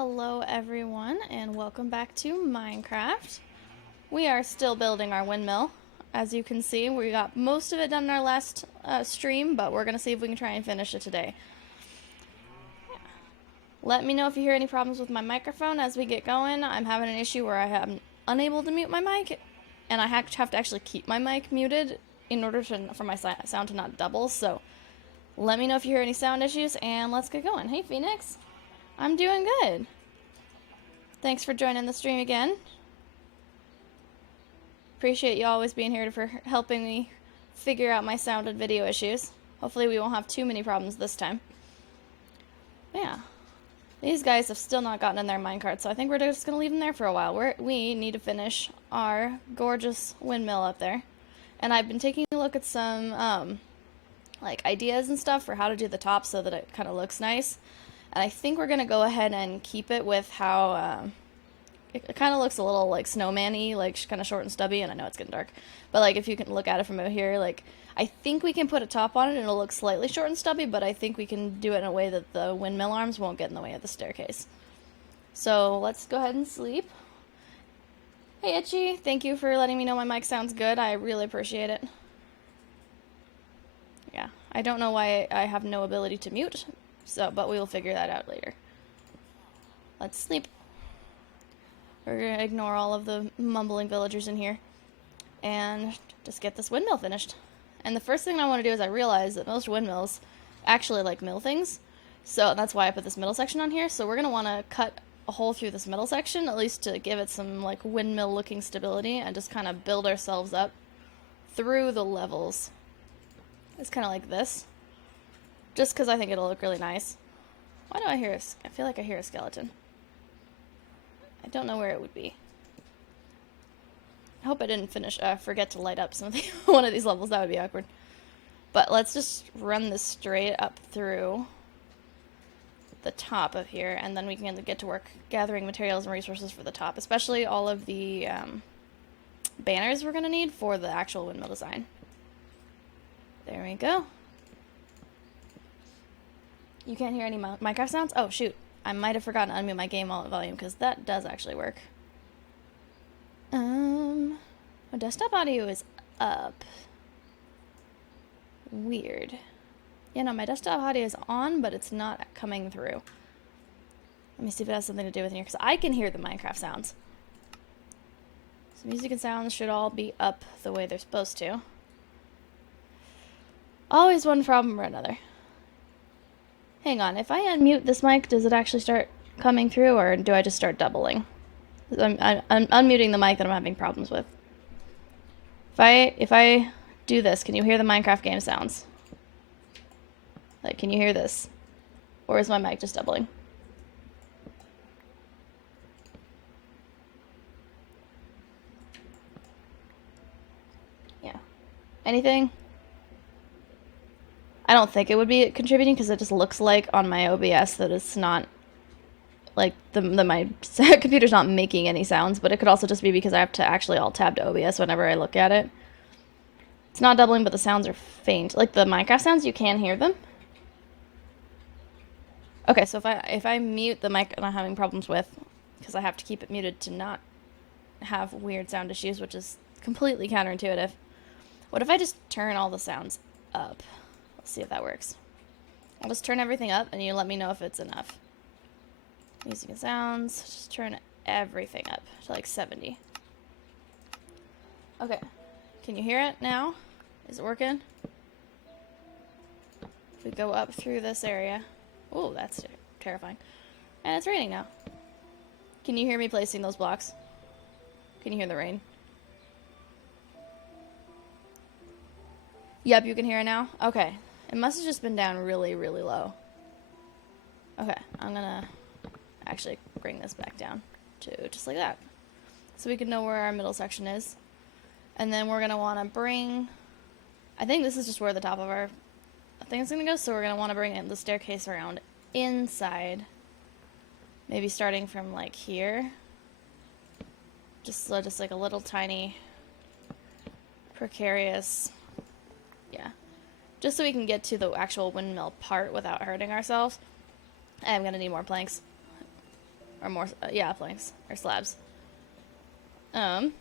Hello everyone and welcome back to Minecraft. We are still building our windmill. As you can see, we got most of it done in our last stream, but we're going to see if we can try and finish it today. Let me know if you hear any problems with my microphone as we get going. I'm having an issue where I am unable to mute my mic, and I have to actually keep my mic muted in order for my sound to not double, so let me know if you hear any sound issues, and let's get going. Hey Phoenix! I'm doing good. Thanks for joining the stream again. Appreciate you always being here for helping me figure out my sound and video issues. Hopefully we won't have too many problems this time. Yeah. These guys have still not gotten in their minecart, so I think we're just going to leave them there for a while. We need to finish our gorgeous windmill up there. And I've been taking a look at some like ideas and stuff for how to do the top so that it kind of looks nice. And I think we're going to go ahead and keep it with how it kind of looks a little like snowman-y, like kind of short and stubby, and I know it's getting dark. But like if you can look at it from over here, like I think we can put a top on it and it'll look slightly short and stubby, but I think we can do it in a way that the windmill arms won't get in the way of the staircase. So let's go ahead and sleep. Hey Itchy, thank you for letting me know my mic sounds good. I really appreciate it. Yeah, I don't know why I have no ability to mute. So, but we will figure that out later. Let's sleep. We're going to ignore all of the mumbling villagers in here and just get this windmill finished. And the first thing I want to do is I realize that most windmills actually like mill things. So that's why I put this middle section on here. So we're going to want to cut a hole through this middle section, at least to give it some like windmill looking stability and just kind of build ourselves up through the levels. It's kind of like this. Just because I think it'll look really nice. Why do I hear I feel like I hear a skeleton. I don't know where it would be. I hope I didn't forget to light up one of these levels. That would be awkward. But let's just run this straight up through the top of here, and then we can get to work gathering materials and resources for the top, especially all of the banners we're going to need for the actual windmill design. There we go. You can't hear any Minecraft sounds? Oh, shoot. I might have forgotten to unmute my game volume, because that does actually work. My desktop audio is up. Weird. Yeah, no, my desktop audio is on, but it's not coming through. Let me see if it has something to do with it here, because I can hear the Minecraft sounds. So music and sounds should all be up the way they're supposed to. Always one problem or another. Hang on, if I unmute this mic, does it actually start coming through, or do I just start doubling? I'm unmuting the mic that I'm having problems with. If I do this, can you hear the Minecraft game sounds? Like, can you hear this? Or is my mic just doubling? Yeah. Anything? I don't think it would be contributing because it just looks like on my OBS that it's not, like, my computer's not making any sounds, but it could also just be because I have to actually alt-tab to OBS whenever I look at it. It's not doubling, but the sounds are faint. Like, the Minecraft sounds, you can hear them. Okay, so if I mute the mic that I'm having problems with, because I have to keep it muted to not have weird sound issues, which is completely counterintuitive. What if I just turn all the sounds up? See if that works. I'll just turn everything up and you let me know if it's enough. Music and sounds, just turn everything up to like 70. Okay, can you hear it now? Is it working? If we go up through this area. Oh, that's terrifying. And it's raining now. Can you hear me placing those blocks? Can you hear the rain? Yep, you can hear it now? Okay. It must have just been down really, really low. Okay, I'm gonna actually bring this back down to just like that. So we can know where our middle section is. And then we're gonna wanna bring, I think this is just where the top of our thing is gonna go, so we're gonna wanna bring the staircase around inside. Maybe starting from like here. Just like a little tiny precarious, yeah. Just so we can get to the actual windmill part without hurting ourselves. I'm gonna need more planks. Or more, yeah, planks. Or slabs. But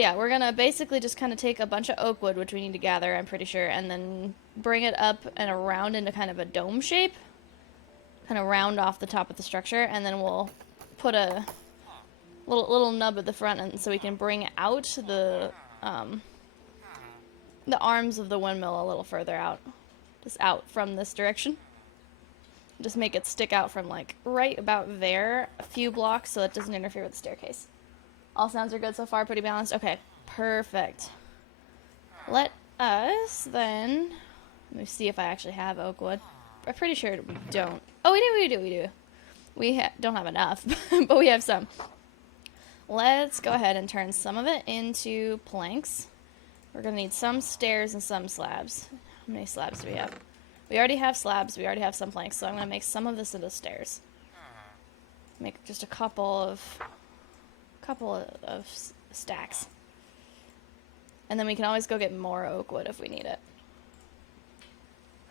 yeah, we're gonna basically just kind of take a bunch of oak wood, which we need to gather, I'm pretty sure, and then bring it up and around into kind of a dome shape. Kind of round off the top of the structure, and then we'll put a little nub at the front, and so we can bring out the arms of the windmill a little further out. Just out from this direction. Just make it stick out from like right about there, a few blocks, so it doesn't interfere with the staircase. All sounds are good so far, pretty balanced. Okay, perfect. Let us then... Let me see if I actually have oak wood. I'm pretty sure we don't. Oh, we do. We don't have enough, but we have some. Let's go ahead and turn some of it into planks. We're going to need some stairs and some slabs. How many slabs do we have? We already have slabs. We already have some planks, so I'm going to make some of this into stairs. Make just a couple of stacks. And then we can always go get more oak wood if we need it.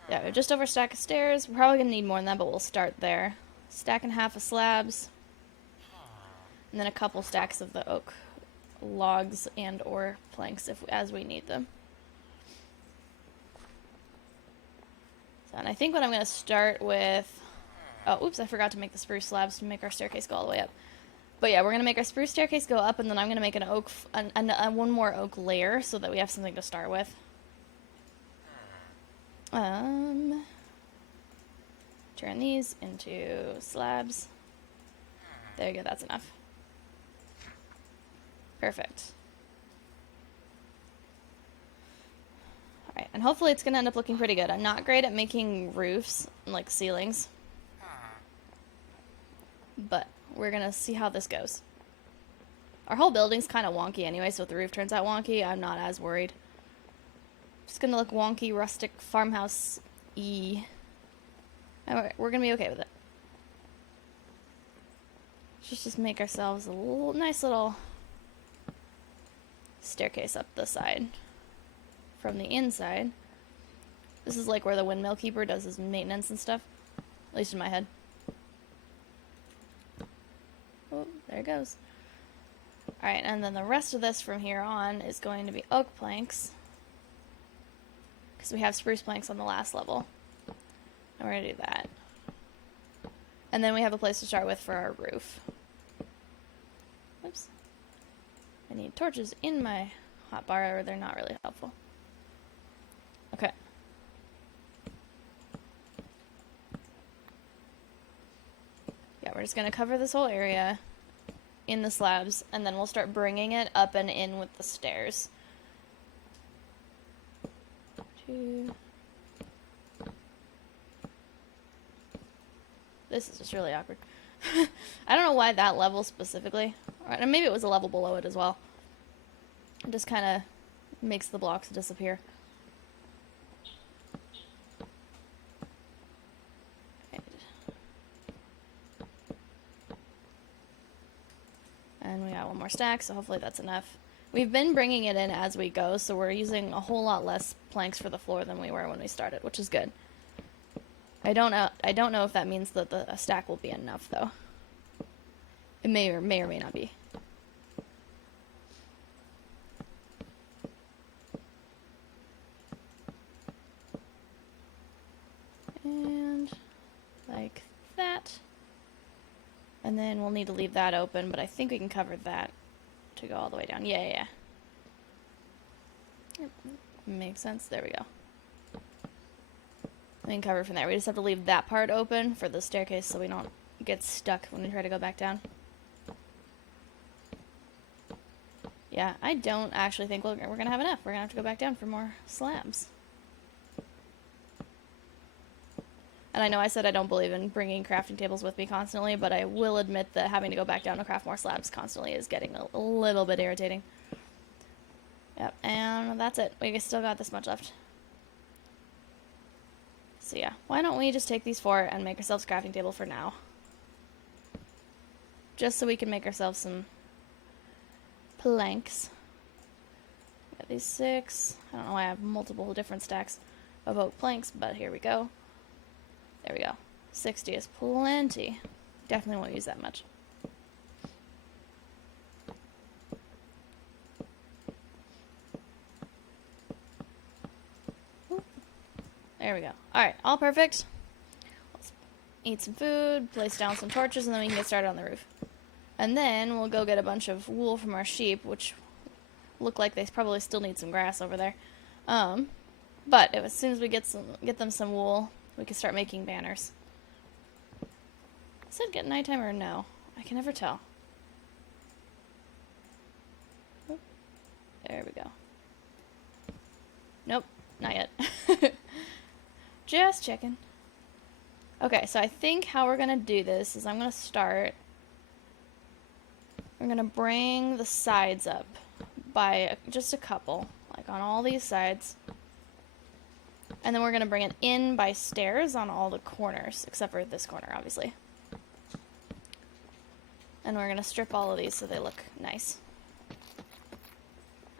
Yeah, we have just over a stack of stairs. We're probably going to need more than that, but we'll start there. Stack and a half of slabs. And then a couple stacks of the oak logs and or planks as we need them. So, and I think what I'm going to start with... Oh, oops, I forgot to make the spruce slabs to make our staircase go all the way up. But yeah, we're going to make our spruce staircase go up, and then I'm going to make an oak, one more oak layer so that we have something to start with. Turn these into slabs. There you go, that's enough. Perfect. Alright, and hopefully it's going to end up looking pretty good. I'm not great at making roofs, like ceilings. But we're going to see how this goes. Our whole building's kind of wonky anyway, so if the roof turns out wonky, I'm not as worried. Just going to look wonky, rustic, farmhouse-y. We're going to be okay with it. Let's just make ourselves a nice little staircase up the side. From the inside. This is like where the windmill keeper does his maintenance and stuff. At least in my head. Oh, there it goes. Alright, and then the rest of this from here on is going to be oak planks. Because we have spruce planks on the last level. And we're going to do that. And then we have a place to start with for our roof. Oops. I need torches in my hotbar, or they're not really helpful. Okay. Yeah, we're just going to cover this whole area in the slabs, and then we'll start bringing it up and in with the stairs. 2. This is just really awkward. I don't know why that level specifically. Or maybe it was a level below it as well. It just kind of makes the blocks disappear. Right. And we got one more stack, so hopefully that's enough. We've been bringing it in as we go, so we're using a whole lot less planks for the floor than we were when we started, which is good. I don't know if that means that a stack will be enough, though. It may or may not be. And like that. And then we'll need to leave that open, but I think we can cover that to go all the way down. Yeah. Yep. Makes sense. There we go. We can cover from there. We just have to leave that part open for the staircase so we don't get stuck when we try to go back down. Yeah, I don't actually think we're going to have enough. We're going to have to go back down for more slabs. And I know I said I don't believe in bringing crafting tables with me constantly, but I will admit that having to go back down to craft more slabs constantly is getting a little bit irritating. Yep, and that's it. We still got this much left. So yeah, why don't we just take these 4 and make ourselves a crafting table for now. Just so we can make ourselves some planks. Got these 6. I don't know why I have multiple different stacks of oak planks, but here we go. There we go. 60 is plenty. Definitely won't use that much. Ooh. There we go. Alright, all perfect. Let's eat some food, place down some torches, and then we can get started on the roof. And then we'll go get a bunch of wool from our sheep, which look like they probably still need some grass over there. But as soon as we get them some wool, we can start making banners. Is it get nighttime or no? I can never tell. Oop. There we go. Nope, not yet. Just checking. Okay, so I think how we're gonna do this is I'm gonna start. We're gonna bring the sides up by just a couple, like on all these sides. And then we're gonna bring it in by stairs on all the corners, except for this corner, obviously. And we're gonna strip all of these so they look nice.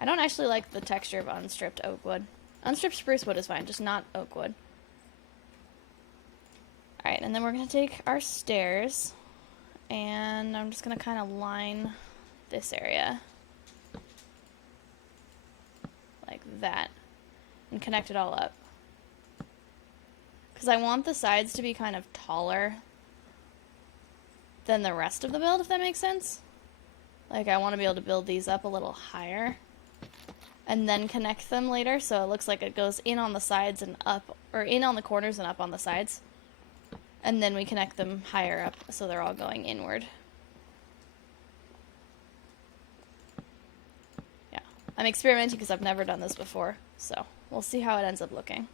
I don't actually like the texture of unstripped oak wood. Unstripped spruce wood is fine, just not oak wood. Alright, and then we're gonna take our stairs, and I'm just gonna kind of line this area. Like that. And connect it all up. Because I want the sides to be kind of taller than the rest of the build, if that makes sense. Like, I want to be able to build these up a little higher and then connect them later, so it looks like it goes in on the sides and up, or in on the corners and up on the sides. And then we connect them higher up, so they're all going inward. Yeah. I'm experimenting because I've never done this before, so we'll see how it ends up looking.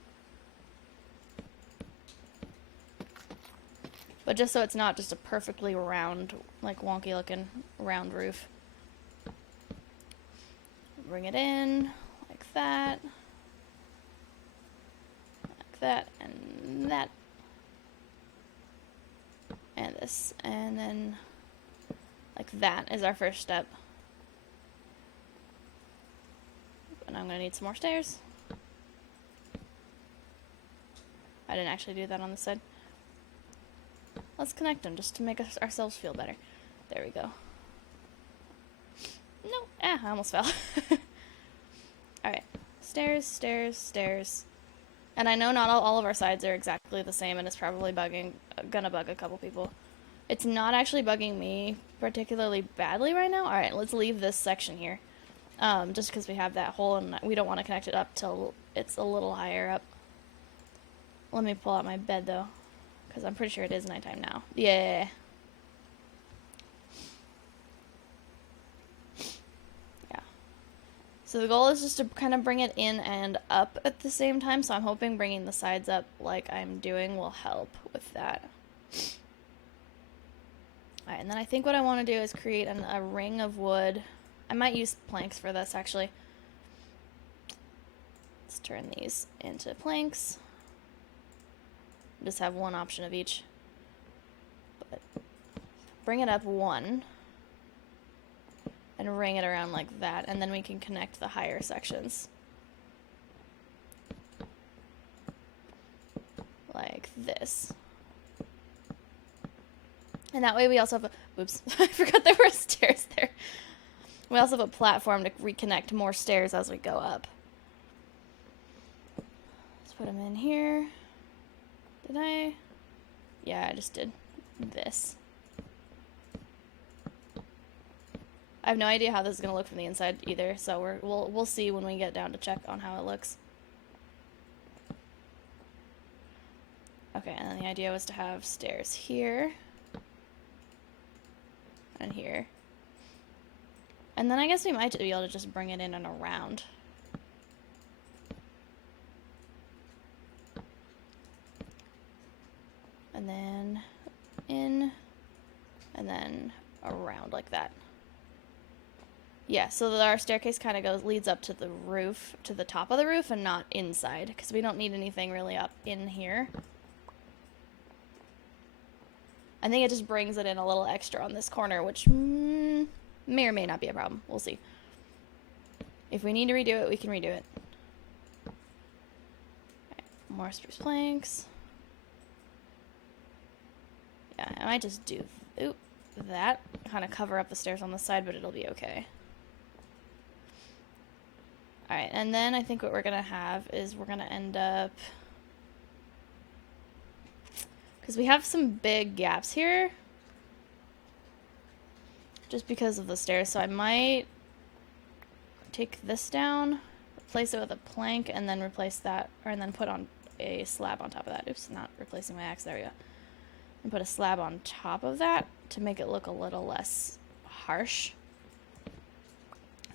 But just so it's not just a perfectly round, like wonky looking round roof. Bring it in, like that. Like that, and that. And this. And then, like that is our first step. And I'm going to need some more stairs. I didn't actually do that on this side. Let's connect them just to make ourselves feel better. There we go. No, I almost fell. Alright, stairs, stairs, stairs. And I know not all of our sides are exactly the same, and it's probably gonna bug a couple people. It's not actually bugging me particularly badly right now. Alright, let's leave this section here. Just because we have that hole, and we don't want to connect it up till it's a little higher up. Let me pull out my bed, though. Because I'm pretty sure it is nighttime now. Yeah. Yeah. So the goal is just to kind of bring it in and up at the same time. So I'm hoping bringing the sides up like I'm doing will help with that. Alright, and then I think what I want to do is create a ring of wood. I might use planks for this, actually. Let's turn these into planks. Just have one option of each. But bring it up one and ring it around like that, and then we can connect the higher sections. Like this. And that way we also have a... Oops, I forgot there were stairs there. We also have a platform to reconnect more stairs as we go up. Let's put them in here. Did I? Yeah, I just did this. I have no idea how this is going to look from the inside either, so we'll see when we get down to check on how it looks. Okay, and then the idea was to have stairs here and here. And then I guess we might be able to just bring it in and around. And then in, and then around like that. Yeah, so that our staircase kind of leads up to the roof, to the top of the roof, and not inside, because we don't need anything really up in here. I think it just brings it in a little extra on this corner, which may or may not be a problem. We'll see. If we need to redo it, we can redo it. Right, more spruce planks. Yeah, I might just do oop, that. Kind of cover up the stairs on the side, but it'll be okay. Alright, and then I think what we're going to have is we're going to end up... Because we have some big gaps here. Just because of the stairs, so I might take this down, replace it with a plank, and then replace that, and then put on a slab on top of that. Oops, not replacing my axe, there we go. And put a slab on top of that to make it look a little less harsh.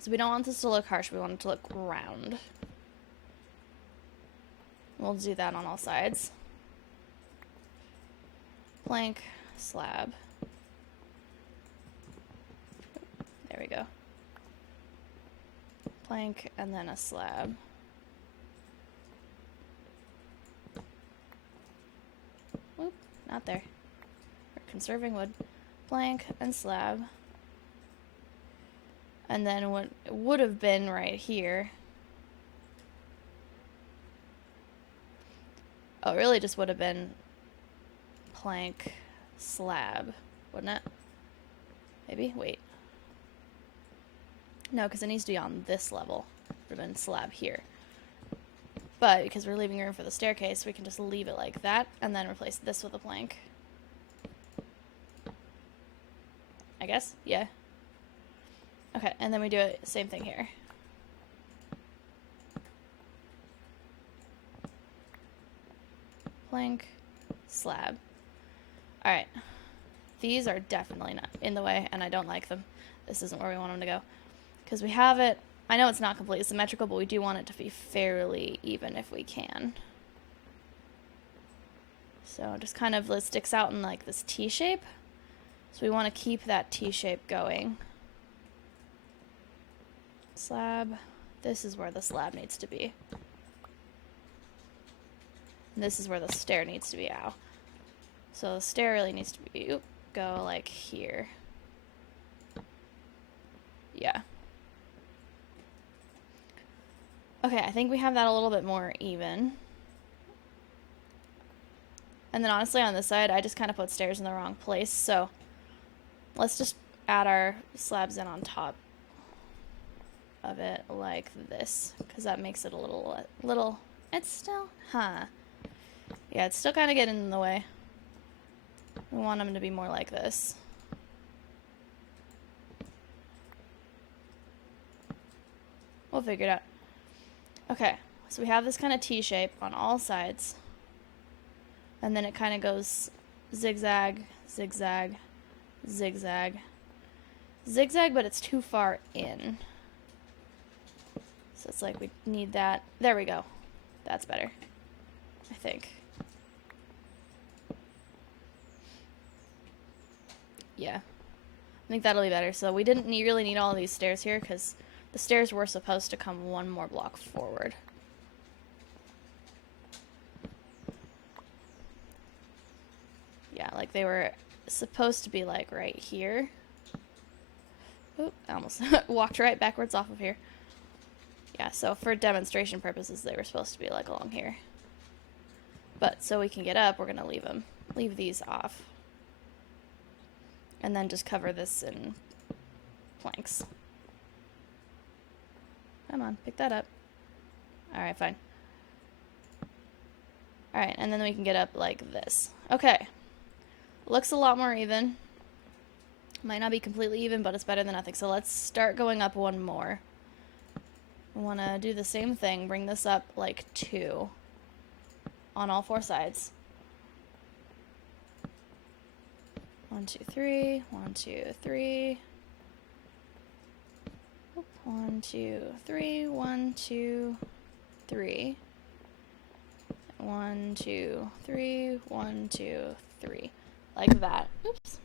So we don't want this to look harsh, we want it to look round. We'll do that on all sides. Plank, slab. There we go. Plank, and then a slab. Oop, not there. We're conserving wood. Plank and slab. And then what would have been right here. Oh, it really just would have been plank, slab, wouldn't it? Maybe? Wait. No, because it needs to be on this level. It would have been slab here. But because we're leaving room for the staircase, we can just leave it like that and then replace this with a plank. I guess? Yeah. Okay, and then we do it same thing here. Plank, slab. Alright. These are definitely not in the way, and I don't like them. This isn't where we want them to go. Because we have it, I know it's not completely symmetrical, but we do want it to be fairly even if we can. So it just kind of sticks out in like this T shape. So we want to keep that T shape going. Slab. This is where the slab needs to be. And this is where the stair needs to be. Ow. So the stair really needs to be, oop, go like here. Yeah. Okay, I think we have that a little bit more even. And then honestly on this side, I just kind of put stairs in the wrong place, so let's just add our slabs in on top of it like this, because that makes it a little, it's still, yeah, it's still kind of getting in the way. We want them to be more like this. We'll figure it out. Okay, so we have this kind of T shape on all sides. And then it kind of goes zigzag, zigzag, zigzag, zigzag, but it's too far in. So it's like we need that. There we go. That's better, I think. Yeah, I think that'll be better. So we didn't really need all of these stairs here because the stairs were supposed to come one more block forward. Yeah, like they were supposed to be like right here. Oop, I almost walked right backwards off of here. Yeah, so for demonstration purposes, they were supposed to be like along here. But so we can get up, we're gonna leave these off. And then just cover this in planks. Come on, pick that up. Alright, fine. Alright, and then we can get up like this. Okay. Looks a lot more even. Might not be completely even, but it's better than nothing. So let's start going up one more. We want to do the same thing. Bring this up like 2 on all 4 sides. 1, 2, 3. 1, 2, 3. 1, 2, 3. 1, 2, 3. 1, 2, 3. 1, 2, 3. Like that. Oops.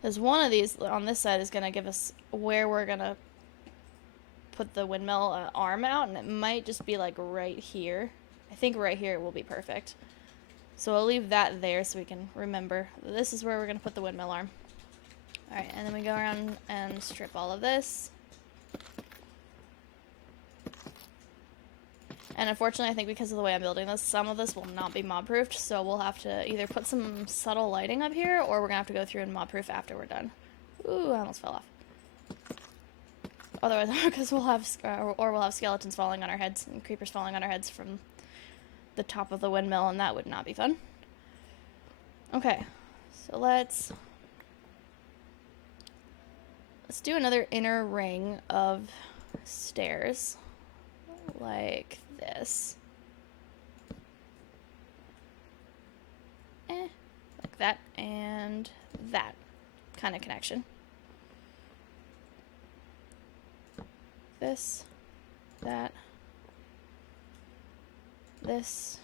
Because one of these on this side is going to give us where we're going to put the windmill arm out, and it might just be like right here. I think right here will be perfect. So I'll leave that there so we can remember this is where we're going to put the windmill arm. Alright, and then we go around and strip all of this. And unfortunately, I think because of the way I'm building this, some of this will not be mob-proofed, so we'll have to either put some subtle lighting up here, or we're going to have to go through and mob-proof after we're done. Ooh, I almost fell off. Otherwise, because we'll have, we'll have skeletons falling on our heads, and creepers falling on our heads from the top of the windmill, and that would not be fun. Okay, so let's do another inner ring of stairs, like this. Like that and that kind of connection. This, that, this,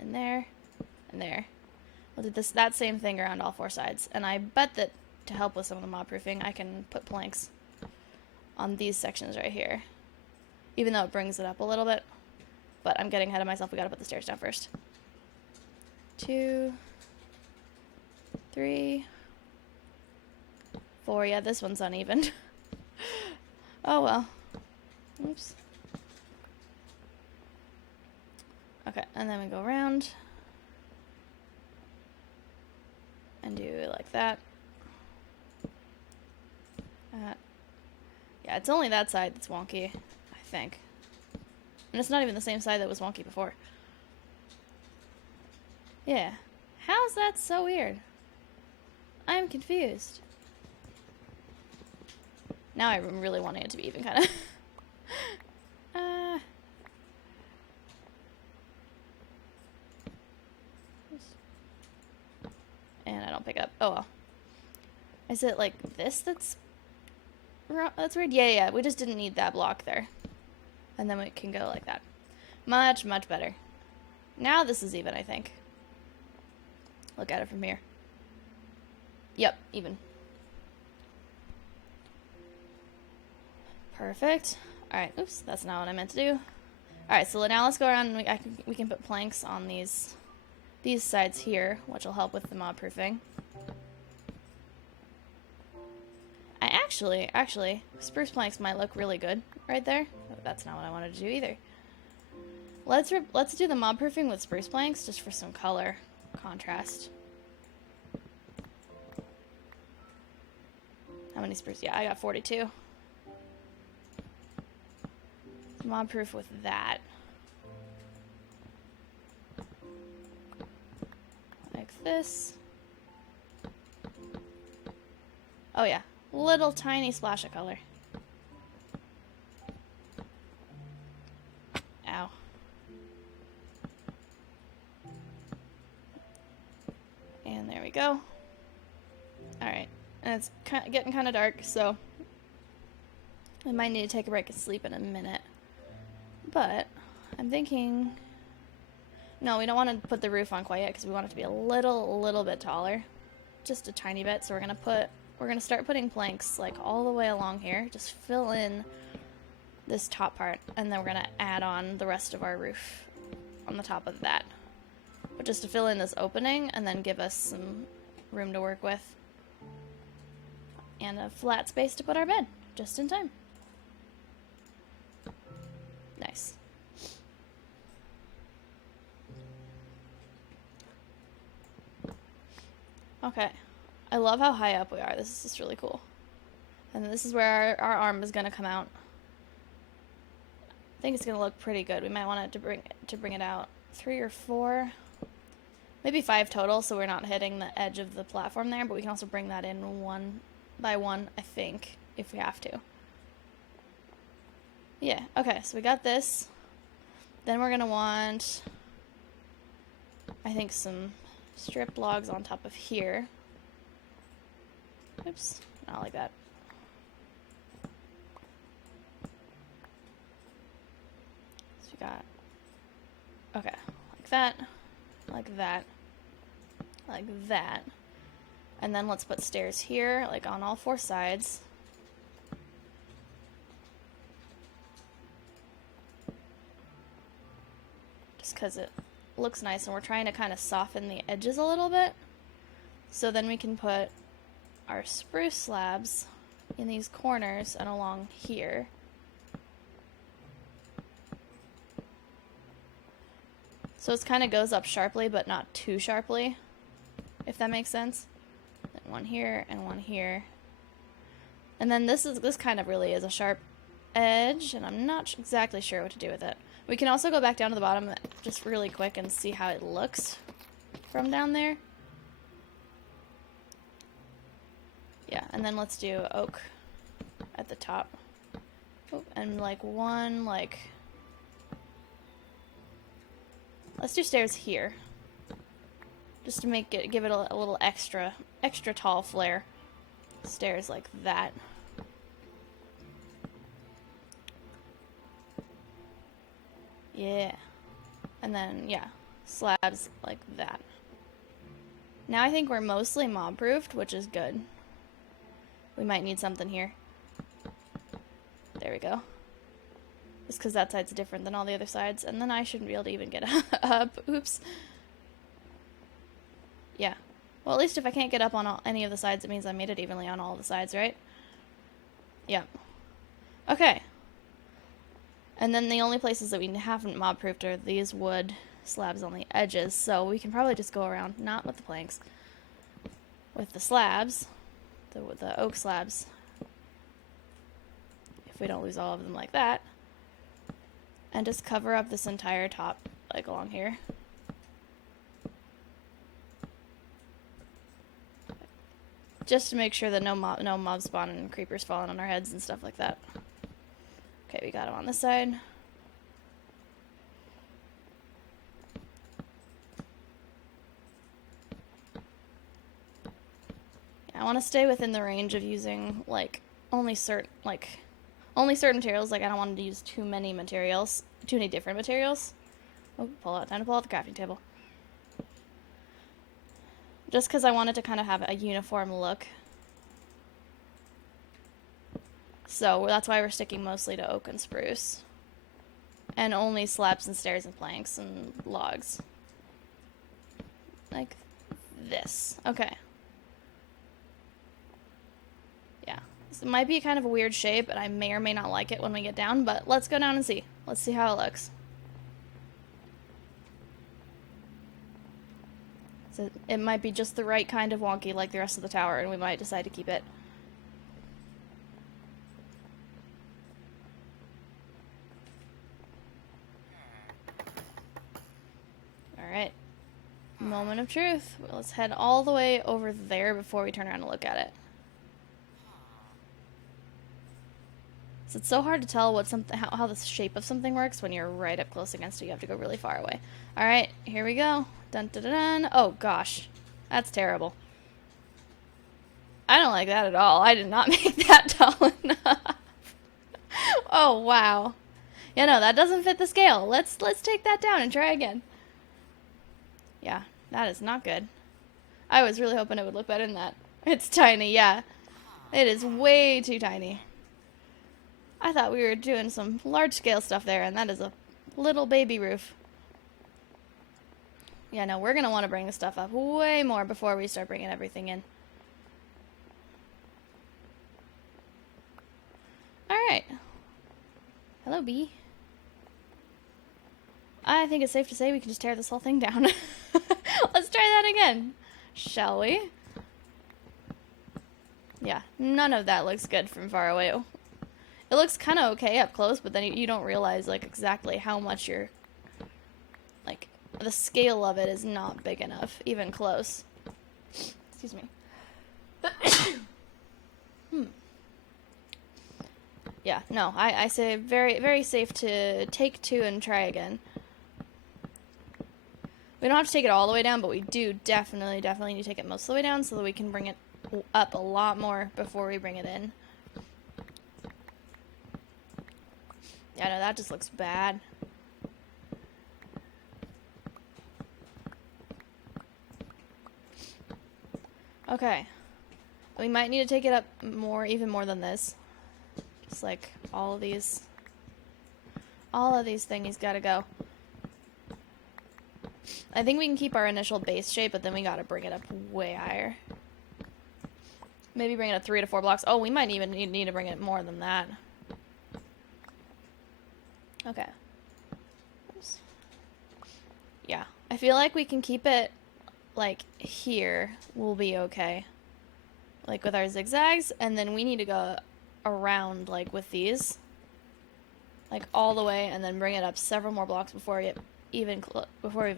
and there, and there. We'll do that same thing around all four sides, and I bet that to help with some of the mob proofing, I can put planks on these sections right here, even though it brings it up a little bit. But I'm getting ahead of myself. We gotta put the stairs down first. 2, 3, 4. Yeah, this one's uneven. Oh well. Oops. Okay, and then we go around and do it like that. Yeah, it's only that side that's wonky, I think. And it's not even the same side that was wonky before. Yeah. How's that so weird? I'm confused. Now I'm really wanting it to be even, kind of. And I don't pick up. Oh well. Is it like this that's weird? Yeah, we just didn't need that block there. And then we can go like that. Much, much better. Now this is even, I think. Look at it from here. Yep, even. Perfect. Alright, oops, that's not what I meant to do. Alright, so now let's go around and we can put planks on these sides here, which will help with the mob proofing. Actually, spruce planks might look really good right there. But that's not what I wanted to do either. Let's do the mob proofing with spruce planks just for some color contrast. How many spruce? Yeah, I got 42. Mob proof with that. Like this. Oh yeah, little tiny splash of color. Ow. And there we go. Alright, and it's getting kind of dark, so I might need to take a break and sleep in a minute. But I'm thinking, no, we don't want to put the roof on quite yet because we want it to be a little bit taller, just a tiny bit. So we're gonna start putting planks like all the way along here, just fill in this top part, and then we're gonna add on the rest of our roof on the top of that, but just to fill in this opening and then give us some room to work with and a flat space to put our bed just in time. Nice. Okay. I love how high up we are. This is just really cool. And this is where our arm is going to come out. I think it's going to look pretty good. We might want to bring it out 3 or 4, maybe 5 total, so we're not hitting the edge of the platform there, but we can also bring that in 1 by 1, I think, if we have to. Yeah, okay, so we got this. Then we're going to want, I think, some strip logs on top of here. Oops, not like that. So we got, okay, like that, like that, like that. And then let's put stairs here, like on all 4 sides. Because it looks nice, and we're trying to kind of soften the edges a little bit, so then we can put our spruce slabs in these corners and along here, So it kind of goes up sharply, but not too sharply, if that makes sense. And one here and one here. And then this kind of really is a sharp edge, and I'm not exactly sure what to do with it. We can also go back down to the bottom just really quick and see how it looks from down there. Yeah, and then let's do oak at the top. Oh, and like one, like... Let's do stairs here. Just to make it, give it a little extra tall flare. Stairs like that. Yeah. And then, yeah, slabs like that. Now I think we're mostly mob-proofed, which is good. We might need something here. There we go. Just because that side's different than all the other sides. And then I shouldn't be able to even get up. Oops. Yeah. Well, at least if I can't get up on any of the sides, it means I made it evenly on all the sides, right? Yeah. Okay. And then the only places that we haven't mob-proofed are these wood slabs on the edges. So we can probably just go around, not with the planks, with the slabs, the oak slabs. If we don't lose all of them like that. And just cover up this entire top, like along here. Just to make sure that no mob spawn and creepers falling on our heads and stuff like that. Okay, we got them on this side. Yeah, I want to stay within the range of using like only certain materials. Like I don't want to use too many different materials. Oh, time to pull out the crafting table. Just because I wanted to kind of have a uniform look. So that's why we're sticking mostly to oak and spruce. And only slabs and stairs and planks and logs. Like this. Okay. Yeah. This might be kind of a weird shape, and I may or may not like it when we get down, but let's go down and see. Let's see how it looks. So it might be just the right kind of wonky like the rest of the tower, and we might decide to keep it. Alright. Moment of truth. Well, let's head all the way over there before we turn around and look at it. So it's so hard to tell how the shape of something works when you're right up close against it. You have to go really far away. Alright, here we go. Dun dun dun dun. Oh gosh. That's terrible. I don't like that at all. I did not make that tall enough. Oh wow. Yeah, no, that doesn't fit the scale. Let's take that down and try again. Yeah, that is not good. I was really hoping it would look better than that. It's tiny, yeah. It is way too tiny. I thought we were doing some large-scale stuff there, and that is a little baby roof. Yeah, no, we're going to want to bring the stuff up way more before we start bringing everything in. Alright. Hello, bee. I think it's safe to say we can just tear this whole thing down. Let's try that again, shall we? Yeah, none of that looks good from far away. It looks kind of okay up close, but then you don't realize like exactly how much you're like the scale of it is not big enough, even close. Excuse me. Yeah, no, I say very, very safe to take two and try again. We don't have to take it all the way down, but we do definitely need to take it most of the way down so that we can bring it up a lot more before we bring it in. Yeah, no, that just looks bad. Okay. We might need to take it up more, even more than this. Just like all of these thingies gotta go. I think we can keep our initial base shape, but then we gotta bring it up way higher. Maybe bring it up 3 to 4 blocks. Oh, we might even need to bring it more than that. Okay. Oops. Yeah, I feel like we can keep it like here. We'll be okay. Like with our zigzags, and then we need to go around like with these. Like all the way, and then bring it up several more blocks before we even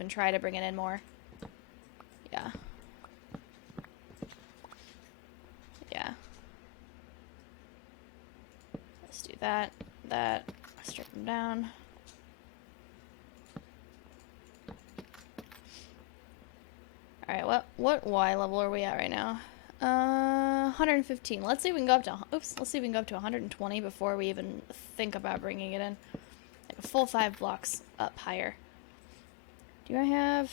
try to bring it in more. Yeah. Yeah. Let's do that. Strip them down. Alright, what Y level are we at right now? 115. Let's see if we can go up to, let's see if we can go up to 120 before we even think about bringing it in. Like a full 5 blocks up higher. I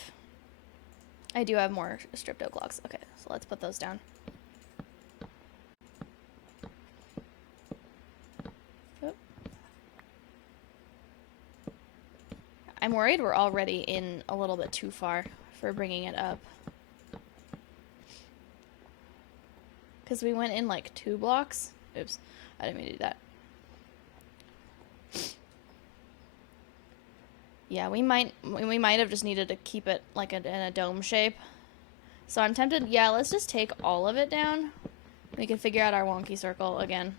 do have more stripped oak logs. Okay, so let's put those down. Oop. I'm worried we're already in a little bit too far for bringing it up. Because we went in like 2 blocks. Oops, I didn't mean to do that. Yeah, we might have just needed to keep it like in a dome shape. So I'm tempted, yeah, let's just take all of it down. We can figure out our wonky circle again.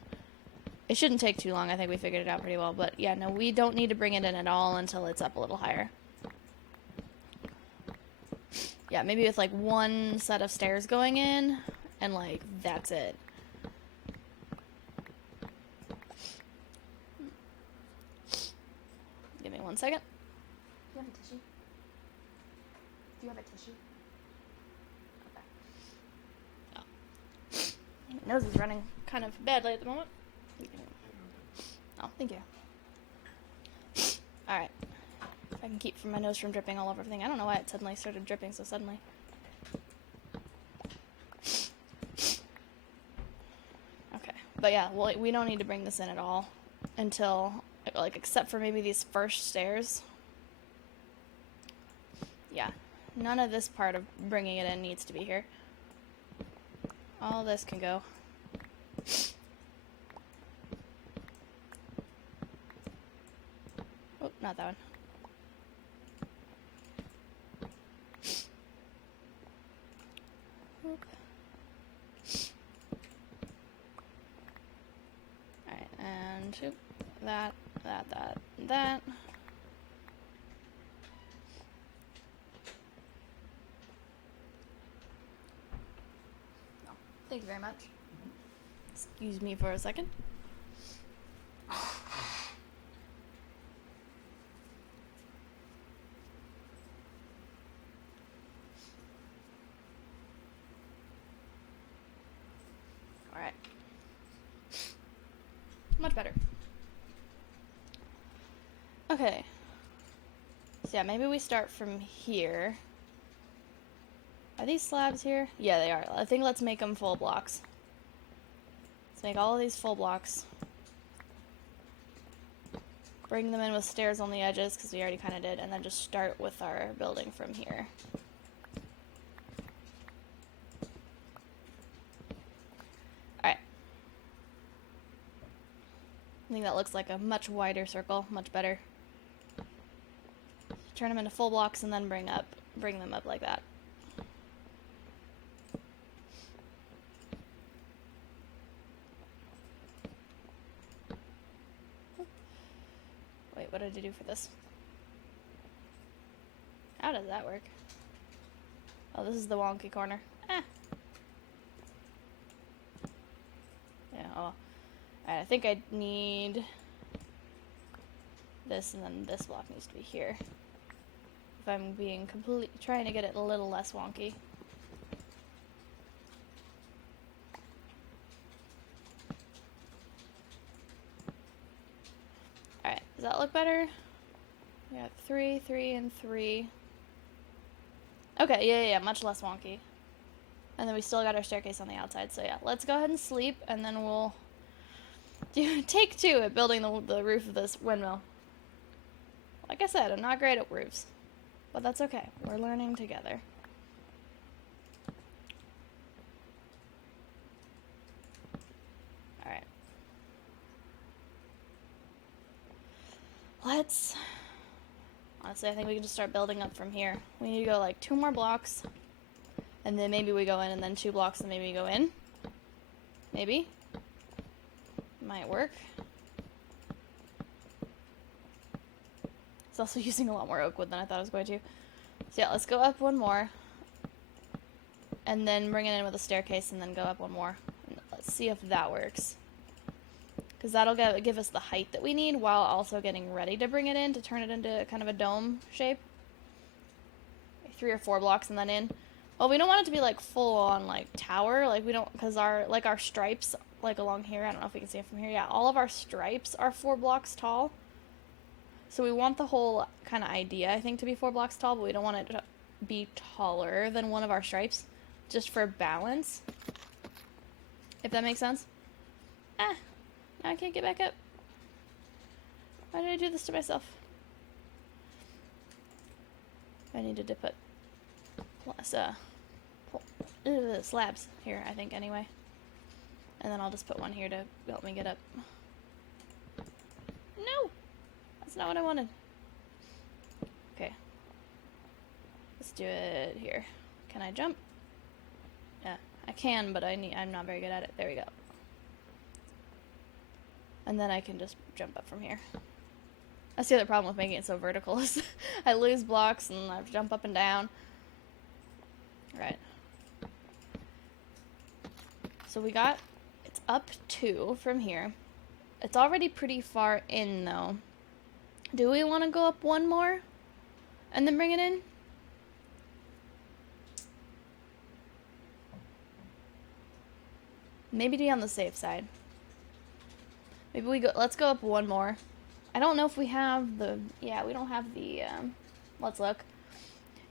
It shouldn't take too long. I think we figured it out pretty well. But yeah, no, we don't need to bring it in at all until it's up a little higher. Yeah, maybe with like 1 set of stairs going in, and like that's it. Give me 1 second. Do you have a tissue? Do you have a tissue? Okay. Oh. My nose is running kind of badly at the moment. Oh, thank you. Alright. If I can keep my nose from dripping all over everything. I don't know why it suddenly started dripping so suddenly. Okay. But yeah, well, we don't need to bring this in at all until, like, except for maybe these first stairs. Yeah. None of this part of bringing it in needs to be here. All this can go. Oh, not that one. Alright, and that. Oh, thank you very much. Excuse me for a second. Alright. Much better. Okay. So yeah, maybe we start from here. Are these slabs here? Yeah, they are. I think let's make them full blocks. Let's make all of these full blocks. Bring them in with stairs on the edges, because we already kind of did, and then just start with our building from here. Alright. I think that looks like a much wider circle, much better. Turn them into full blocks and then bring them up like that. Wait, what did I do for this? How does that work? Oh, this is the wonky corner. Ah. Yeah, oh. Alright, I think I need this, and then this block needs to be here. If I'm being trying to get it a little less wonky. Alright, does that look better? We got 3, 3, and 3. Okay, yeah, much less wonky. And then we still got our staircase on the outside, so yeah. Let's go ahead and sleep, and then we'll do take 2 at building the roof of this windmill. Like I said, I'm not great at roofs. But that's okay. We're learning together. Alright. Honestly, I think we can just start building up from here. We need to go like 2 more blocks, and then maybe we go in, and then 2 blocks, and maybe we go in. Maybe. Might work. It's also using a lot more oak wood than I thought it was going to. So yeah, let's go up 1 more. And then bring it in with a staircase and then go up 1 more. And let's see if that works. Because that'll give us the height that we need while also getting ready to bring it in to turn it into kind of a dome shape. 3 or 4 blocks and then in. Well, we don't want it to be like full on like tower. Like we don't, because our stripes like along here, I don't know if we can see it from here. Yeah, all of our stripes are 4 blocks tall. So we want the whole kind of idea, I think, to be 4 blocks tall, but we don't want it to be taller than one of our stripes, just for balance. If that makes sense. Ah, now I can't get back up. Why did I do this to myself? I needed to put slabs here, I think, anyway. And then I'll just put one here to help me get up. No! That's not what I wanted. Okay. Let's do it here. Can I jump? Yeah, I can, but I'm not very good at it. There we go. And then I can just jump up from here. That's the other problem with making it so vertical is I lose blocks and I jump up and down. Right. So we got, it's up 2 from here. It's already pretty far in though. Do we want to go up 1 more and then bring it in? Maybe to be on the safe side. Maybe let's go up 1 more. I don't know if we have the, yeah, we don't have the, let's look.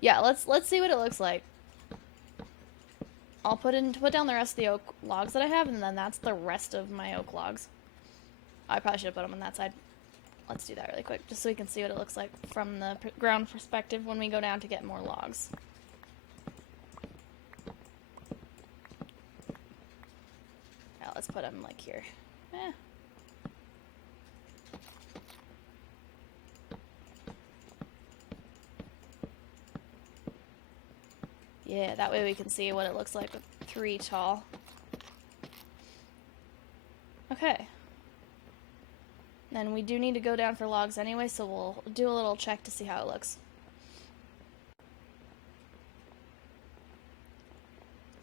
Yeah, let's see what it looks like. I'll put down the rest of the oak logs that I have, and then that's the rest of my oak logs. I probably should have put them on that side. Let's do that really quick, just so we can see what it looks like from the ground perspective when we go down to get more logs. Now let's put them like here. Eh. Yeah, that way we can see what it looks like with 3 tall. Okay. Then we do need to go down for logs anyway, so we'll do a little check to see how it looks.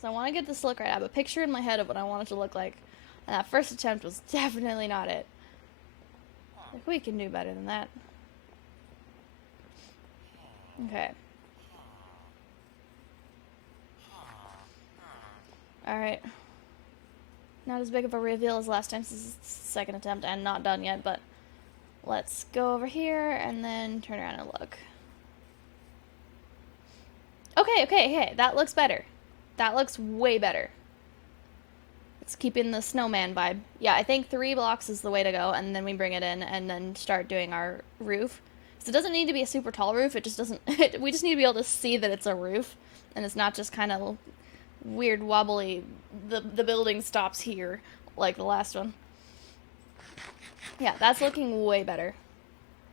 So I want to get this look right. I have a picture in my head of what I want it to look like. And that first attempt was definitely not it. Like, we can do better than that. Okay. Alright. Not as big of a reveal as last time, since it's the second attempt and not done yet, but let's go over here and then turn around and look. Okay, that looks better. That looks way better. It's keeping the snowman vibe. Yeah, I think 3 blocks is the way to go, and then we bring it in and then start doing our roof. So it doesn't need to be a super tall roof, it just doesn't, we just need to be able to see that it's a roof, and it's not just kind of weird wobbly, the building stops here, like the last one. Yeah, that's looking way better.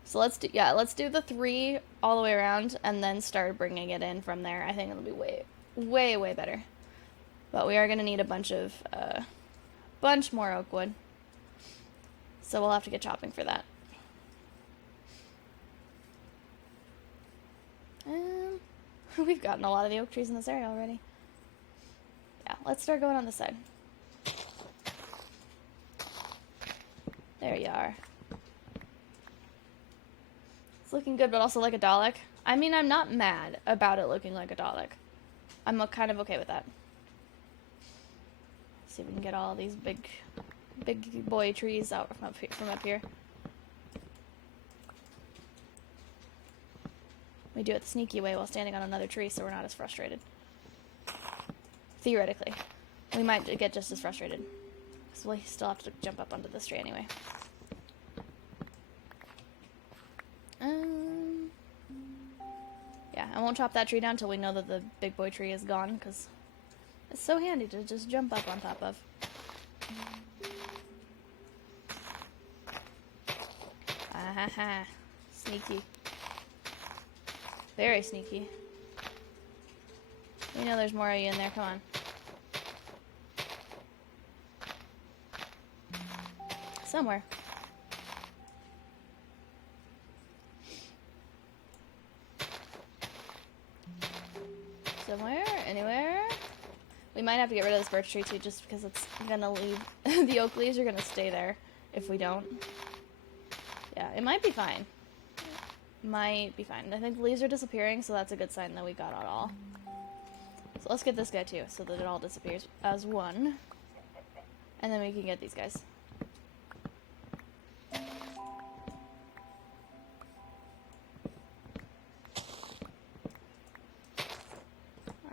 So let's do the 3 all the way around, and then start bringing it in from there. I think it'll be way better. But we are going to need a bunch more oak wood. So we'll have to get chopping for that. We've gotten a lot of the oak trees in this area already. Yeah, let's start going on this side. There you are. It's looking good, but also like a Dalek. I mean, I'm not mad about it looking like a Dalek. I'm kind of okay with that. See if we can get all these big boy trees out from up here. We do it the sneaky way while standing on another tree, so we're not as frustrated. Theoretically. We might get just as frustrated. Because we'll still have to jump up onto this tree anyway. Yeah, I won't chop that tree down until we know that the big boy tree is gone, because it's so handy to just jump up on top of. Sneaky. Very sneaky. We know there's more of you in there. Come on. Somewhere. Somewhere? Anywhere? We might have to get rid of this birch tree too, just because it's gonna leave. The oak leaves are gonna stay there if we don't. Yeah, it might be fine. Might be fine. I think the leaves are disappearing, so that's a good sign that we got it all. So let's get this guy too, so that it all disappears as one. And then we can get these guys.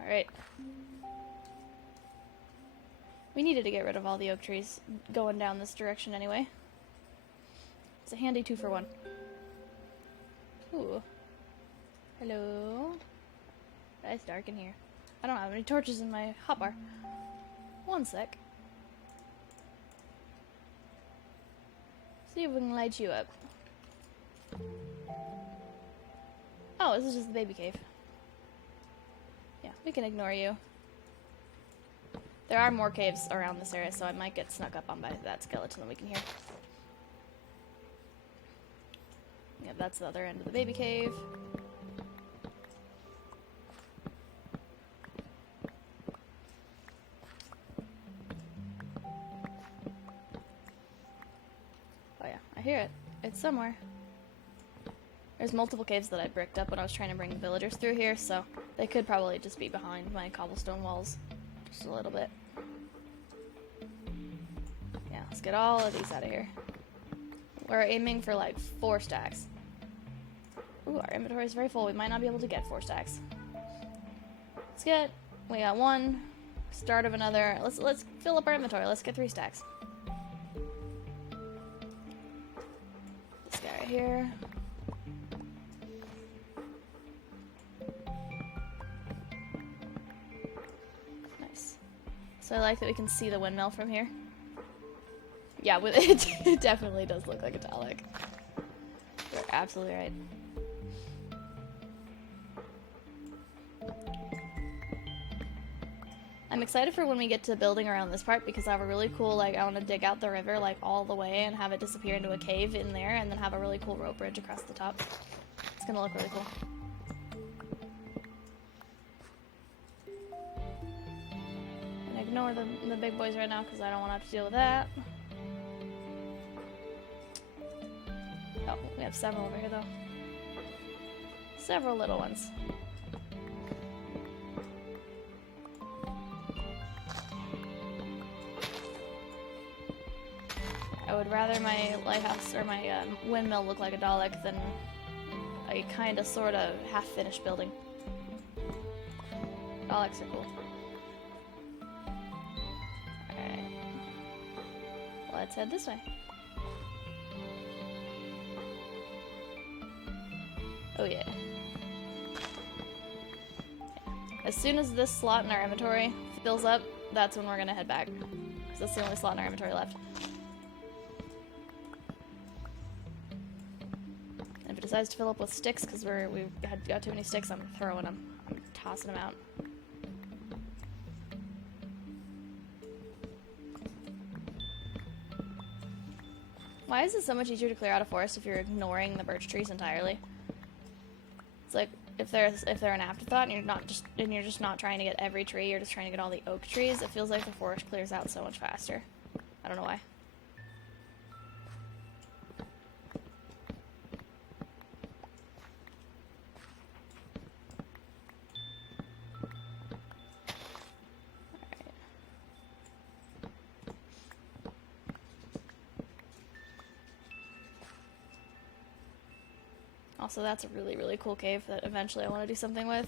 Alright. We needed to get rid of all the oak trees going down this direction anyway. It's a handy 2-for-1. Ooh. Hello. It's dark in here. I don't have any torches in my hotbar. One sec. See if we can light you up. Oh, this is just the baby cave. Yeah, we can ignore you. There are more caves around this area, so I might get snuck up on by that skeleton that we can hear. Yeah, that's the other end of the baby cave. Oh yeah, I hear it. It's somewhere. There's multiple caves that I bricked up when I was trying to bring villagers through here, so they could probably just be behind my cobblestone walls. Just a little bit. Yeah, let's get all of these out of here. We're aiming for like 4 stacks. Ooh, our inventory is very full. We might not be able to get 4 stacks. We got 1. Start of another. Let's fill up our inventory. Let's get 3 stacks. This guy right here. Nice. So I like that we can see the windmill from here. Yeah, it definitely does look like a Dalek. You're absolutely right. I'm excited for when we get to building around this part because I have a really cool, like, I want to dig out the river, like, all the way and have it disappear into a cave in there and then have a really cool rope bridge across the top. It's gonna look really cool. And ignore the big boys right now because I don't want to have to deal with that. Oh, we have several over here, though. Several little ones. I would rather my lighthouse or my windmill look like a Dalek than a kind of, sort of, half-finished building. Daleks are cool. Alright. Let's head this way. Oh yeah. As soon as this slot in our inventory fills up, that's when we're gonna head back. Because that's the only slot in our inventory left. And if it decides to fill up with sticks, because we've got too many sticks, I'm throwing them. I'm tossing them out. Why is it so much easier to clear out a forest if you're ignoring the birch trees entirely? It's like if they're an afterthought and you're just not trying to get every tree, you're just trying to get all the oak trees, it feels like the forest clears out so much faster. I don't know why. Also, that's a really, really cool cave that eventually I want to do something with.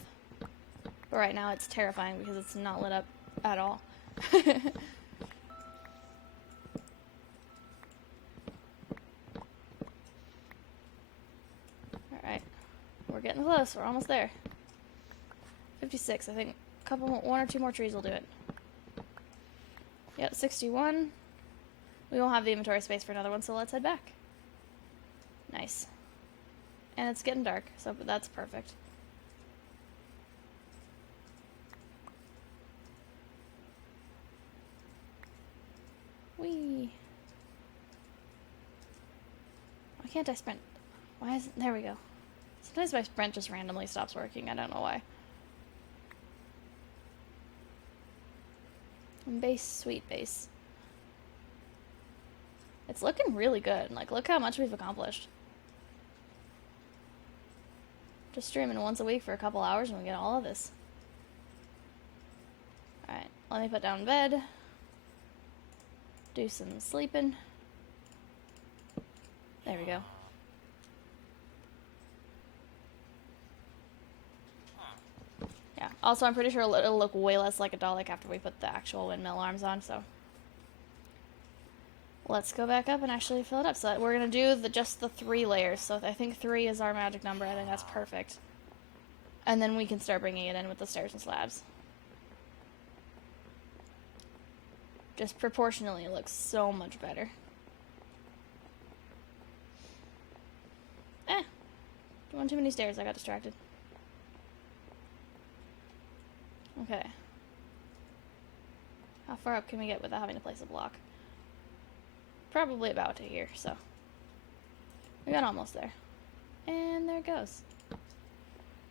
But right now it's terrifying because it's not lit up at all. Alright. We're getting close. We're almost there. 56. I think one or two more trees will do it. Yep, 61. We won't have the inventory space for another one, so let's head back. Nice. And it's getting dark, so that's perfect. Whee! Why can't I sprint? Why isn't... There we go. Sometimes my sprint just randomly stops working. I don't know why. Base, sweet base. It's looking really good. Like, look how much we've accomplished. Just streaming once a week for a couple hours and we get all of this. Alright, let me put down bed. Do some sleeping. There we go. Yeah, also I'm pretty sure it'll look way less like a Dalek after we put the actual windmill arms on, so. Let's go back up and actually fill it up. So we're going to do just the 3 layers. So I think 3 is our magic number. I think that's perfect. And then we can start bringing it in with the stairs and slabs. Just proportionally, it looks so much better. Doing too many stairs. I got distracted. Okay. How far up can we get without having to place a block? Probably about to here, so we got almost there. And there it goes.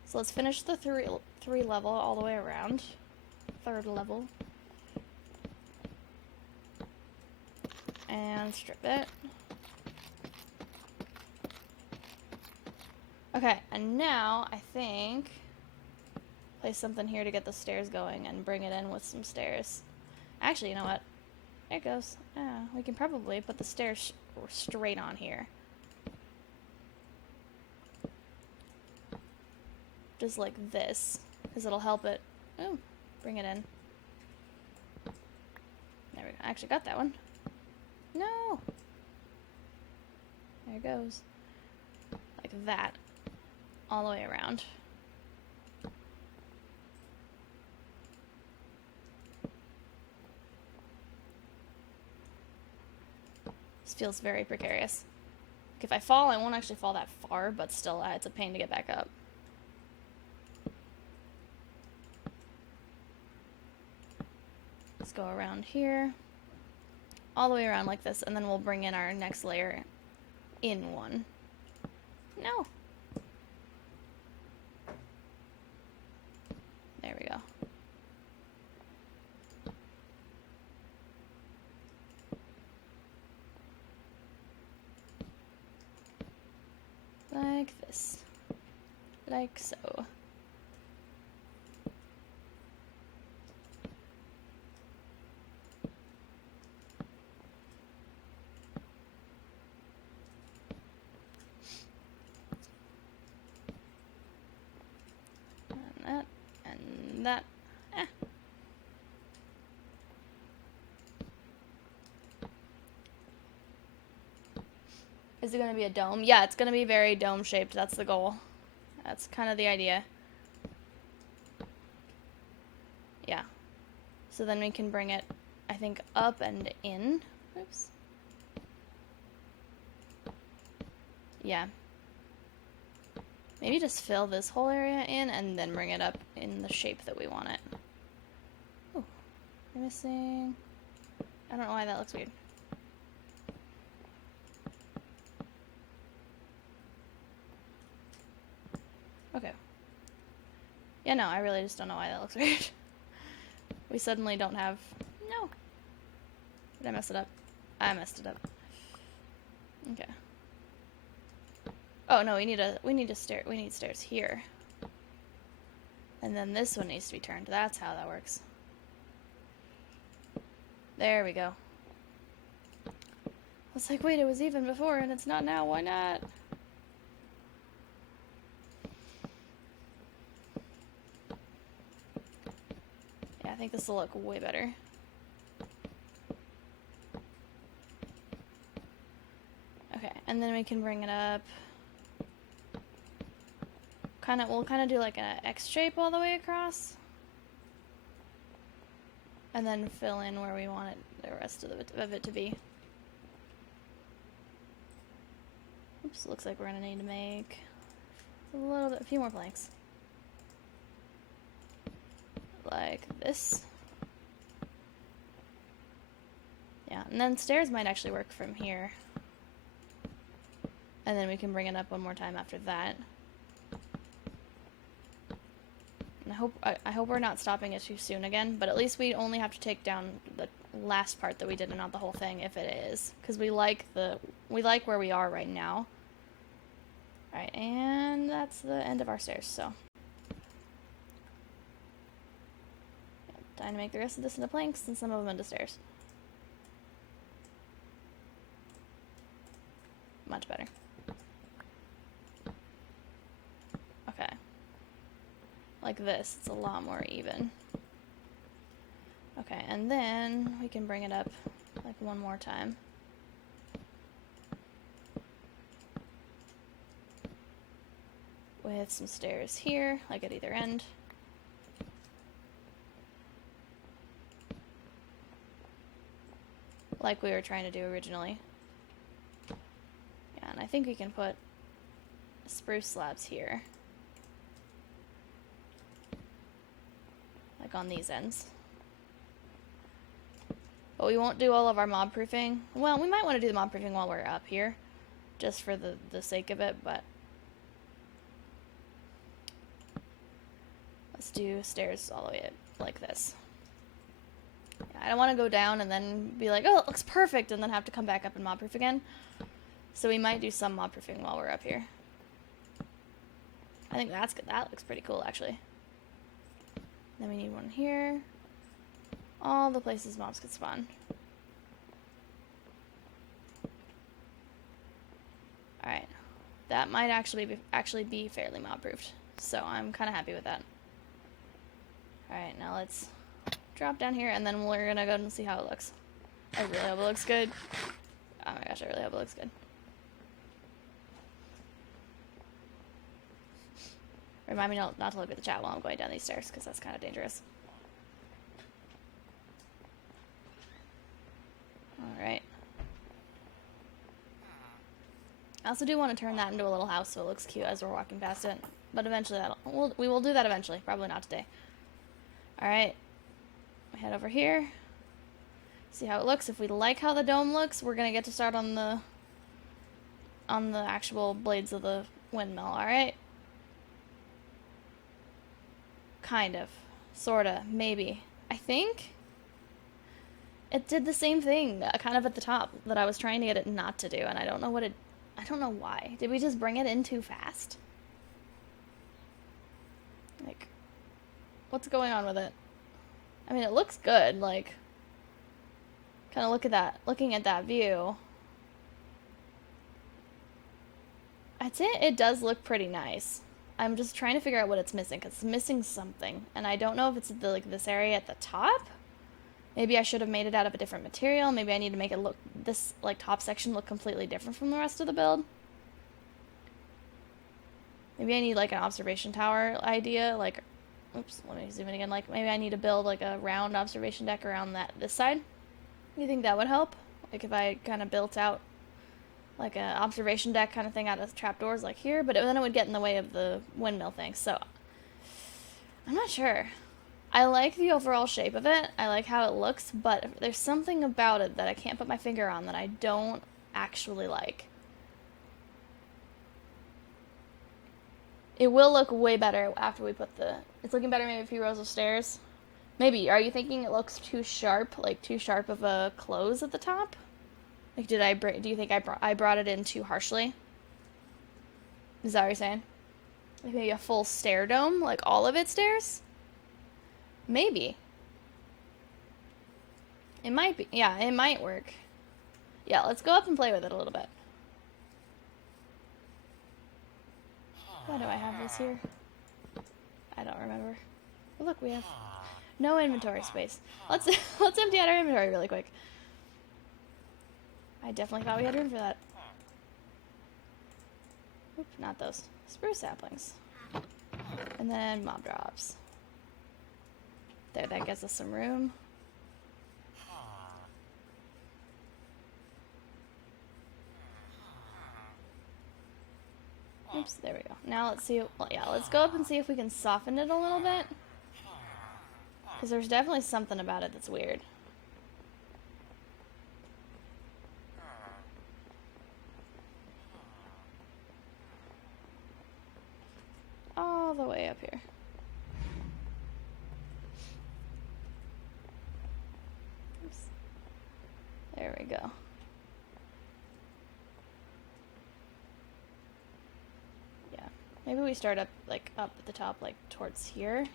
So let's finish the three level all the way around. 3rd level. And strip it. Okay, and now I think place something here to get the stairs going and bring it in with some stairs. Actually, you know what? There it goes. We can probably put the stairs straight on here. Just like this, because it'll help it. Oh, bring it in. There we go. I actually got that one. No! There it goes. Like that. All the way around. This feels very precarious. Like if I fall, I won't actually fall that far, but still, it's a pain to get back up. Let's go around here. All the way around like this, and then we'll bring in our next layer in one. No! There we go. Like this. Like so. And that, and that. Is it going to be a dome? Yeah, it's going to be very dome-shaped. That's the goal. That's kind of the idea. Yeah. So then we can bring it, I think, up and in. Oops. Yeah. Maybe just fill this whole area in and then bring it up in the shape that we want it. Oh, I'm missing... I don't know why that looks weird. Okay. Yeah, no, I really just don't know why that looks weird. We suddenly don't have... No! Did I mess it up? I messed it up. Okay. Oh, no, we need stairs here. And then this one needs to be turned. That's how that works. There we go. I was like, wait, it was even before and it's not now. Why not? Yeah, I think this will look way better. Okay, and then we can bring it up. We'll kind of do like an X shape all the way across. And then fill in where we want the rest of it to be. Oops, looks like we're gonna need to make a few more planks. Like this. Yeah, and then stairs might actually work from here. And then we can bring it up one more time after that. And I hope we're not stopping it too soon again, but at least we only have to take down the last part that we did and not the whole thing if it is. Because we like where we are right now. Alright, and that's the end of our stairs, so. Time to make the rest of this into planks and some of them into stairs. Much better. Okay. Like this, it's a lot more even. Okay, and then we can bring it up like one more time. With some stairs here, like at either end. Like we were trying to do originally. Yeah, and I think we can put spruce slabs here. Like on these ends. But we won't do all of our mob proofing. Well, we might want to do the mob proofing while we're up here. Just for the sake of it, but let's do stairs all the way up like this. Yeah, I don't want to go down and then be like, oh, it looks perfect, and then have to come back up and mob proof again. So we might do some mob proofing while we're up here. I think that's good. That looks pretty cool, actually. Then we need one here. All the places mobs could spawn. Alright. That might actually be fairly mob-proofed. So I'm kind of happy with that. Alright, now let's drop down here, and then we're going to go and see how it looks. I really hope it looks good. Oh my gosh, I really hope it looks good. Remind me not to look at the chat while I'm going down these stairs, because that's kind of dangerous. Alright. I also do want to turn that into a little house so it looks cute as we're walking past it. But eventually we will do that eventually. Probably not today. Alright. Head over here. See how it looks. If we like how the dome looks, we're going to get to start on the actual blades of the windmill. Alright? Kind of. Sorta. Maybe. I think it did the same thing, kind of at the top, that I was trying to get it not to do, and I don't know why. Did we just bring it in too fast? Like, what's going on with it? I mean, it looks good, like, kind of looking at that view. I'd say it does look pretty nice. I'm just trying to figure out what it's missing, because it's missing something, and I don't know if it's this area at the top. Maybe I should have made it out of a different material. Maybe I need to make it this top section look completely different from the rest of the build. Maybe I need like an observation tower idea, like, oops, let me zoom in again. Like maybe I need to build like a round observation deck around this side. You think that would help? Like if I kind of built out like an observation deck kind of thing out of trapdoors like here, but then it would get in the way of the windmill thing. So I'm not sure. I like the overall shape of it. I like how it looks, but there's something about it that I can't put my finger on that I don't actually like. It will look way better after we put it's looking better maybe a few rows of stairs. Maybe. Are you thinking it looks too sharp, like too sharp of a close at the top? Like do you think I brought it in too harshly? Is that what you're saying? Like maybe a full stair dome, like all of it stairs? Maybe. It might be. Yeah, it might work. Yeah, let's go up and play with it a little bit. Why do I have this here? I don't remember. Oh, look, we have no inventory space. Let's empty out our inventory really quick. I definitely thought we had room for that. Oop, not those. Spruce saplings. And then mob drops. There, that gets us some room. Oops, there we go. Now let's see, well, yeah, let's go up and see if we can soften it a little bit. Because there's definitely something about it that's weird. up here. Oops. There we go. Yeah, maybe we start up, like, up at the top, like, towards here.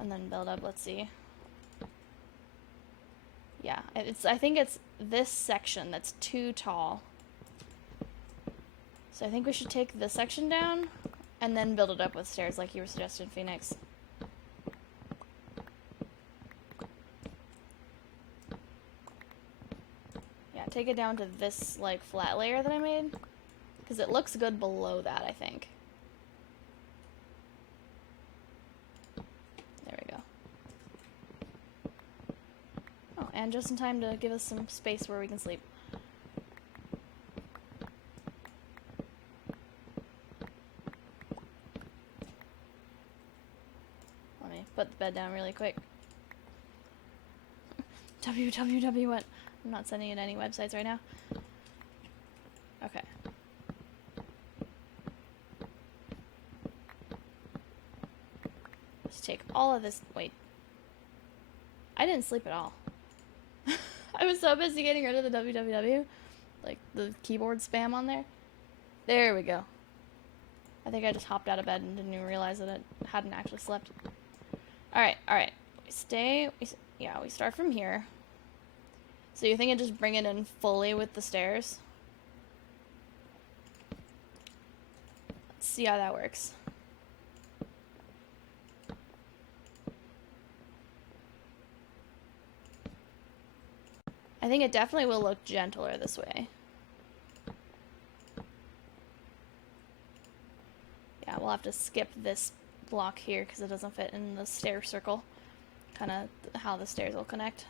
And then build up, let's see. Yeah, I think it's this section that's too tall. So I think we should take this section down and then build it up with stairs like you were suggesting, Phoenix. Yeah, take it down to this, like, flat layer that I made. Because it looks good below that, I think. There we go. Oh, and just in time to give us some space where we can sleep. Put the bed down really quick. www what? I'm not sending it to any websites right now. Okay. Let's take all of this. Wait. I didn't sleep at all. I was so busy getting rid of the www. Like the keyboard spam on there. There we go. I think I just hopped out of bed and didn't even realize that I hadn't actually slept. Alright. We start from here. So you're thinking just bring it in fully with the stairs? Let's see how that works. I think it definitely will look gentler this way. Yeah, we'll have to skip this block here because it doesn't fit in the stair circle. Kind of how the stairs will connect.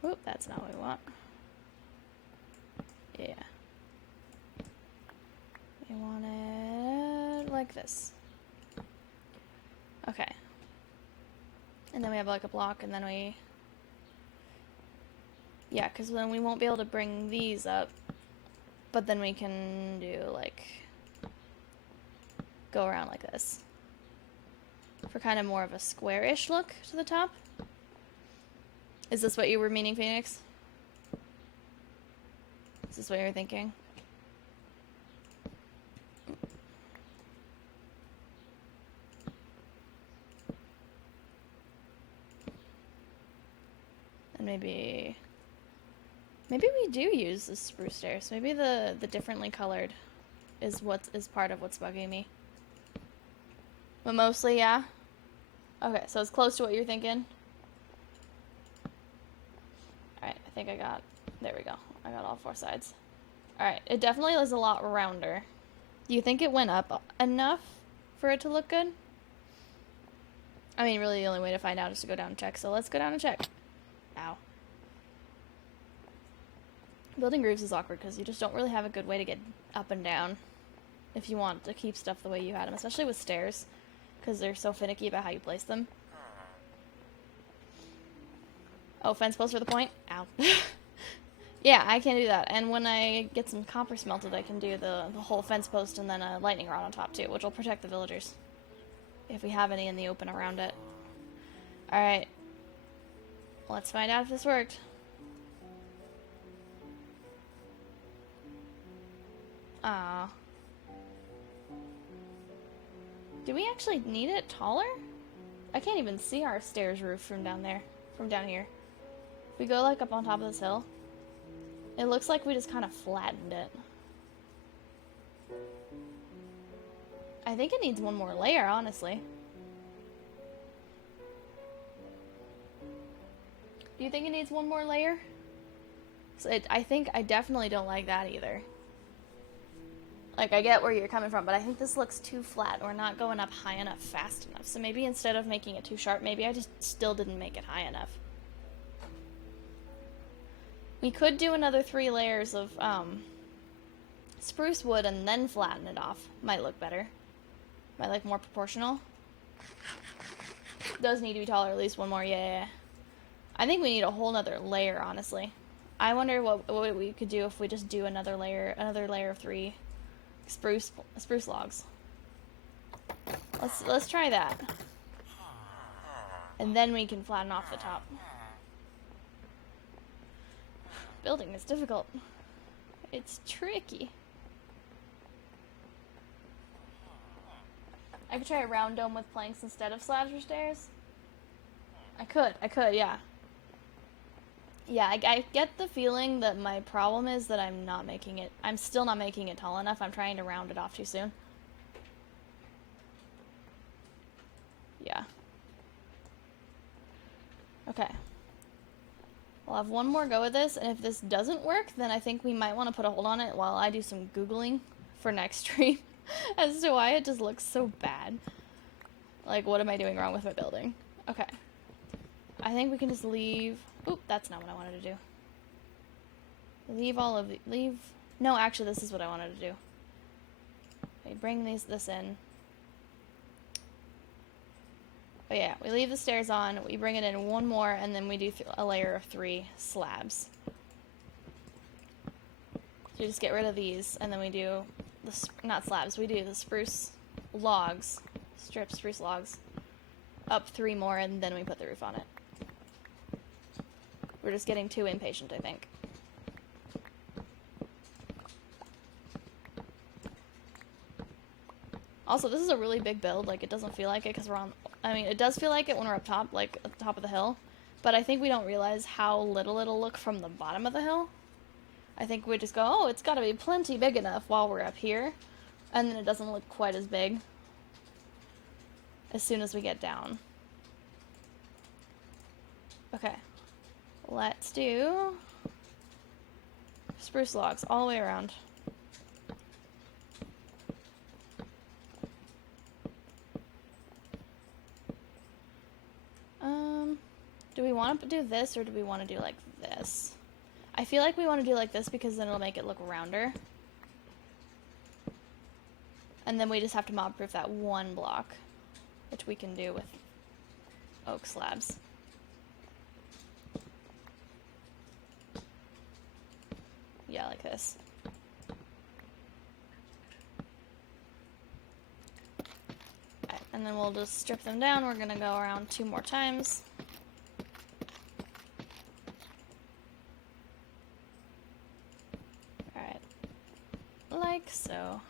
Whoop, that's not what we want. Yeah. We want it like this. Okay. And then we have like a block, and then we... Yeah, because then we won't be able to bring these up, but then we can do, like, go around like this. For kind of more of a square-ish look to the top. Is this what you were meaning, Phoenix? Is this what you were thinking? And maybe we do use the spruce stairs. Maybe the differently colored is part of what's bugging me. But mostly, yeah. Okay, so it's close to what you're thinking. Alright, I think there we go. I got all four sides. Alright, it definitely is a lot rounder. Do you think it went up enough for it to look good? I mean, really the only way to find out is to go down and check, so let's go down and check. Ow. Building grooves is awkward because you just don't really have a good way to get up and down if you want to keep stuff the way you had them, especially with stairs, because they're so finicky about how you place them. Oh, fence post for the point? Ow. Yeah, I can do that, and when I get some copper smelted, I can do the whole fence post and then a lightning rod on top too, which will protect the villagers, if we have any in the open around it. Alright. Let's find out if this worked. Ah. Do we actually need it taller? I can't even see our stairs roof from down there, from down here. If we go like up on top of this hill, it looks like we just kind of flattened it. I think it needs one more layer, honestly. Do you think it needs one more layer? So I definitely don't like that either. Like, I get where you're coming from, but I think this looks too flat. We're not going up high enough fast enough. So maybe instead of making it too sharp, maybe I just still didn't make it high enough. We could do another 3 layers of spruce wood and then flatten it off. Might look better. Might look more proportional. Does need to be taller, at least one more, yeah. I think we need a whole nother layer, honestly. I wonder what we could do if we just do another layer of 3 spruce logs. Let's try that. And then we can flatten off the top. Building is difficult. It's tricky. I could try a round dome with planks instead of slabs or stairs. I could, yeah. Yeah, I get the feeling that my problem is that I'm still not making it tall enough. I'm trying to round it off too soon. Yeah. Okay. We'll have one more go at this, and if this doesn't work, then I think we might want to put a hold on it while I do some Googling for next stream as to why it just looks so bad. Like, what am I doing wrong with my building? Okay. I think we can just leave... Oop, that's not what I wanted to do. Leave all of the... Leave... No, actually, this is what I wanted to do. Okay, bring this in. But yeah, we leave the stairs on, we bring it in one more, and then we do a layer of 3 slabs. So we just get rid of these, and then we do... not slabs, we do the spruce logs. Strip spruce logs. Up 3 more, and then we put the roof on it. We're just getting too impatient, I think. Also, this is a really big build. Like, it doesn't feel like it because we're on... I mean, it does feel like it when we're up top, like, at the top of the hill. But I think we don't realize how little it'll look from the bottom of the hill. I think we just go, oh, it's got to be plenty big enough while we're up here. And then it doesn't look quite as big as soon as we get down. Okay. Let's do spruce logs all the way around. Do we want to do this or do we want to do like this? I feel like we want to do like this because then it'll make it look rounder. And then we just have to mob proof that one block, which we can do with oak slabs. Yeah, like this. Okay, and then we'll just strip them down. We're gonna go around 2 more times. Alright. Like so.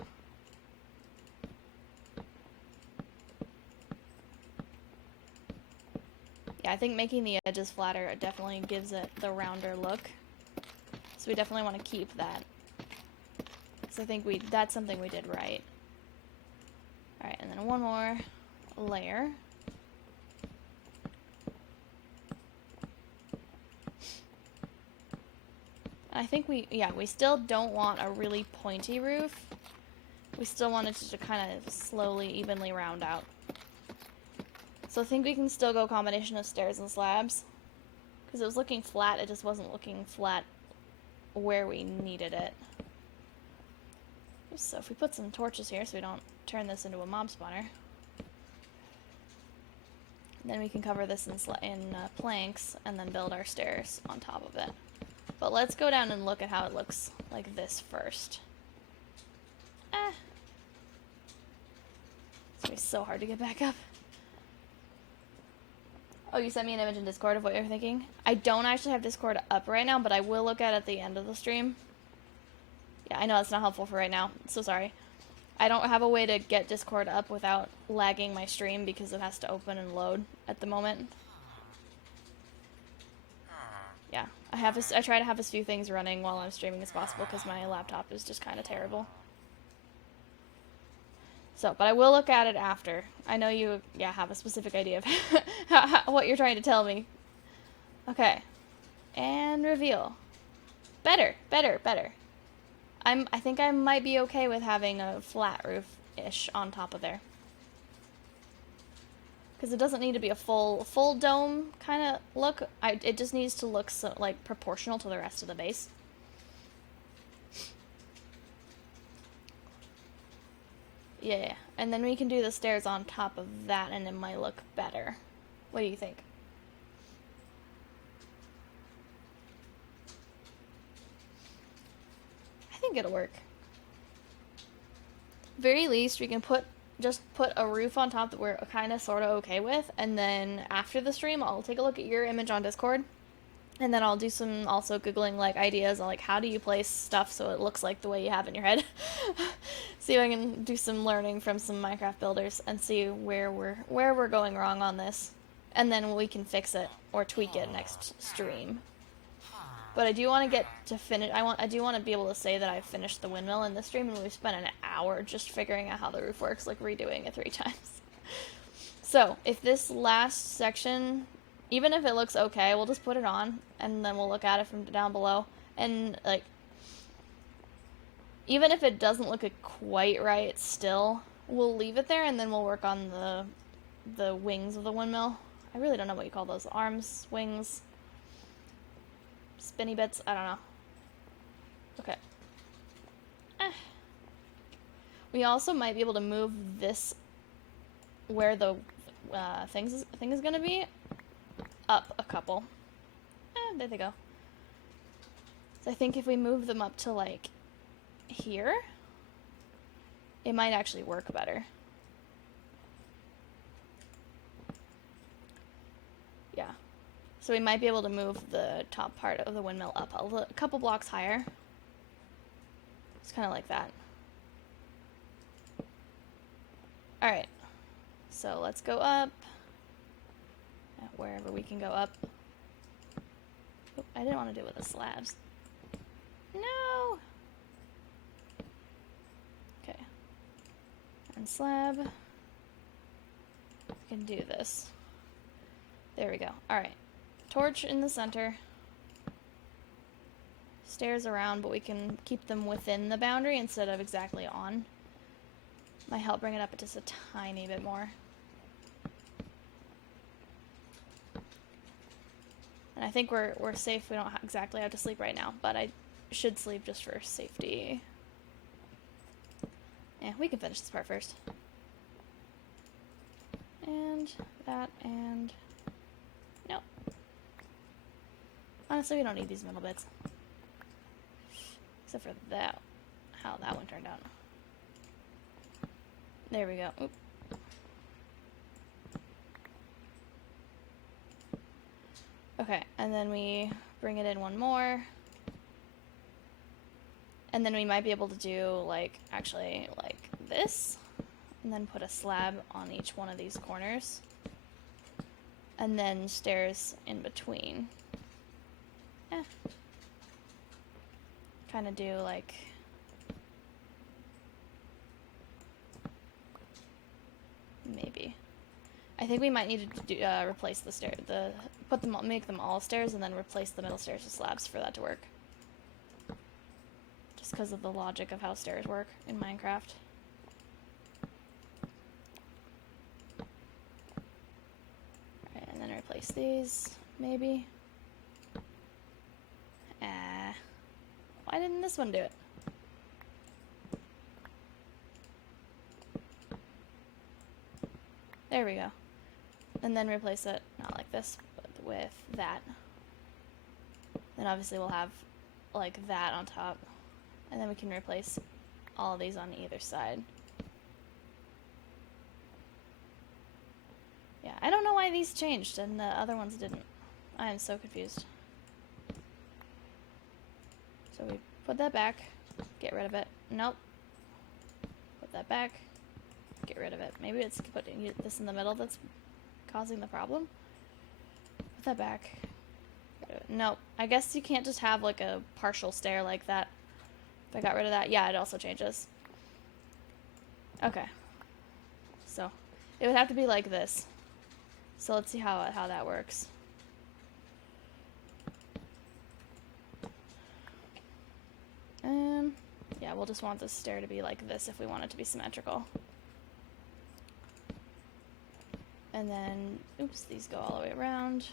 Yeah, I think making the edges flatter definitely gives it the rounder look. So we definitely want to keep that. So I think that's something we did right. Alright, and then one more layer. I think we still don't want a really pointy roof. We still want it to kind of slowly, evenly round out. So I think we can still go combination of stairs and slabs. Because it was looking flat, it just wasn't looking flat where we needed it. So if we put some torches here so we don't turn this into a mob spawner. Then we can cover this in planks and then build our stairs on top of it. But let's go down and look at how it looks like this first. It's gonna be so hard to get back up. Oh, you sent me an image in Discord of what you're thinking? I don't actually have Discord up right now, but I will look at it at the end of the stream. Yeah, I know that's not helpful for right now. So sorry. I don't have a way to get Discord up without lagging my stream because it has to open and load at the moment. Yeah, I try to have as few things running while I'm streaming as possible because my laptop is just kind of terrible. So, but I will look at it after. I know you, have a specific idea of what you're trying to tell me. Okay. And reveal. Better. I think I might be okay with having a flat roof-ish on top of there. Because it doesn't need to be a full dome kind of look. It just needs to look like proportional to the rest of the base. Yeah, and then we can do the stairs on top of that and it might look better. What do you think? think it'll work. Very least, we can just put a roof on top that we're kind of sort of okay with, and then after the stream, I'll take a look at your image on Discord, and then I'll do some also Googling like ideas on like how do you place stuff so it looks like the way you have in your head. See if I can do some learning from some Minecraft builders and see where we're going wrong on this, and then we can fix it or tweak it next stream. But I do want to get to finish. I do want to be able to say that I've finished the windmill in this stream, and we've spent an hour just figuring out how the roof works, like redoing it 3 times. So if this last section, even if it looks okay, we'll just put it on, and then we'll look at it from down below. And like, even if it doesn't look quite right, still we'll leave it there, and then we'll work on the wings of the windmill. I really don't know what you call those. Arms, wings, spinny bits, I don't know. Okay. We also might be able to move this where the thing is gonna be up a couple. There they go. So I think if we move them up to like here, it might actually work better. Yeah. So we might be able to move the top part of the windmill up a couple blocks higher. It's kind of like that. Alright. So let's go up. Wherever we can go up. Oh, I didn't want to do it with the slabs. No! Okay. And slab. We can do this. There we go. Alright. Torch in the center. Stairs around, but we can keep them within the boundary instead of exactly on. Might help bring it up just a tiny bit more. And I think we're safe. We don't exactly have to sleep right now, but I should sleep just for safety. Yeah, we can finish this part first. And that, and nope. Honestly, we don't need these middle bits. Except for that, how that one turned out. There we go. Oop. Okay, and then we bring it in one more. And then we might be able to do, like, actually, like this. And then put a slab on each one of these corners. And then stairs in between. Kind of do, like... Maybe. I think we might need to do, replace the stair, make them all stairs, and then replace the middle stairs with slabs for that to work. Just because of the logic of how stairs work in Minecraft. Alright, and then replace these, maybe. Why didn't this one do it? There we go. And then replace it, not like this, but with that. Then obviously we'll have like that on top. And then we can replace all of these on either side. Yeah, I don't know why these changed and the other ones didn't. I am so confused. So we put that back, get rid of it. Nope. Put that back, get rid of it. Maybe it's putting this in the middle that's causing the problem. Put that back. Nope. I guess you can't just have like a partial stair like that. If I got rid of that, yeah, it also changes. Okay. So it would have to be like this. So let's see how that works. Yeah, we'll just want this stair to be like this if we want it to be symmetrical. And then, oops, these go all the way around.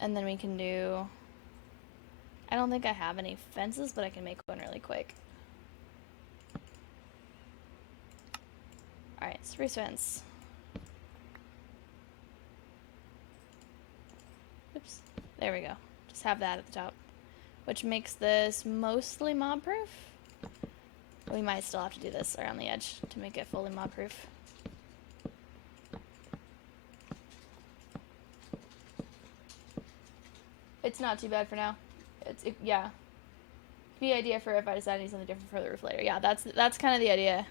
And then we can do, I don't think I have any fences, but I can make one really quick. Alright, spruce fence. Oops, there we go. Just have that at the top. Which makes this mostly mob-proof. We might still have to do this around the edge to make it fully mob-proof. It's not too bad for now. Yeah. The idea for if I decide to do something different for the roof later. Yeah, that's kind of the idea.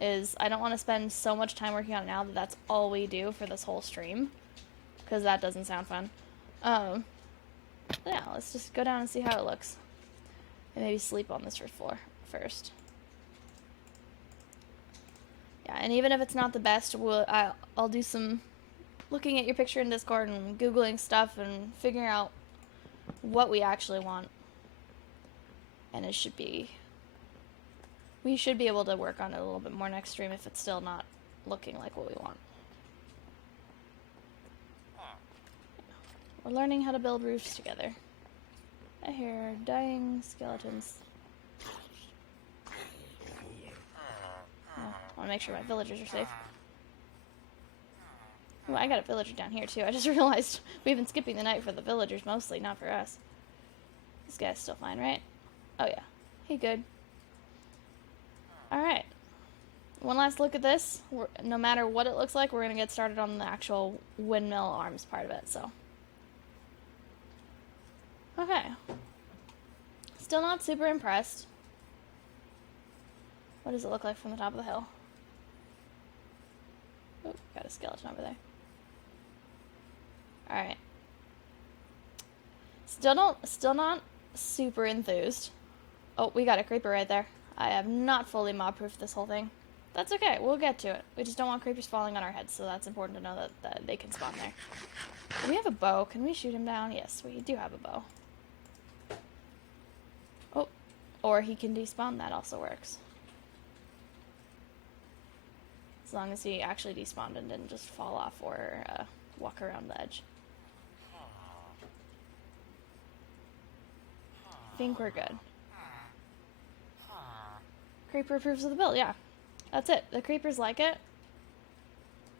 Is I don't want to spend so much time working on it now that that's all we do for this whole stream. Because that doesn't sound fun. Yeah, let's just go down and see how it looks. And maybe sleep on this floor first. Yeah, and even if it's not the best, I'll do some looking at your picture in Discord and Googling stuff and figuring out what we actually want. And we should be able to work on it a little bit more next stream if it's still not looking like what we want. We're learning how to build roofs together. I hear dying skeletons. I want to make sure my villagers are safe. Ooh, I got a villager down here too. I just realized we've been skipping the night for the villagers mostly, not for us. This guy's still fine, right? Oh yeah, he good. Alright. One last look at this. No matter what it looks like, we're going to get started on the actual windmill arms part of it, so. Okay. Still not super impressed. What does it look like from the top of the hill? Oh, got a skeleton over there. Alright. Still not super enthused. Oh, we got a creeper right there. I have not fully mob-proofed this whole thing. That's okay, we'll get to it. We just don't want creepers falling on our heads, so that's important to know that they can spawn there. Do we have a bow? Can we shoot him down? Yes, we do have a bow. Oh, or he can despawn, that also works. As long as he actually despawned and didn't just fall off or walk around the edge. I think we're good. Creeper approves of the build, yeah. That's it. The creepers like it.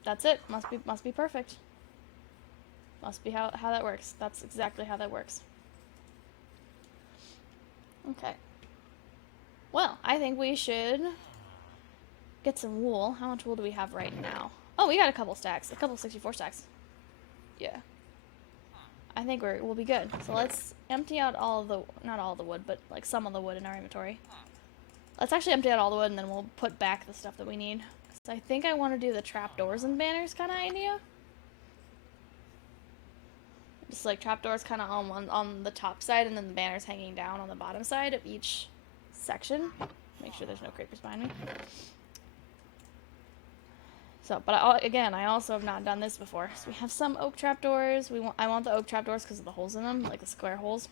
That's it. Must be perfect. Must be how that works. That's exactly how that works. Okay. Well, I think we should get some wool. How much wool do we have right now? Oh, we got a couple stacks. A couple 64 stacks. Yeah. I think we'll be good. So let's empty out all of the, not all of the wood, but like some of the wood in our inventory. Let's actually empty out all the wood and then we'll put back the stuff that we need. So I think I want to do the trapdoors and banners kind of idea. Just like trapdoors kind of on the top side and then the banners hanging down on the bottom side of each section. Make sure there's no creepers behind me. So, but again, I also have not done this before. So we have some oak trapdoors. I want the oak trapdoors because of the holes in them, like the square holes.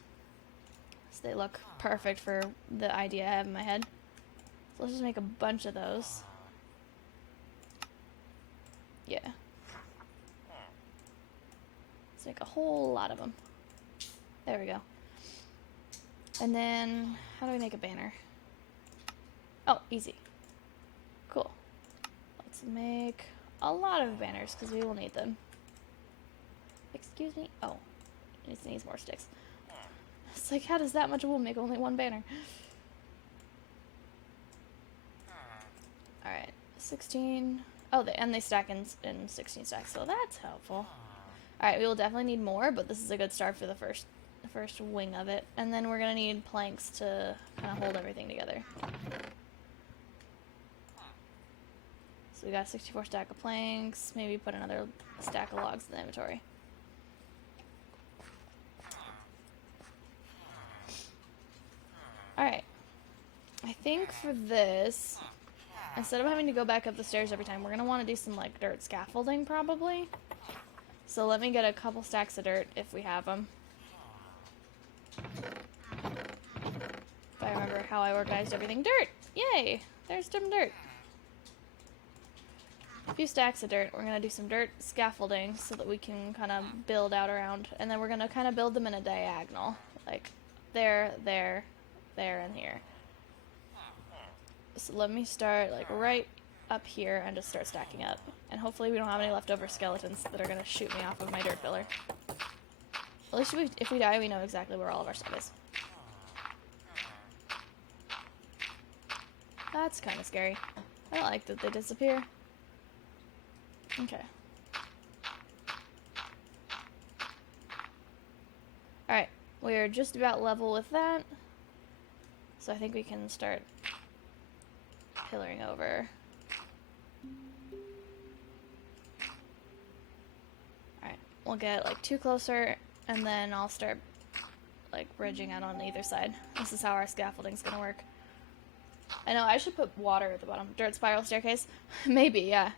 So they look perfect for the idea I have in my head. So let's just make a bunch of those. Yeah. Let's make a whole lot of them. There we go. And then, how do we make a banner? Oh, easy. Cool. Let's make a lot of banners, because we will need them. Excuse me? Oh. It needs more sticks. It's like, how does that much wool make only one banner? Alright. 16. Oh, and they stack in 16 stacks, so that's helpful. Alright, we will definitely need more, but this is a good start for the first wing of it. And then we're going to need planks to kind of hold everything together. So we got a 64 stack of planks, maybe put another stack of logs in the inventory. Alright. I think for this, instead of having to go back up the stairs every time, we're going to want to do some like dirt scaffolding probably. So let me get a couple stacks of dirt if we have them. If I remember how I organized everything. Dirt! Yay! There's some dirt. A few stacks of dirt. We're going to do some dirt scaffolding so that we can kind of build out around. And then we're going to kind of build them in a diagonal. Like there, there, there, and here. So let me start like right up here and just start stacking up. And hopefully we don't have any leftover skeletons that are going to shoot me off of my dirt pillar. At least if we die, we know exactly where all of our stuff is. That's kind of scary. I don't like that they disappear. Okay. Alright, we're just about level with that. So I think we can start pillaring over. Alright, we'll get like 2 closer, and then I'll start like bridging out on either side. This is how our scaffolding's gonna work. I know, I should put water at the bottom. Dirt spiral staircase? Maybe, yeah.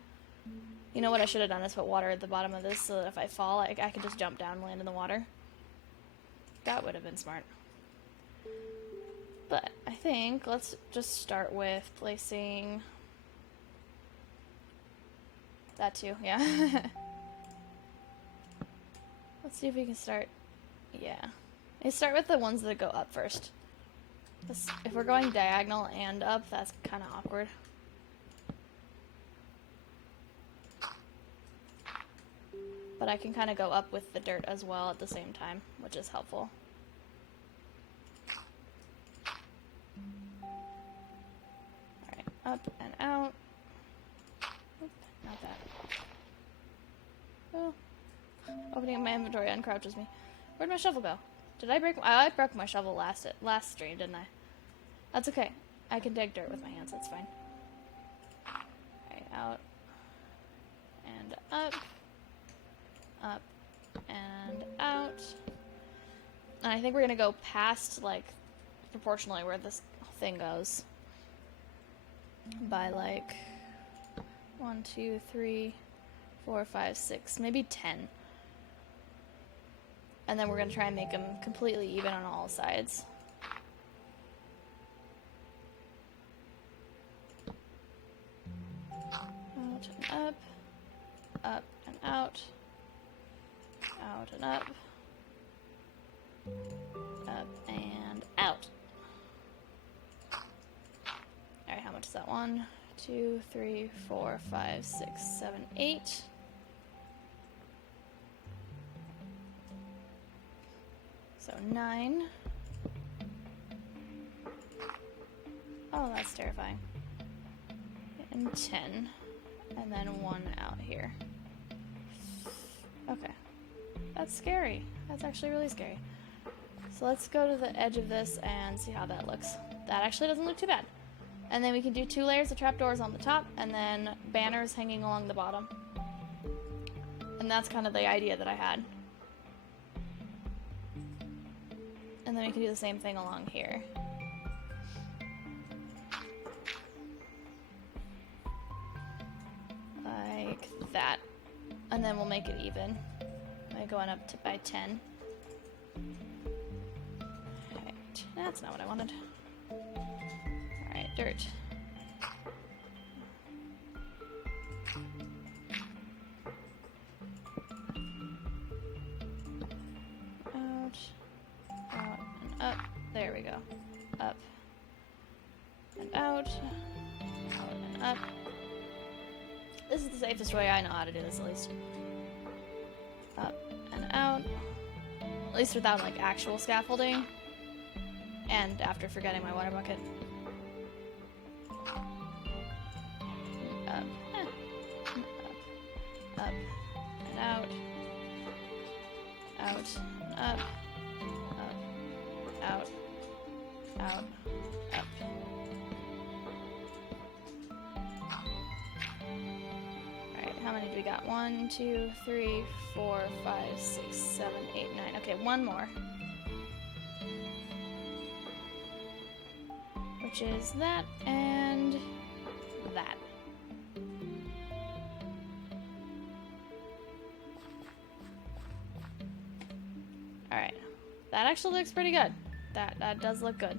You know what I should have done is put water at the bottom of this so that if I fall, I can just jump down and land in the water. That would have been smart. But I think let's just start with placing that too, yeah. Let's see if we can start, yeah. Let's start with the ones that go up first. If we're going diagonal and up, that's kind of awkward. But I can kind of go up with the dirt as well at the same time, which is helpful. Alright, up and out. Oop, not that. Oh. Opening up my inventory uncrouches me. Where'd my shovel go? Did I break? I broke my shovel last stream, didn't I? That's okay. I can dig dirt with my hands. That's fine. Alright, out and up, up and out. And I think we're gonna go past, like, proportionally where this thing goes. By like 1, 2, 3, 4, 5, 6, maybe 10. And then we're going to try and make them completely even on all sides. Out and up. Up and out. Out and up. Up and out. Alright, how much is that? 1, 2, 3, 4, 5, 6, 7, 8. So 9. Oh, that's terrifying. And 10. And then 1 out here. Okay. That's scary. That's actually really scary. So let's go to the edge of this and see how that looks. That actually doesn't look too bad. And then we can do 2 layers of trapdoors on the top and then banners hanging along the bottom. And that's kind of the idea that I had. And then we can do the same thing along here. Like that. And then we'll make it even. By going up to by 10. Alright, that's not what I wanted. Alright, dirt. Out. Out and up. There we go. Up. And out. Out and up. This is the safest way I know how to do this, at least. Up and out. At least without, like, actual scaffolding. And after forgetting my water bucket. Up. Up. Up. And out. Out. And up. Up. Out. Out. Up. Alright, how many do we got? 1, 2, 3, 4, 5, 6, 7, 8, 9. Okay, 1 more. Which is that and that. Alright. That actually looks pretty good. That does look good.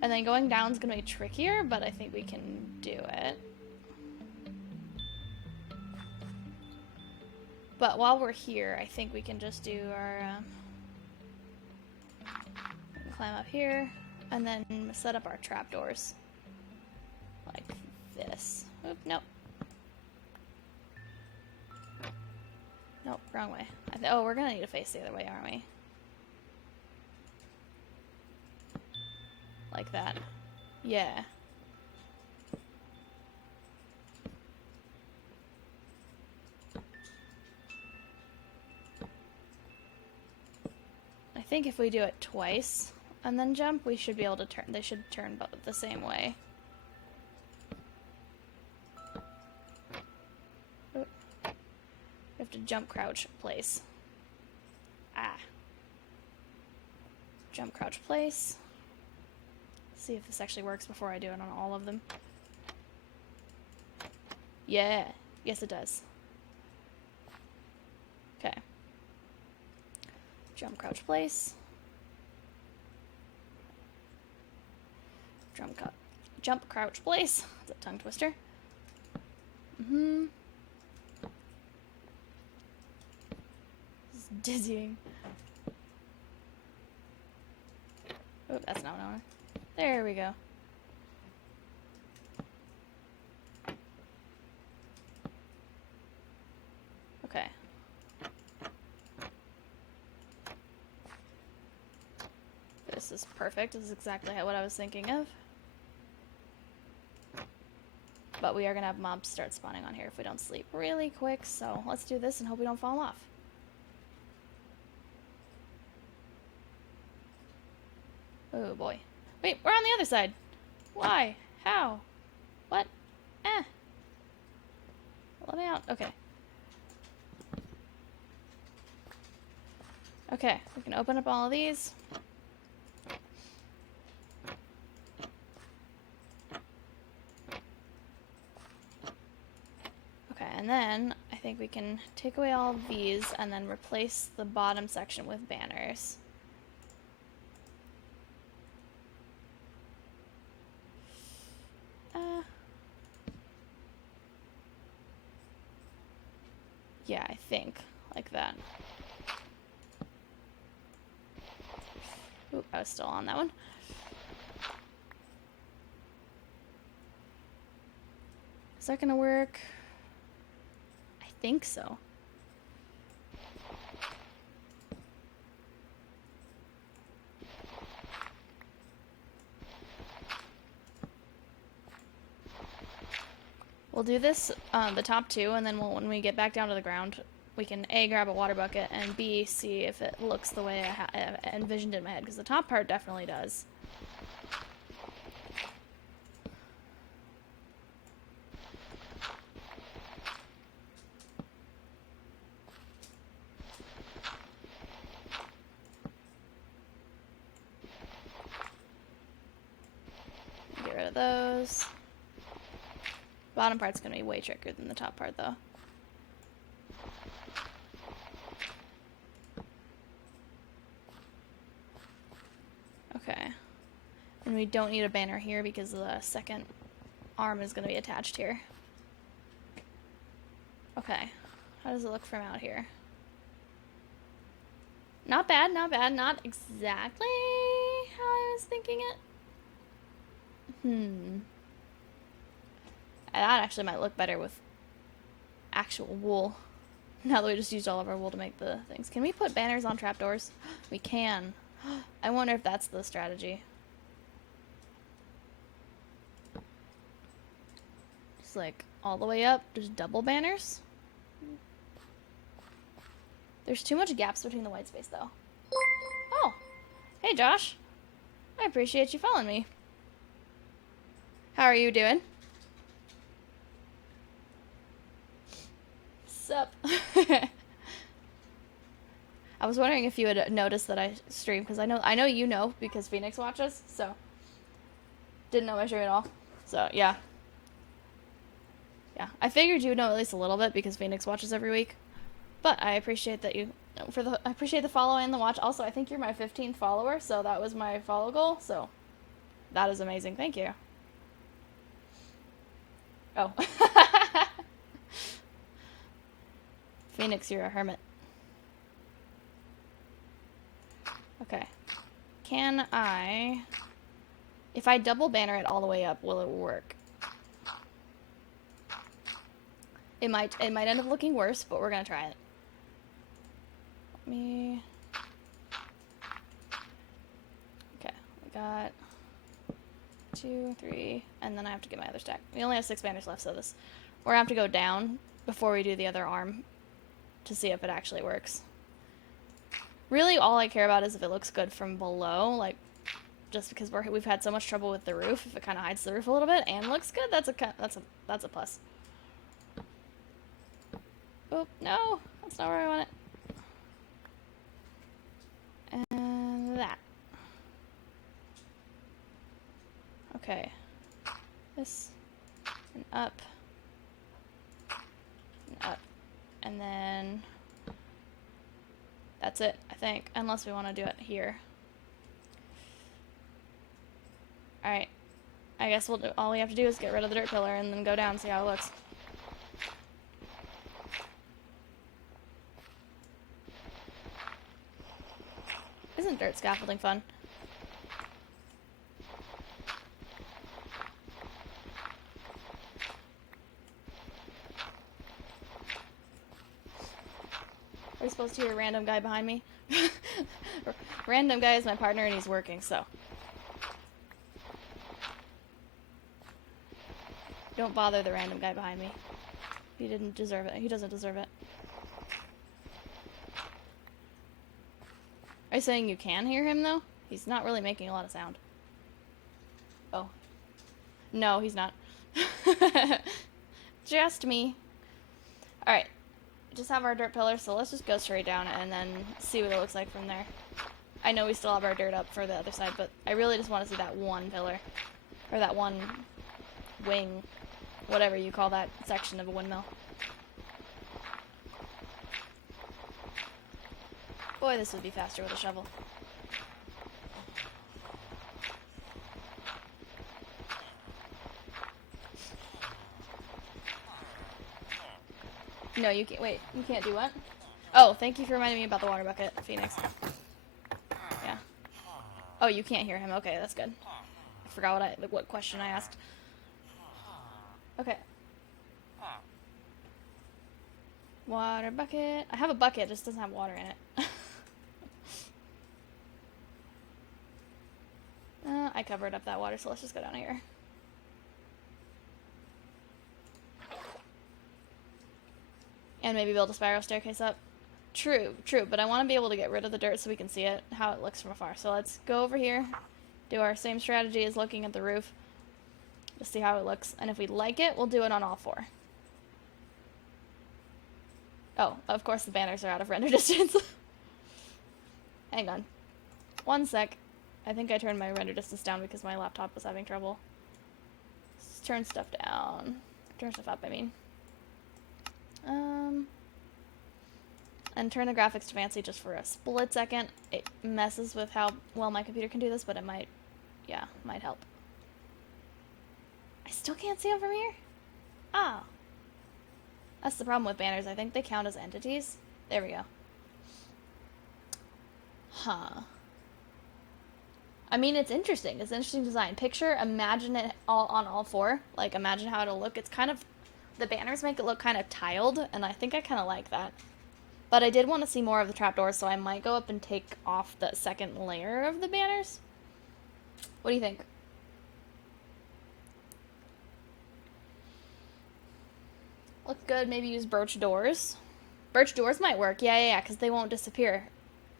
And then going down is going to be trickier, but I think we can do it. But while we're here, I think we can just do our... climb up here, and then set up our trapdoors. Like this. Oop, nope. Nope, wrong way. Oh, we're gonna need to face the other way, aren't we? Like that. Yeah. I think if we do it twice and then jump, we should be able to turn. They should turn both the same way. We have to jump, crouch, place. Ah. Jump, crouch, place. See if this actually works before I do it on all of them. Yeah. Yes, it does. Okay. Jump, crouch, place. Jump, crouch, place. That's a tongue twister. This is dizzying. Oh, that's not what I want. There we go. Okay. This is perfect. This is exactly what I was thinking of. But we are going to have mobs start spawning on here if we don't sleep really quick, so let's do this and hope we don't fall off. Oh boy. Wait, we're on the other side. Why? How? What? Let me out. Okay. Okay, we can open up all of these. Okay, and then I think we can take away all of these and then replace the bottom section with banners. Yeah, I think. Like that. Oop, I was still on that one. Is that gonna work? I think so. We'll do this, the top two, and then when we get back down to the ground, we can A, grab a water bucket, and B, see if it looks the way I envisioned it in my head, because the top part definitely does. Get rid of those. Bottom part's gonna be way trickier than the top part, though. Okay. And we don't need a banner here because the second arm is gonna be attached here. Okay. How does it look from out here? Not bad, not bad. Not exactly how I was thinking it. That actually might look better with actual wool. Now that we just used all of our wool to make the things. Can we put banners on trapdoors? We can. I wonder if that's the strategy. Just like all the way up, just double banners. There's too much gaps between the white space though. Oh, hey Josh. I appreciate you following me. How are you doing? Sup? I was wondering if you had noticed that I stream, because I know you know, because Phoenix watches, so didn't know my stream at all. So yeah, I figured you would know at least a little bit because Phoenix watches every week. But I appreciate that I appreciate the follow and the watch. Also, I think you're my 15th follower, so that was my follow goal. So that is amazing. Thank you. Oh. Phoenix, you're a hermit. Okay. Can I... If I double banner it all the way up, will it work? It might end up looking worse, but we're gonna try it. me... Okay, we got 2, 3, and then I have to get my other stack. We only have 6 banners left, so this... We're gonna have to go down before we do the other arm to see if it actually works. Really, all I care about is if it looks good from below, like, just because we've had so much trouble with the roof. If it kind of hides the roof a little bit and looks good, that's a plus. Oh, no, that's not where I want it. And that. Okay. This, and up, and up, and then that's it, I think, unless we want to do it here. Alright, I guess we'll do, all we have to do is get rid of the dirt pillar and then go down and see how it looks. Isn't dirt scaffolding fun? Are we supposed to hear a random guy behind me? Random guy is my partner and he's working, so. Don't bother the random guy behind me. He didn't deserve it. He doesn't deserve it. Are you saying you can hear him, though? He's not really making a lot of sound. Oh. No, he's not. Just me. Alright. Just have our dirt pillar, so let's just go straight down and then see what it looks like from there. I know we still have our dirt up for the other side, but I really just want to see that one pillar. Or that one wing. Whatever you call that section of a windmill. Boy, this would be faster with a shovel. No, you can't. Wait, you can't do what? Oh, thank you for reminding me about the water bucket, Phoenix. Yeah. Oh, you can't hear him. Okay, that's good. I forgot what question I asked. Okay. Water bucket. I have a bucket, it just doesn't have water in it. I covered up that water, so let's just go down here. And maybe build a spiral staircase up. True, but I want to be able to get rid of the dirt so we can see it, how it looks from afar. So let's go over here, do our same strategy as looking at the roof. Just see how it looks, and if we like it, we'll do it on all 4. Oh, of course the banners are out of render distance. Hang on. 1 sec. I think I turned my render distance down because my laptop was having trouble. Let's turn stuff down. Turn stuff up, I mean. And turn the graphics to fancy just for a split second. It messes with how well my computer can do this, but it might, yeah, might help. I still can't see them from here? Oh. That's the problem with banners. I think they count as entities. There we go. Huh. I mean, it's interesting. It's an interesting design. Imagine it all on all 4. Like, imagine how it'll look. It's kind of, the banners make it look kind of tiled, and I think I kind of like that. But I did want to see more of the trapdoors, so I might go up and take off the second layer of the banners. What do you think? Look good, maybe use birch doors. Birch doors might work, yeah, because they won't disappear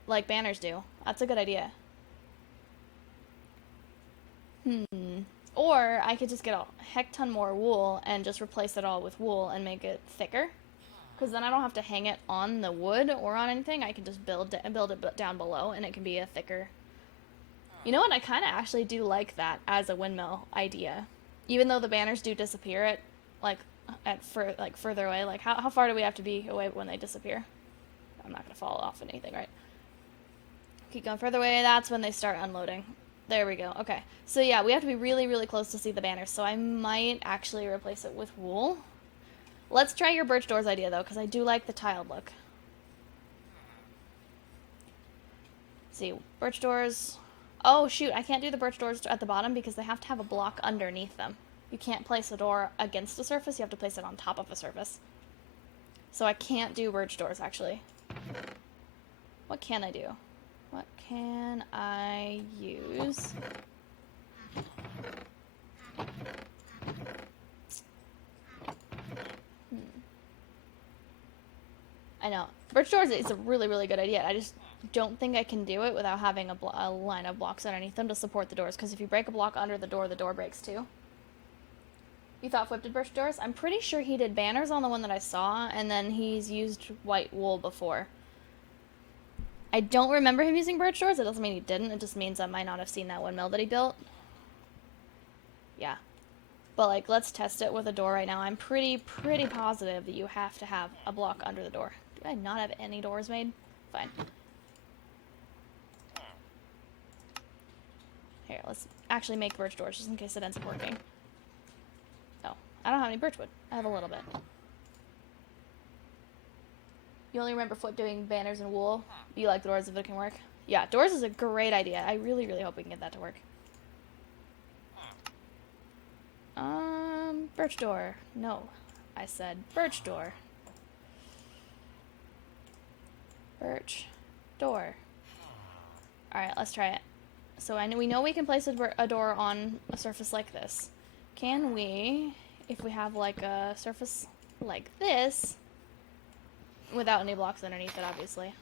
like banners do. That's a good idea. Or I could just get a heck ton more wool and just replace it all with wool and make it thicker. Because then I don't have to hang it on the wood or on anything. I can just build it down below and it can be a thicker... You know what? I kind of actually do like that as a windmill idea. Even though the banners do disappear further away. Like, how far do we have to be away when they disappear? I'm not going to fall off anything, right? Keep going further away. That's when they start unloading. There we go. Okay. So yeah, we have to be really, really close to see the banners. So I might actually replace it with wool. Let's try your birch doors idea, though, because I do like the tiled look. Let's see, birch doors. Oh, shoot, I can't do the birch doors at the bottom because they have to have a block underneath them. You can't place a door against a surface. You have to place it on top of a surface. So I can't do birch doors, actually. What can I do? What can I use? I know. Birch doors is a really, really good idea. I just don't think I can do it without having a line of blocks underneath them to support the doors, because if you break a block under the door breaks too. You thought Flip did birch doors? I'm pretty sure he did banners on the one that I saw, and then he's used white wool before. I don't remember him using birch doors. It doesn't mean he didn't. It just means I might not have seen that windmill that he built. Yeah. But, like, let's test it with a door right now. I'm pretty positive that you have to have a block under the door. Do I not have any doors made? Fine. Here, let's actually make birch doors just in case it ends up working. Oh, I don't have any birch wood. I have a little bit. You only remember Flip doing banners and wool. You like the doors if it can work? Yeah, doors is a great idea. I really hope we can get that to work. Birch door. No, I said birch door. Birch door. Alright, let's try it. So we know we can place a door on a surface like this. Can we, if we have like a surface like this, without any blocks underneath it, obviously.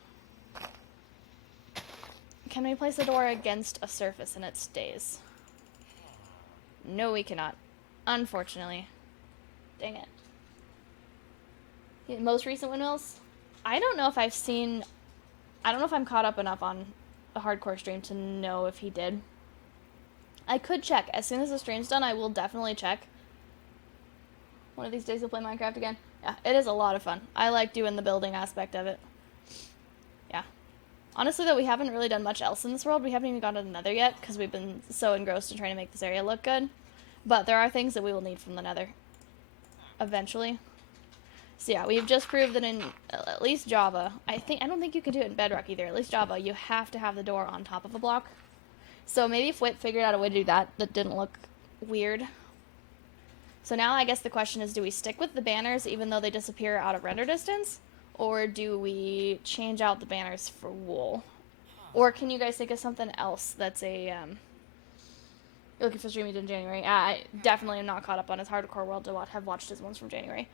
Can we place a door against a surface and it stays? No, we cannot. Unfortunately. Dang it. The most recent windmills? I don't know if I'm caught up enough on the hardcore stream to know if he did. I could check. As soon as the stream's done, I will definitely check. One of these days we'll play Minecraft again. Yeah, it is a lot of fun. I like doing the building aspect of it. Yeah. Honestly, though, we haven't really done much else in this world. We haven't even gotten to the Nether yet, because we've been so engrossed in trying to make this area look good. But there are things that we will need from the Nether. Eventually. So yeah, we've just proved that in at least Java, I don't think you can do it in Bedrock either. At least Java, you have to have the door on top of a block. So maybe if Whit figured out a way to do that didn't look weird. So now I guess the question is, do we stick with the banners even though they disappear out of render distance? Or do we change out the banners for wool? Or can you guys think of something else that's a, you're looking for streaming in January? I definitely am not caught up on his hardcore world to have watched his ones from January.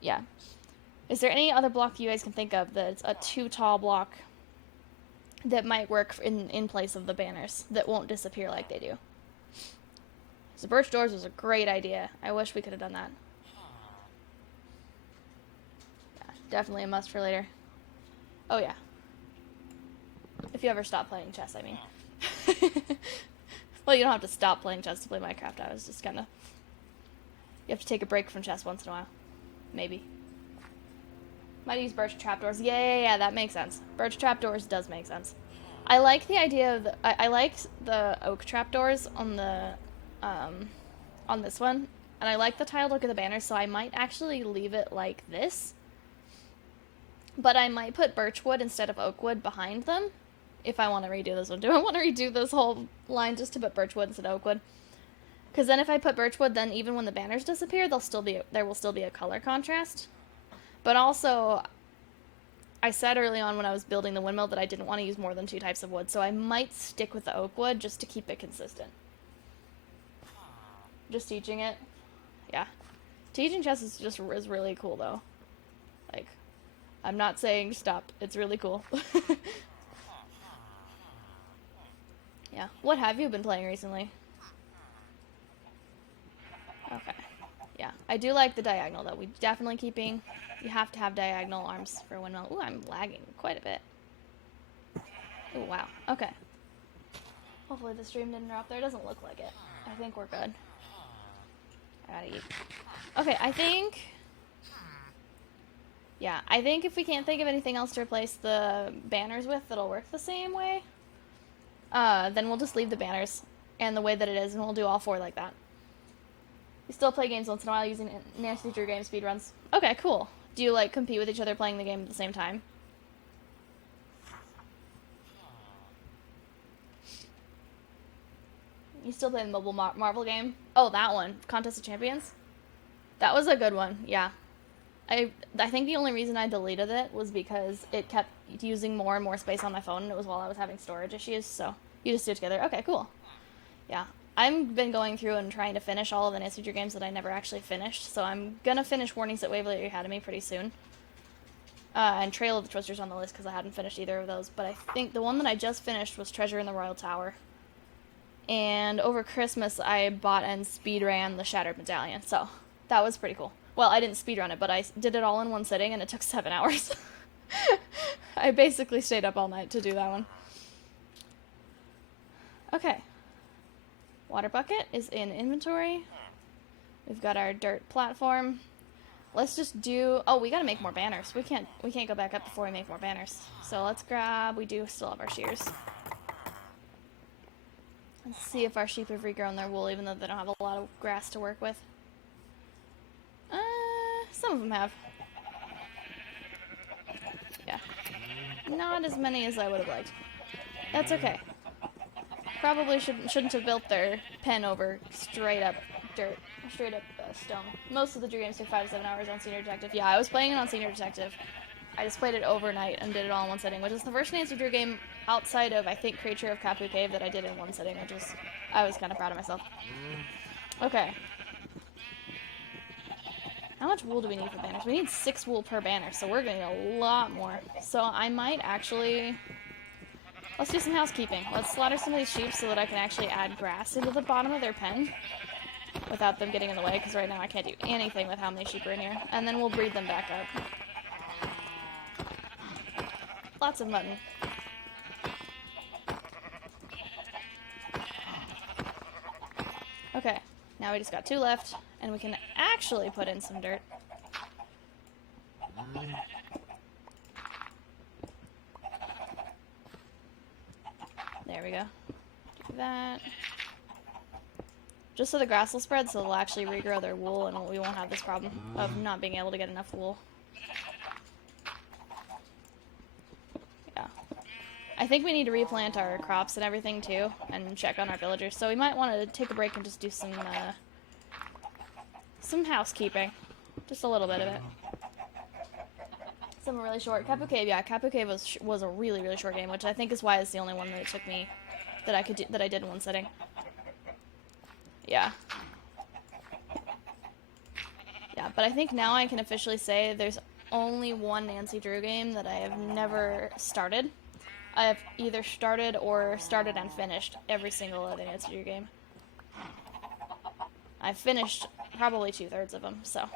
Yeah. Is there any other block you guys can think of that's a too tall block that might work in place of the banners that won't disappear like they do? So birch doors was a great idea. I wish we could have done that. Yeah, definitely a must for later. Oh yeah. If you ever stop playing chess, I mean. Well, you don't have to stop playing chess to play Minecraft. I was just kinda... You have to take a break from chess once in a while. Maybe. Might use birch trapdoors. Yeah, that makes sense. Birch trapdoors does make sense. I like the idea of I like the oak trapdoors on the on this one, and I like the tiled look of the banner, so I might actually leave it like this. But I might put birch wood instead of oak wood behind them if I want to redo this one. Do I want to redo this whole line just to put birch wood instead of oak wood? Because then if I put birch wood, then even when the banners disappear, there will still be a color contrast. But also, I said early on when I was building the windmill that I didn't want to use more than 2 types of wood, so I might stick with the oak wood just to keep it consistent. Just teaching it. Yeah. Teaching chess is really cool, though. Like, I'm not saying stop. It's really cool. Yeah. What have you been playing recently? Okay. Yeah. I do like the diagonal, though. We definitely keeping... You have to have diagonal arms for a windmill. Ooh, I'm lagging quite a bit. Ooh, wow. Okay. Hopefully the stream didn't interrupt there. It doesn't look like it. I think we're good. I gotta eat. Okay, I think... Yeah, I think if we can't think of anything else to replace the banners with that'll work the same way, then we'll just leave the banners and the way that it is, and we'll do all 4 like that. We still play games once in a while using Nancy Drew game speedruns. Okay, cool. Do you, like, compete with each other playing the game at the same time? You still play the mobile Marvel game? Oh, that one. Contest of Champions? That was a good one, yeah. I think the only reason I deleted it was because it kept using more and more space on my phone, and it was while I was having storage issues, so you just do it together. Okay, cool. Yeah. I've been going through and trying to finish all of the Nancy Drew games that I never actually finished, so I'm gonna finish Warnings at Waverly Academy pretty soon. And Trail of the Twisters on the list because I hadn't finished either of those, but I think the one that I just finished was Treasure in the Royal Tower. And over Christmas, I bought and speedran the Shattered Medallion, so that was pretty cool. Well, I didn't speedrun it, but I did it all in one sitting, and it took 7 hours. I basically stayed up all night to do that one. Okay. Water bucket is in inventory. We've got our dirt platform. Let's just do... Oh, we gotta make more banners. We can't go back up before we make more banners. So let's grab... We do still have our shears. Let's see if our sheep have regrown their wool, even though they don't have a lot of grass to work with. Some of them have. Yeah. Not as many as I would have liked. That's okay. Probably shouldn't have built their pen over straight up dirt, straight up stone. Most of the Drew games take 5 to 7 hours on Senior Detective. Yeah, I was playing it on Senior Detective. I just played it overnight and did it all in one sitting, which is the first Nancy Drew game outside of, I think, Creature of Kapu Cave that I did in one sitting, which was, I was kind of proud of myself. Okay. How much wool do we need for banners? We need 6 wool per banner, so we're going to need a lot more. So I might actually... Let's do some housekeeping. Let's slaughter some of these sheep so that I can actually add grass into the bottom of their pen without them getting in the way, because right now I can't do anything with how many sheep are in here. And then we'll breed them back up. Lots of mutton. Okay, now we just got 2 left, and we can actually put in some dirt. There we go. Do that. Just so the grass will spread, so they'll actually regrow their wool, and we won't have this problem of not being able to get enough wool. Yeah. I think we need to replant our crops and everything, too, and check on our villagers. So we might want to take a break and just do some housekeeping. Just a little bit of it. Some really short. Kapu Cave, yeah, Kapu Cave was a really, really short game, which I think is why it's the only one that it took me, that I did in one sitting. Yeah. Yeah, but I think now I can officially say there's only one Nancy Drew game that I have never started. I have either started and finished every single other Nancy Drew game. I've finished probably 2/3 of them, so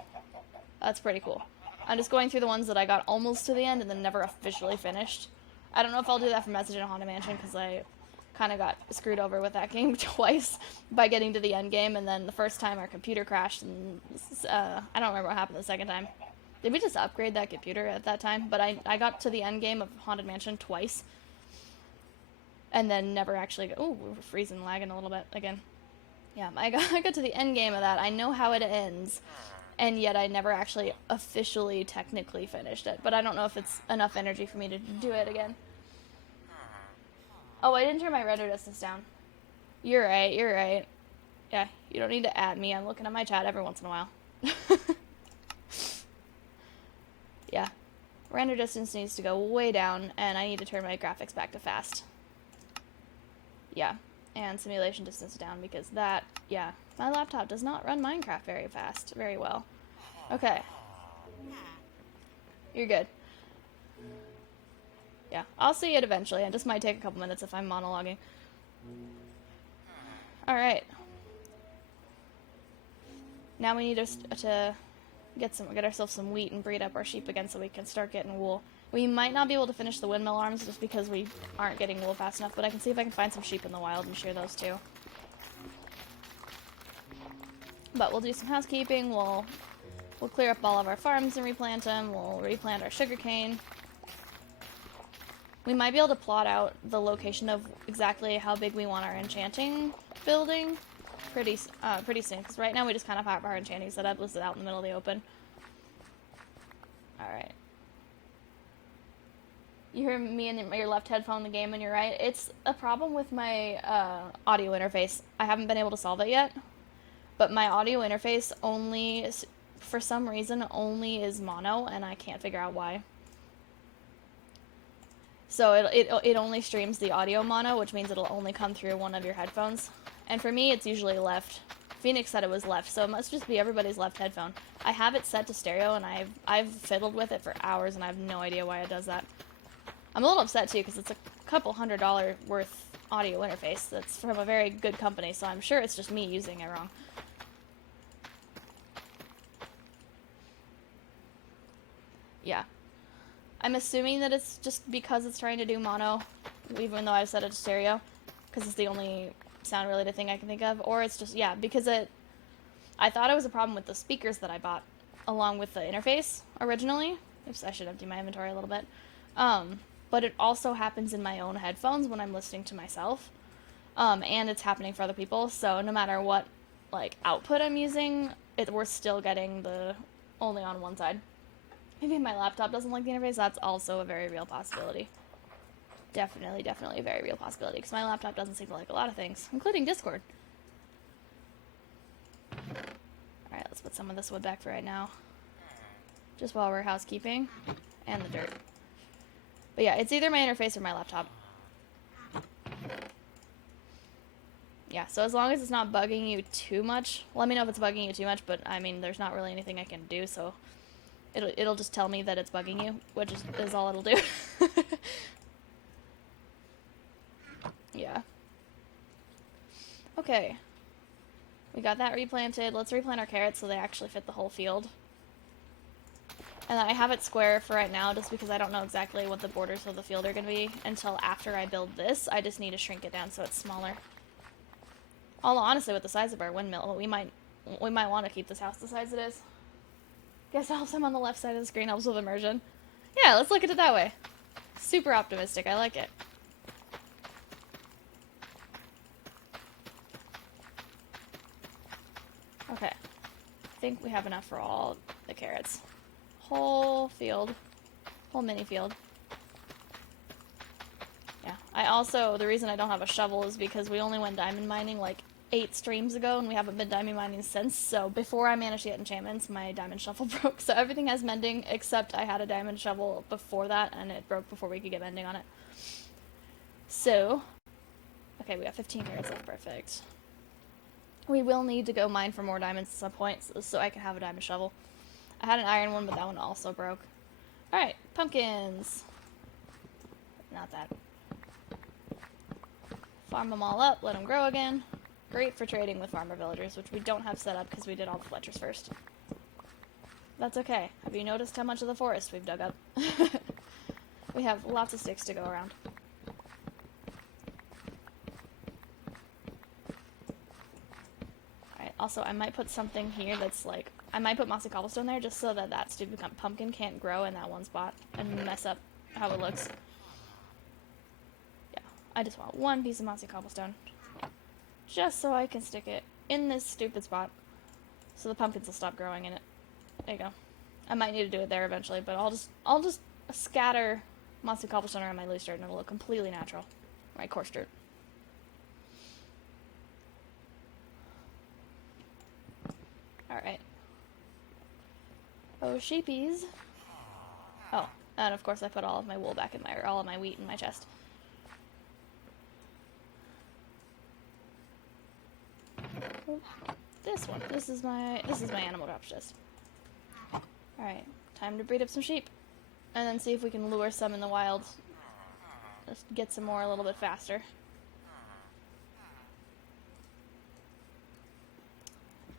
that's pretty cool. I'm just going through the ones that I got almost to the end and then never officially finished. I don't know if I'll do that for Message in a Haunted Mansion, because I kind of got screwed over with that game twice by getting to the end game, and then the first time our computer crashed, and I don't remember what happened the second time. Did we just upgrade that computer at that time? But I got to the end game of Haunted Mansion twice, and then never actually... Oh, we're freezing, lagging a little bit again. Yeah, I got to the end game of that. I know how it ends, and yet I never actually officially, technically finished it. But I don't know if it's enough energy for me to do it again. Oh, I didn't turn my render distance down. You're right. Yeah, you don't need to add me. I'm looking at my chat every once in a while. Yeah. Render distance needs to go way down, and I need to turn my graphics back to fast. Yeah. And simulation distance down, because that, yeah, my laptop does not run Minecraft very well. Okay. You're good. Yeah, I'll see it eventually. It just might take a couple minutes if I'm monologuing. Alright. Now we need to get ourselves some wheat and breed up our sheep again so we can start getting wool. We might not be able to finish the windmill arms just because we aren't getting wool fast enough, but I can see if I can find some sheep in the wild and shear those too. But we'll do some housekeeping, we'll clear up all of our farms and replant them, we'll replant our sugarcane. We might be able to plot out the location of exactly how big we want our enchanting building pretty soon, because right now we just kind of have our enchanting set up listed out in the middle of the open. Alright. You hear me in your left headphone in the game and you're right. It's a problem with my audio interface. I haven't been able to solve it yet, but my audio interface only for some reason, only is mono, and I can't figure out why. So it only streams the audio mono, which means it'll only come through one of your headphones. And for me, it's usually left. Phoenix said it was left, so it must just be everybody's left headphone. I have it set to stereo, and I've fiddled with it for hours, and I have no idea why it does that. I'm a little upset, too, because it's a couple $100 worth audio interface that's from a very good company, so I'm sure it's just me using it wrong. Yeah. I'm assuming that it's just because it's trying to do mono, even though I've set it to stereo, because it's the only sound-related thing I can think of, or it's just, yeah, because I thought it was a problem with the speakers that I bought, along with the interface, originally. Oops, I should empty my inventory a little bit. But it also happens in my own headphones when I'm listening to myself, and it's happening for other people, so no matter what, like, output I'm using, we're still getting the only on one side. Maybe my laptop doesn't like the interface. That's also a very real possibility. Definitely a very real possibility, because my laptop doesn't seem to like a lot of things, including Discord. Alright, let's put some of this wood back for right now. Just while we're housekeeping. And the dirt. But yeah, it's either my interface or my laptop. Yeah, so as long as it's not bugging you too much, let me know if it's bugging you too much, but I mean, there's not really anything I can do, so it'll just tell me that it's bugging you, which is all it'll do. Yeah. Okay. We got that replanted. Let's replant our carrots so they actually fit the whole field. And I have it square for right now just because I don't know exactly what the borders of the field are going to be until after I build this. I just need to shrink it down so it's smaller. Although, honestly, with the size of our windmill, we might want to keep this house the size it is. Guess it helps I'm on the left side of the screen, helps with immersion. Yeah, let's look at it that way. Super optimistic. I like it. Okay. I think we have enough for all the carrots. Whole field. Whole mini field. Yeah. The reason I don't have a shovel is because we only went diamond mining like 8 streams ago, and we haven't been diamond mining since, so before I managed to get enchantments, my diamond shovel broke, so everything has mending, except I had a diamond shovel before that, and it broke before we could get mending on it. So, okay, we got 15 carrots left, perfect. We will need to go mine for more diamonds at some point, so I can have a diamond shovel. I had an iron one, but that one also broke. Alright, pumpkins. Not that. Farm them all up, let them grow again. Great for trading with farmer villagers, which we don't have set up because we did all the Fletchers first. That's okay. Have you noticed how much of the forest we've dug up? We have lots of sticks to go around. Alright, also I might put something here that's like, I might put mossy cobblestone there just so that that stupid pumpkin can't grow in that one spot and mess up how it looks. Yeah, I just want one piece of mossy cobblestone. Just so I can stick it in this stupid spot so the pumpkins will stop growing in it. There you go. I might need to do it there eventually, but I'll just scatter mossy cobblestone around my loose dirt and it'll look completely natural. My coarse dirt. Alright. Oh, sheepies. Oh, and of course I put all of my wool back in all of my wheat in my chest. This one. This is my animal drop chest. Alright, time to breed up some sheep. And then see if we can lure some in the wild. Just get some more a little bit faster.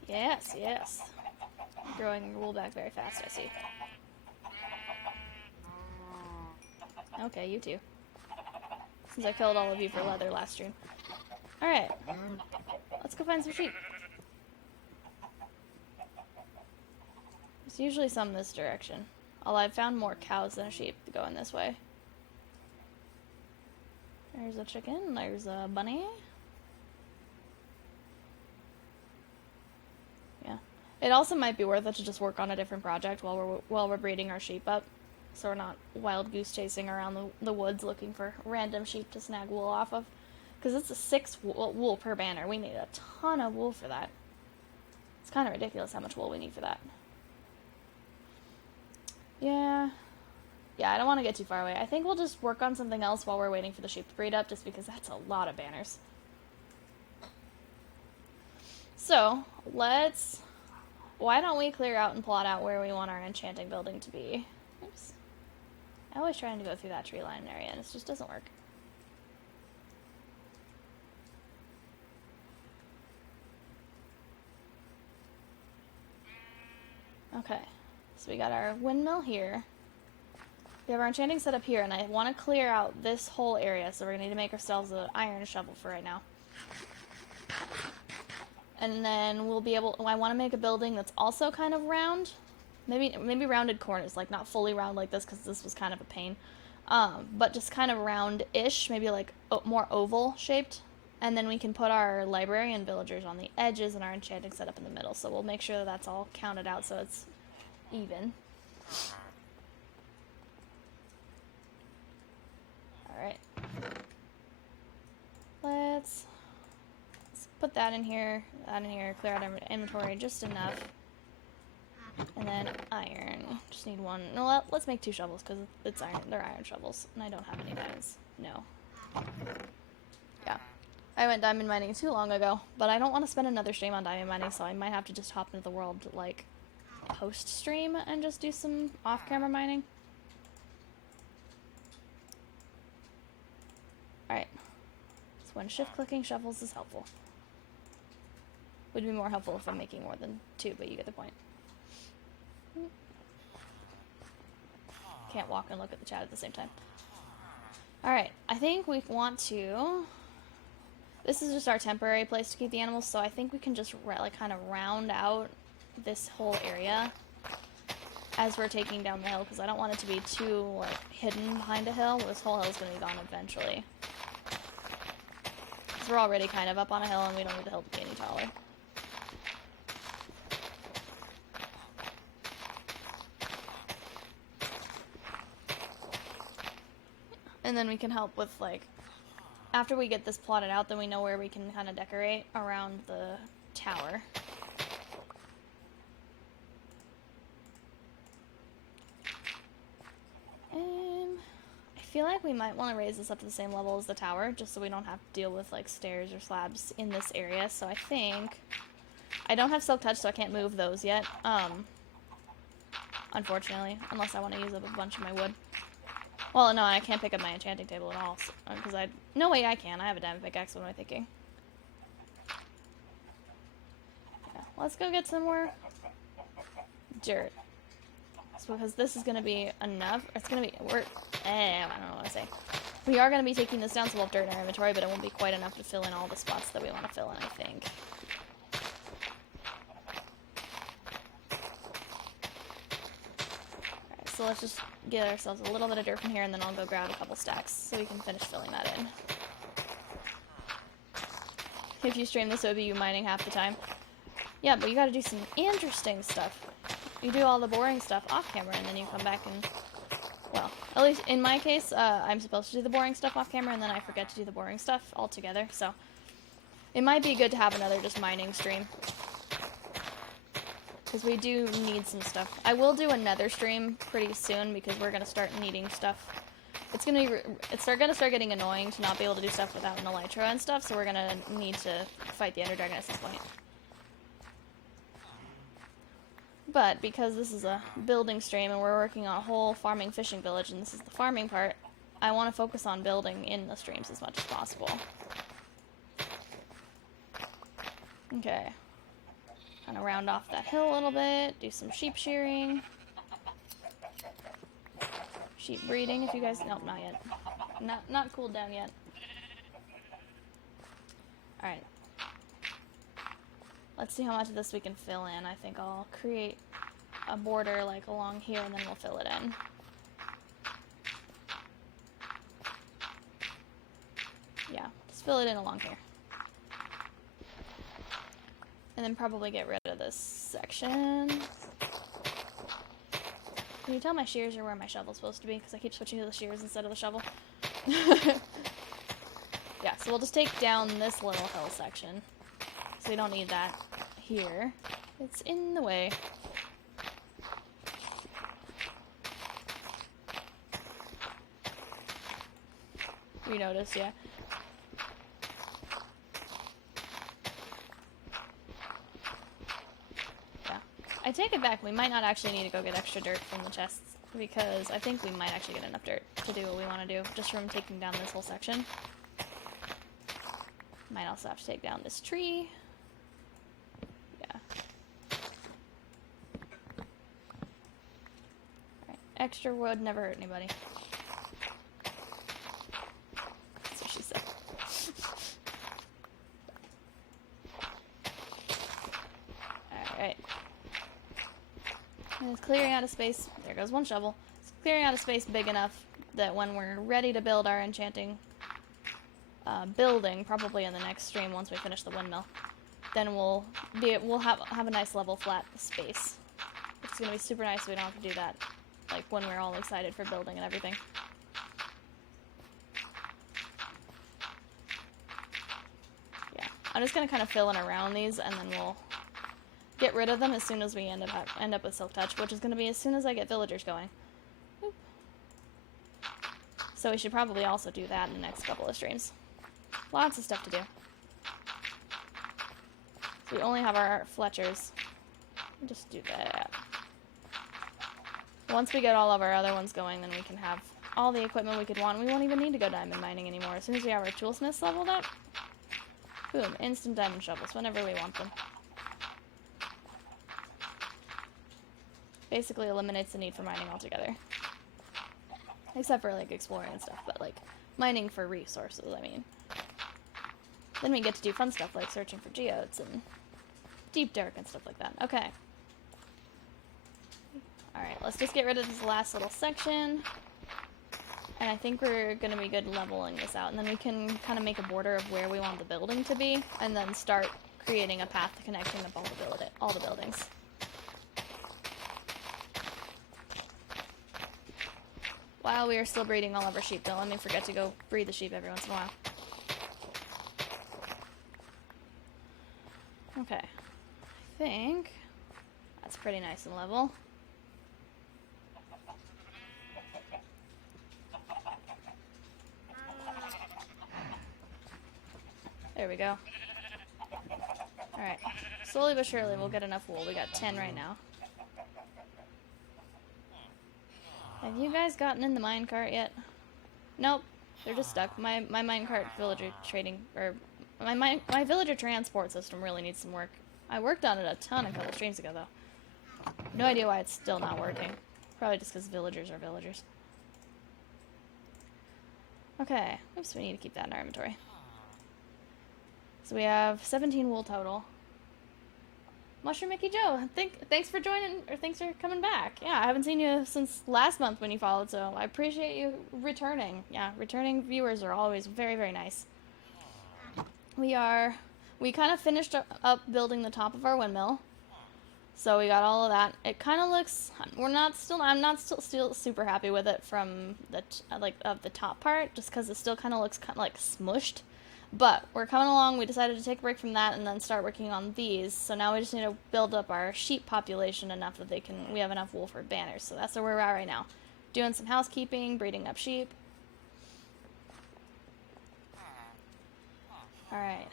Yes, yes. Growing your wool back very fast, I see. Okay, you too. Since I killed all of you for leather last stream. Alright. Let's go find some sheep. There's usually some this direction. Although I've found more cows than sheep going this way. There's a chicken. There's a bunny. Yeah. It also might be worth it to just work on a different project while we're breeding our sheep up. So we're not wild goose chasing around the woods looking for random sheep to snag wool off of. Because it's a 6 wool per banner. We need a ton of wool for that. It's kind of ridiculous how much wool we need for that. Yeah, I don't want to get too far away. I think we'll just work on something else while we're waiting for the sheep to breed up, just because that's a lot of banners. So, why don't we clear out and plot out where we want our enchanting building to be? Oops. I always trying to go through that tree line area, and it just doesn't work. Okay, so we got our windmill here. We have our enchanting set up here, and I want to clear out this whole area, so we're going to need to make ourselves an iron shovel for right now. And then we'll be able... I want to make a building that's also kind of round. Maybe rounded corners, like not fully round like this, because this was kind of a pain. But just kind of round-ish, maybe like more oval-shaped. And then we can put our library and villagers on the edges and our enchanting set up in the middle. So we'll make sure that that's all counted out so it's even. Alright. Let's put that in here, clear out our inventory just enough. And then iron. Just need one. No, let's make 2 shovels because it's iron. They're iron shovels. And I don't have any diamonds. No. Yeah. I went diamond mining too long ago, but I don't want to spend another stream on diamond mining, so I might have to just hop into the world, like, post-stream and just do some off-camera mining. Alright. So when shift-clicking shovels is helpful. Would be more helpful if I'm making more than 2, but you get the point. Can't walk and look at the chat at the same time. Alright, I think we want to... This is just our temporary place to keep the animals, so I think we can just like kind of round out this whole area as we're taking down the hill, because I don't want it to be too like hidden behind a hill. This whole hill is going to be gone eventually. Because we're already kind of up on a hill, and we don't need the hill to be any taller. And then we can help with, like, after we get this plotted out, then we know where we can kind of decorate around the tower. I feel like we might want to raise this up to the same level as the tower, just so we don't have to deal with, like, stairs or slabs in this area. So I think... I don't have Silk Touch, so I can't move those yet. Unfortunately, unless I want to use up a bunch of my wood. Well, no, I can't pick up my enchanting table at all, because no way I can. I have a diamond pickaxe. What am I thinking? Yeah, let's go get some more dirt. So, because this is going to be enough. It's going to be... I don't know what I say. We are going to be taking this down, so we'll have dirt in our inventory, but it won't be quite enough to fill in all the spots that we want to fill in, I think. So let's just get ourselves a little bit of dirt from here, and then I'll go grab a couple stacks so we can finish filling that in. If you stream this, it would be you mining half the time. Yeah, but you gotta do some interesting stuff. You do all the boring stuff off camera, and then you come back and... Well, at least in my case, I'm supposed to do the boring stuff off camera, and then I forget to do the boring stuff altogether, so... It might be good to have another just mining stream. Because we do need some stuff. I will do another stream pretty soon because we're going to start needing stuff. It's going to start getting annoying to not be able to do stuff without an elytra and stuff, so we're going to need to fight the Ender Dragon at some point. But because this is a building stream and we're working on a whole farming fishing village and this is the farming part, I want to focus on building in the streams as much as possible. Okay. Kind of round off that hill a little bit, do some sheep shearing. Sheep breeding, if you guys... Nope, not yet. Not cooled down yet. Alright. Let's see how much of this we can fill in. I think I'll create a border, like, along here, and then we'll fill it in. Yeah, just fill it in along here. And then probably get rid of this section. Can you tell my shears are where my shovel's supposed to be? Because I keep switching to the shears instead of the shovel. Yeah, so we'll just take down this little hill section. So we don't need that here. It's in the way. We noticed, yeah. Yeah. I take it back. We might not actually need to go get extra dirt from the chests, because I think we might actually get enough dirt to do what we want to do, just from taking down this whole section. Might also have to take down this tree. Yeah. Alright, extra wood never hurt anybody. That's what she said. Alright. And it's clearing out a space. There goes one shovel. It's clearing out a space big enough that when we're ready to build our enchanting building, probably in the next stream once we finish the windmill, then we'll have a nice level flat space. It's gonna be super nice. We don't have to do that like when we're all excited for building and everything. Yeah, I'm just gonna kind of fill in around these, and then we'll get rid of them as soon as we end up with Silk Touch, which is gonna be as soon as I get villagers going. Oop. So we should probably also do that in the next couple of streams. Lots of stuff to do. So we only have our Fletchers. Just do that. Once we get all of our other ones going, then we can have all the equipment we could want. We won't even need to go diamond mining anymore. As soon as we have our toolsmiths leveled up, boom, instant diamond shovels whenever we want them. Basically eliminates the need for mining altogether. Except for, like, exploring and stuff, but, like, mining for resources, I mean. Then we get to do fun stuff like searching for geodes and deep dark and stuff like that. Okay. Alright, let's just get rid of this last little section. And I think we're going to be good leveling this out. And then we can kind of make a border of where we want the building to be. And then start creating a path connecting up all the buildings. While we are still breeding all of our sheep, don't let me forget to go breed the sheep every once in a while. Okay. I think that's pretty nice and level. There we go. Alright. Slowly but surely we'll get enough wool. We got 10 right now. Have you guys gotten in the minecart yet? Nope. They're just stuck. My minecart villager trading, or my villager transport system really needs some work. I worked on it a ton a couple streams ago, though. No idea why it's still not working. Probably just because villagers are villagers. Okay. Oops, we need to keep that in our inventory. So we have 17 wool total. Mushroom Mickey Joe, thanks for joining, or thanks for coming back. Yeah, I haven't seen you since last month when you followed, so I appreciate you returning. Yeah, returning viewers are always very, very nice. We kind of finished up building the top of our windmill. So we got all of that. It kind of looks, I'm not still super happy with it from the top part, just because it still kind of looks like smushed. But we're coming along. We decided to take a break from that and then start working on these. So now we just need to build up our sheep population enough that we have enough wool for banners. So that's where we're at right now. Doing some housekeeping, breeding up sheep. Alright.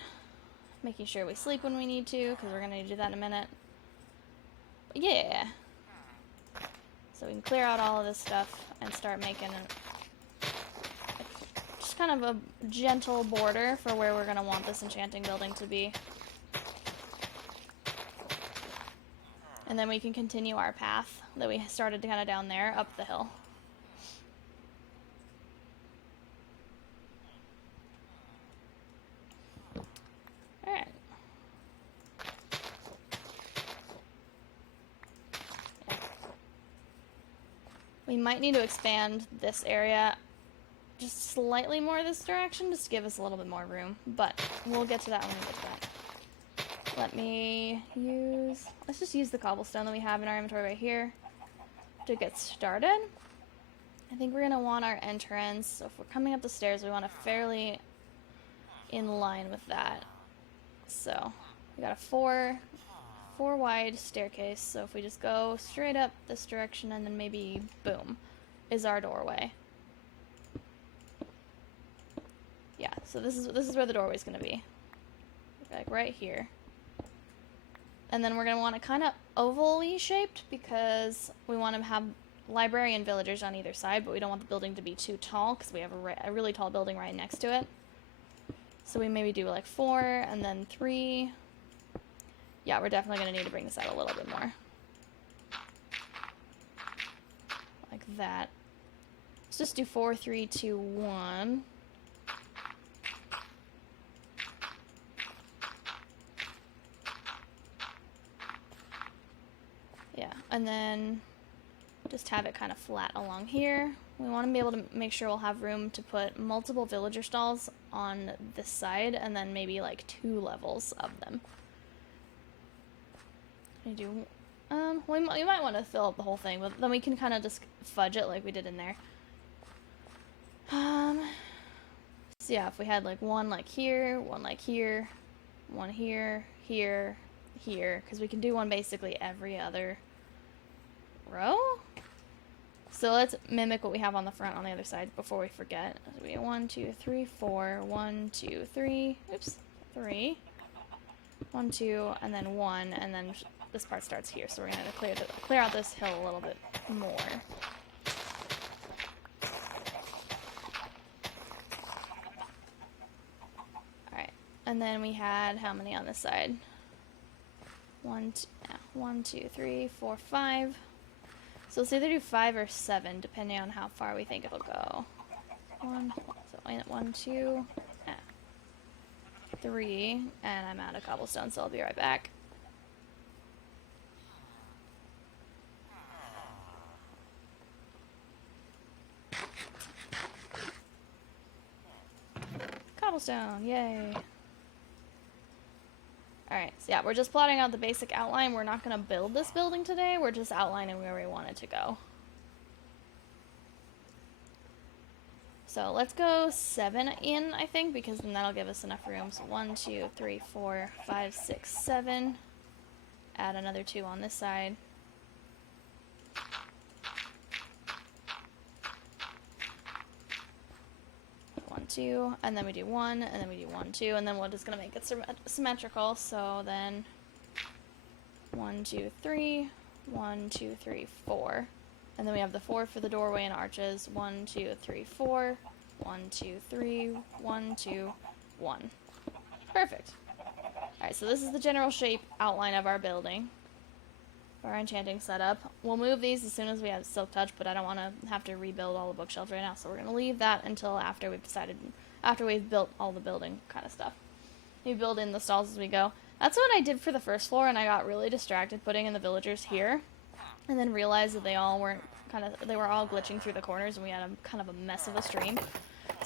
Making sure we sleep when we need to, because we're going to do that in a minute. But yeah. So we can clear out all of this stuff and start making kind of a gentle border for where we're going to want this enchanting building to be. And then we can continue our path that we started kind of down there up the hill. Alright. Yeah. We might need to expand this area just slightly more this direction, just to give us a little bit more room, but we'll get to that when we get to that. Let's just use the cobblestone that we have in our inventory right here to get started. I think we're going to want our entrance, so if we're coming up the stairs, we want it fairly in line with that. So, we got a four wide staircase, so if we just go straight up this direction and then maybe, boom, is our doorway. Yeah, so this is where the doorway's gonna be. Like right here. And then we're gonna want it kind of oval-y shaped because we want to have library and villagers on either side, but we don't want the building to be too tall because we have a really tall building right next to it. So we maybe do like 4 and then 3. Yeah, we're definitely gonna need to bring this out a little bit more. Like that. Let's just do 4, 3, 2, 1. Yeah, and then just have it kind of flat along here. We want to be able to make sure we'll have room to put multiple villager stalls on this side, and then maybe like 2 levels of them. We do, we might want to fill up the whole thing, but then we can kind of just fudge it like we did in there. So yeah, if we had like one like here, one like here, one here, here, here, because we can do one basically every other row. So let's mimic what we have on the front on the other side before we forget. So we have 1, 2, 3, 4, 1, 2, 3, oops, 3, 1, 2, and then 1, and then this part starts here. So we're gonna have to clear out this hill a little bit more. And then we had how many on this side? 1, 2, 3, 4, 5. So let's either do 5 or 7, depending on how far we think it'll go. 1, 2, 3, and I'm out of cobblestone, so I'll be right back. Cobblestone, yay! Alright, so yeah, we're just plotting out the basic outline. We're not going to build this building today, we're just outlining where we want it to go. So let's go 7 in, I think, because then that'll give us enough room. So 1, 2, 3, 4, 5, 6, 7. Add another 2 on this side. One, 2, and then we do 1, and then we do 1, 2, and then we're just gonna make it symmetrical. So then 1, 2, 3, 1, 2, 3, 4. And then we have the 4 for the doorway and arches. 1, 2, 3, 4. 1, 2, 3. 1, 2, 1. Perfect. Alright, so this is the general shape outline of our building. Our enchanting setup. We'll move these as soon as we have Silk Touch, but I don't want to have to rebuild all the bookshelves right now, so we're going to leave that until after we've built all the building kind of stuff. We build in the stalls as we go. That's what I did for the first floor, and I got really distracted putting in the villagers here, and then realized that they were all glitching through the corners, and we had kind of a mess of a stream.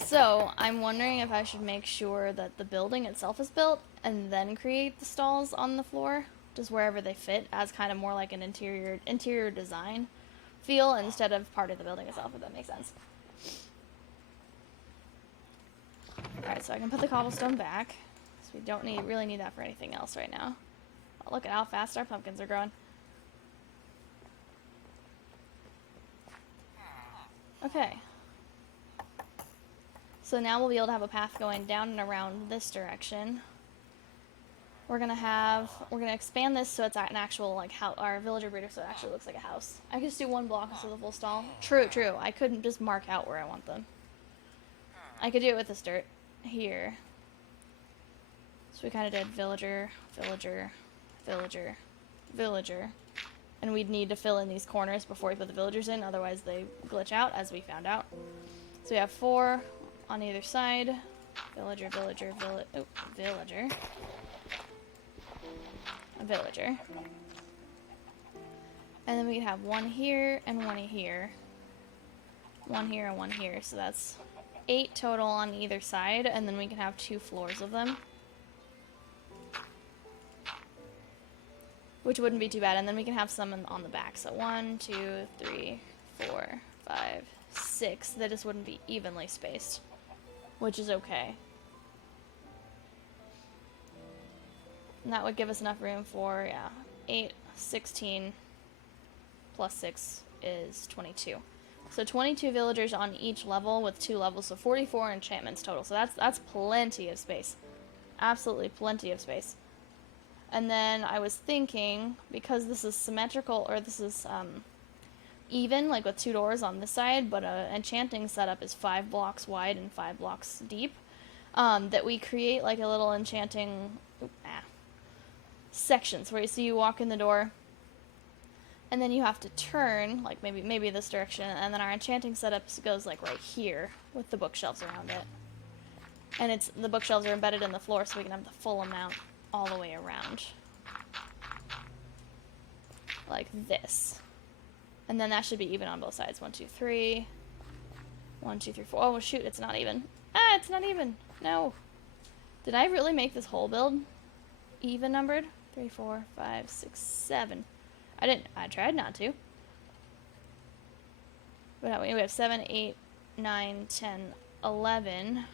So I'm wondering if I should make sure that the building itself is built, and then create the stalls on the floor, just wherever they fit, as kind of more like an interior design feel instead of part of the building itself, if that makes sense. Alright, so I can put the cobblestone back, so we don't really need that for anything else right now. Oh, look at how fast our pumpkins are growing. Okay. So now we'll be able to have a path going down and around this direction. We're gonna expand this so it's an actual like our villager breeder, so it actually looks like a house. I could just do 1 block instead of the full stall. True. I couldn't just mark out where I want them. I could do it with this dirt here. So we kind of did villager, villager, villager, villager, and we'd need to fill in these corners before we put the villagers in, otherwise they glitch out, as we found out. So we have 4 on either side. Villager, villager, villager. A villager. And then we have 1 here and 1 here. 1 here and 1 here. So that's 8 total on either side, and then we can have 2 floors of them. Which wouldn't be too bad, and then we can have some on the back. So 1, 2, 3, 4, 5, 6. They just wouldn't be evenly spaced, which is okay. And that would give us enough room for, 8, 16, plus 6 is 22. So 22 villagers on each level with 2 levels, so 44 enchantments total. So that's plenty of space. Absolutely plenty of space. And then I was thinking, because this is symmetrical, or this is even, like with 2 doors on this side, but an enchanting setup is 5 blocks wide and 5 blocks deep, that we create like a little enchanting sections where you walk in the door, and then you have to turn, like maybe this direction, and then our enchanting setup goes like right here with the bookshelves around it. And the bookshelves are embedded in the floor, so we can have the full amount all the way around. Like this. And then that should be even on both sides. 1, 2, 3. 1, 2, 3, 4. Oh, shoot, it's not even. Ah, it's not even. No. Did I really make this whole build even numbered? 3, 4, 5, 6, 7. I didn't. I tried not to. But we have 7, 8, 9, 10, 11,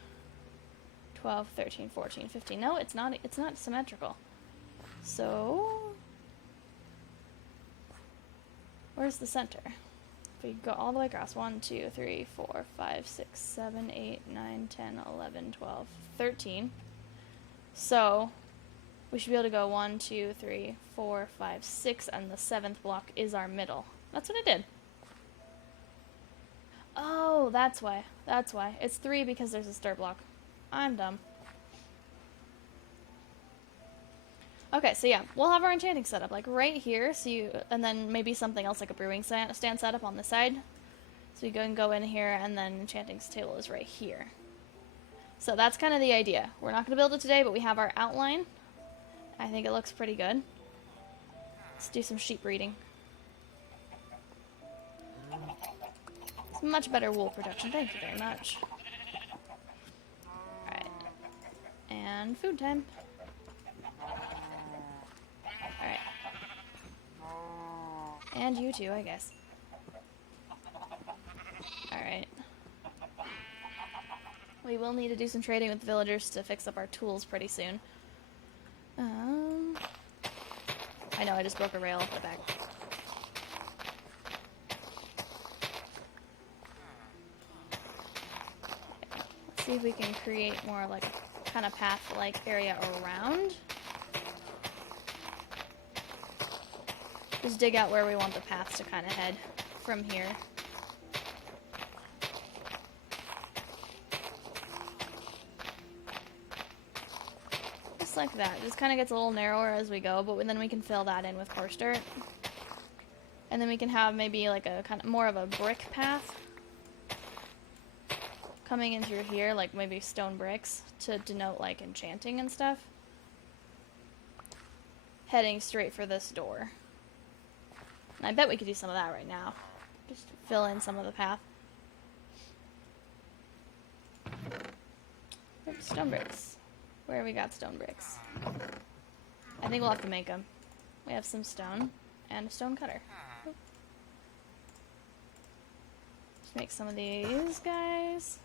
12, 13, 14, 15. No, it's not symmetrical. So where's the center? If we go all the way across, 1, 2, 3, 4, 5, 6, 7, 8, 9, 10, 11, 12, 13. So we should be able to go 1, 2, 3, 4, 5, 6, and the 7th block is our middle. That's what I did. Oh, that's why. That's why. It's 3 because there's a start block. I'm dumb. Okay, so yeah, we'll have our enchanting setup like right here, and then maybe something else like a brewing stand setup on the side. So you can go in here, and then enchanting's table is right here. So that's kind of the idea. We're not going to build it today, but we have our outline. I think it looks pretty good. Let's do some sheep breeding. It's much better wool production. Thank you very much. Alright. And food time. Alright. And you too, I guess. Alright. We will need to do some trading with the villagers to fix up our tools pretty soon. I know, I just broke a rail off the back. Let's see if we can create more like a kind of path-like area around. Just dig out where we want the paths to kind of head from here. Just like that. It just kind of gets a little narrower as we go, but then we can fill that in with coarse dirt. And then we can have maybe like a kind of more of a brick path coming in through here, like maybe stone bricks to denote like enchanting and stuff. Heading straight for this door. And I bet we could do some of that right now. Just fill in some of the path. Oops, stone bricks. Where we got stone bricks? I think we'll have to make them. We have some stone and a stone cutter. Just make some of these guys.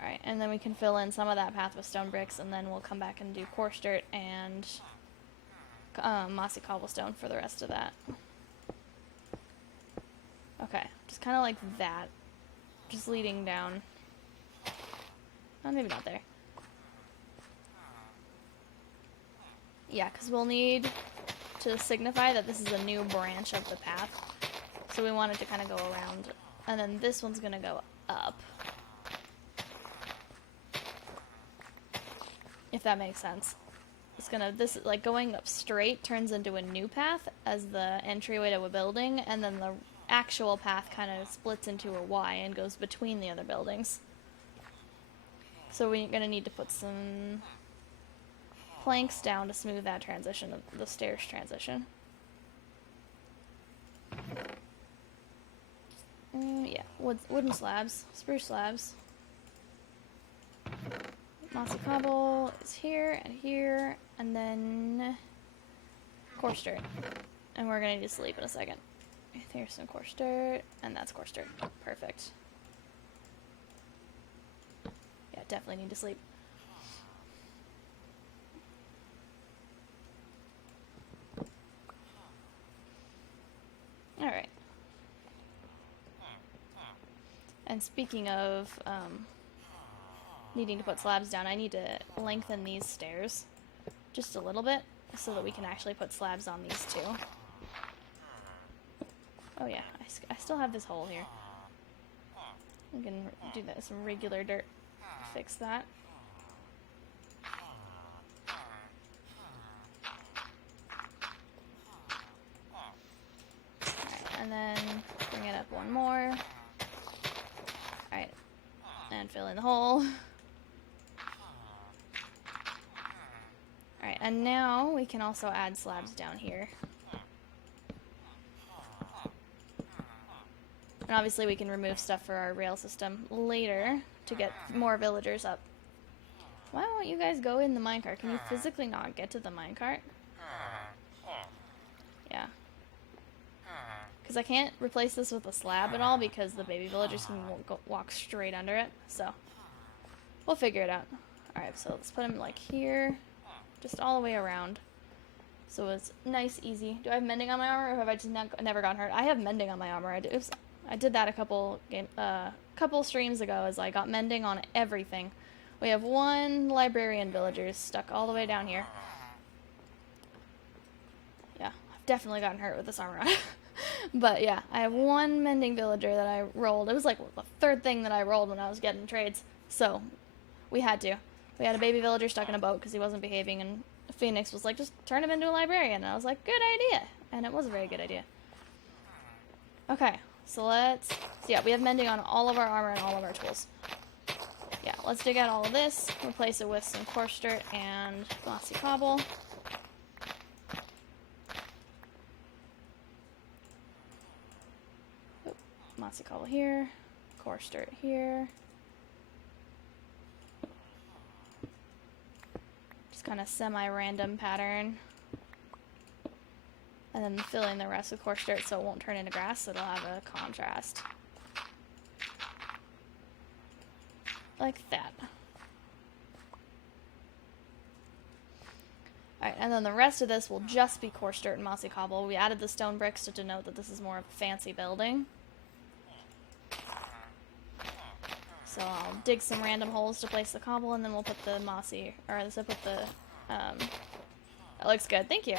Alright, and then we can fill in some of that path with stone bricks, and then we'll come back and do coarse dirt and mossy cobblestone for the rest of that. Okay, just kind of like that. Just leading down. Oh, maybe not there. Yeah, because we'll need to signify that this is a new branch of the path. So we want it to kind of go around. And then this one's going to go up. If that makes sense. It's gonna, this, like, going up straight turns into a new path as the entryway to a building, and then the actual path kind of splits into a Y and goes between the other buildings. So we're gonna need to put some planks down to smooth that transition, the stairs transition. Yeah, wooden slabs, spruce slabs. Mossy cobble is here, and then coarse dirt. And we're gonna need to sleep in a second. Here's some coarse dirt, and that's coarse dirt. Perfect. Yeah, definitely need to sleep. And speaking of needing to put slabs down, I need to lengthen these stairs just a little bit so that we can actually put slabs on these too. Oh yeah, I still have this hole here. We can do that, some regular dirt to fix that. Alright, and then bring it up one more. Alright, and fill in the hole. Alright, and now we can also add slabs down here. And obviously we can remove stuff for our rail system later to get more villagers up. Why won't you guys go in the minecart? Can you physically not get to the minecart? Yeah. Because I can't replace this with a slab at all because the baby villagers can walk straight under it. So, we'll figure it out. Alright, so let's put them like here. Just all the way around. So it's nice, easy. Do I have mending on my armor or have I just never gotten hurt? I have mending on my armor. I did that a couple streams ago as I got mending on everything. We have one librarian villager stuck all the way down here. Yeah, I've definitely gotten hurt with this armor on. But yeah, I have one mending villager that I rolled. It was like the third thing that I rolled when I was getting trades. So, we had to. We had a baby villager stuck in a boat because he wasn't behaving, and Phoenix was like, just turn him into a librarian. And I was like, good idea. And it was a very good idea. Okay, so yeah, we have mending on all of our armor and all of our tools. Yeah, let's dig out all of this, replace it with some coarse dirt and mossy cobble. Oop, mossy cobble here, coarse dirt here. Kind of semi-random pattern, and then fill in the rest with coarse dirt so it won't turn into grass, so it'll have a contrast like that. Alright, and then the rest of this will just be coarse dirt and mossy cobble. We added the stone bricks to denote that this is more of a fancy building. So I'll dig some random holes to place the cobble, and then we'll put the mossy, or let's put the, that looks good, thank you.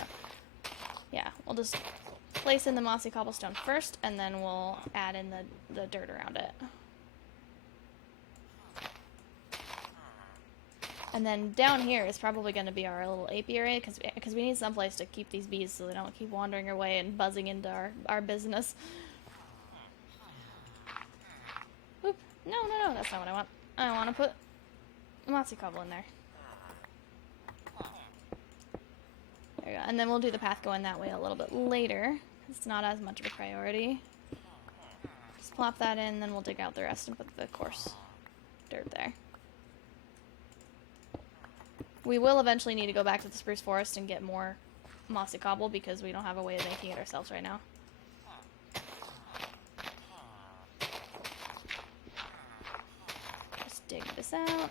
Yeah, we'll just place in the mossy cobblestone first, and then we'll add in the dirt around it. And then down here is probably going to be our little apiary, because we need someplace to keep these bees so they don't keep wandering away and buzzing into our business. Oop. No, that's not what I want. I want to put mossy cobble in there. There we go. And then we'll do the path going that way a little bit later. It's not as much of a priority. Just plop that in, then we'll dig out the rest and put the coarse dirt there. We will eventually need to go back to the spruce forest and get more mossy cobble because we don't have a way of making it ourselves right now. Just dig this out.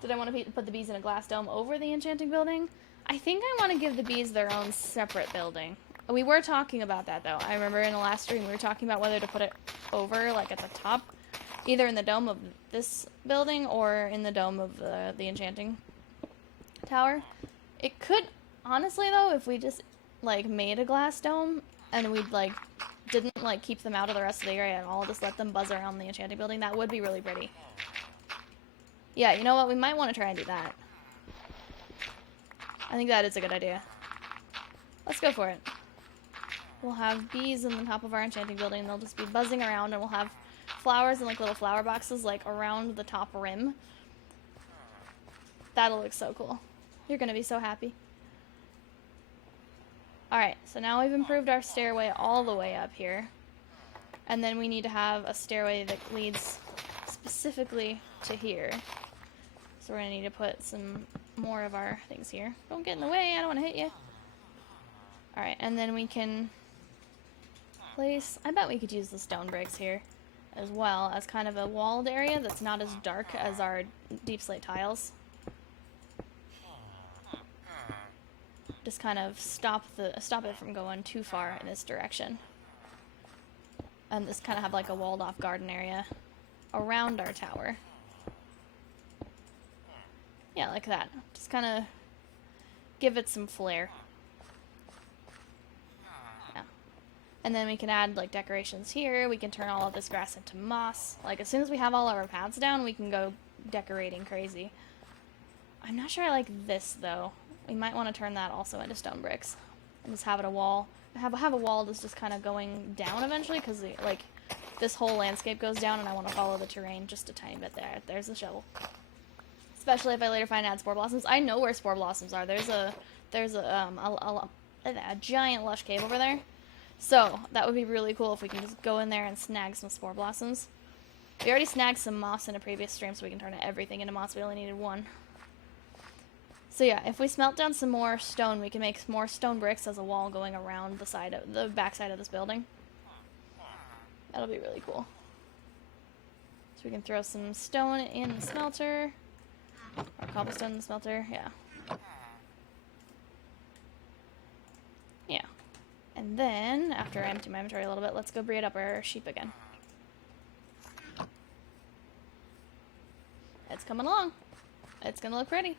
Did I want to put the bees in a glass dome over the enchanting building? I think I want to give the bees their own separate building. We were talking about that, though. I remember in the last stream we were talking about whether to put it over, like at the top, either in the dome of this building or in the dome of the enchanting tower. It could, honestly, though, if we just, like, made a glass dome and we, like, didn't, like, keep them out of the rest of the area at all, just let them buzz around the enchanting building, that would be really pretty. Yeah, you know what? We might want to try and do that. I think that is a good idea. Let's go for it. We'll have bees in the top of our enchanting building, and they'll just be buzzing around, and we'll have flowers in, like, little flower boxes, like, around the top rim. That'll look so cool. You're gonna be so happy. Alright, so now we've improved our stairway all the way up here. And then we need to have a stairway that leads specifically to here. So we're gonna need to put some more of our things here. Don't get in the way, I don't want to hit you. Alright, and then we can place... I bet we could use the stone bricks here as well as kind of a walled area that's not as dark as our deep slate tiles. just kind of stop it from going too far in this direction. And just kind of have like a walled off garden area around our tower. Yeah, like that. Just kind of give it some flair. Yeah. And then we can add like decorations here. We can turn all of this grass into moss. Like as soon as we have all of our paths down, we can go decorating crazy. I'm not sure I like this though. We might want to turn that also into stone bricks and just have it a wall. Have a wall that's just kind of going down eventually, because like this whole landscape goes down, and I want to follow the terrain just a tiny bit there. There's the shovel. Especially if I later find add spore blossoms. I know where spore blossoms are. There's a giant lush cave over there. So that would be really cool if we can just go in there and snag some spore blossoms. We already snagged some moss in a previous stream, so we can turn everything into moss. We only needed one. So yeah, if we smelt down some more stone, we can make more stone bricks as a wall going around the back side of this building. That'll be really cool. So we can throw some stone in the smelter. Or cobblestone in the smelter, yeah. Yeah. And then, after I empty my inventory a little bit, let's go breed up our sheep again. It's coming along. It's gonna look pretty.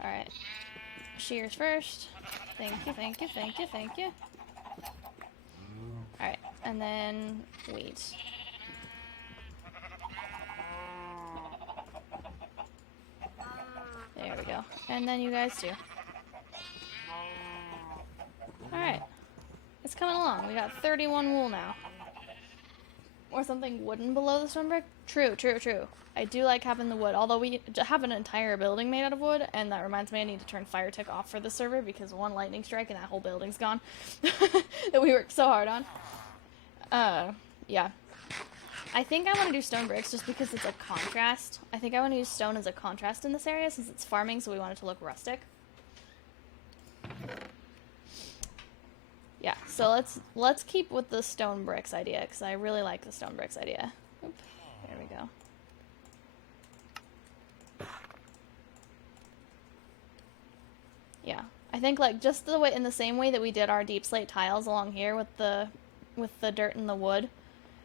Alright. Shears first. Thank you, thank you, thank you, thank you. Alright, and then wheat. There we go. And then you guys too. Alright. It's coming along. We got 31 wool now. Or something wooden below the stone brick. True, true, true. I do like having the wood, although we have an entire building made out of wood, and that reminds me I need to turn fire tick off for the server, because one lightning strike and that whole building's gone. That we worked so hard on. Yeah. I think I want to do stone bricks just because it's a contrast. I think I want to use stone as a contrast in this area since it's farming, so we want it to look rustic. Yeah, so let's keep with the stone bricks idea, because I really like the stone bricks idea. Oop, there we go. Yeah, I think like just the way, in the same way that we did our deep slate tiles along here with the dirt and the wood,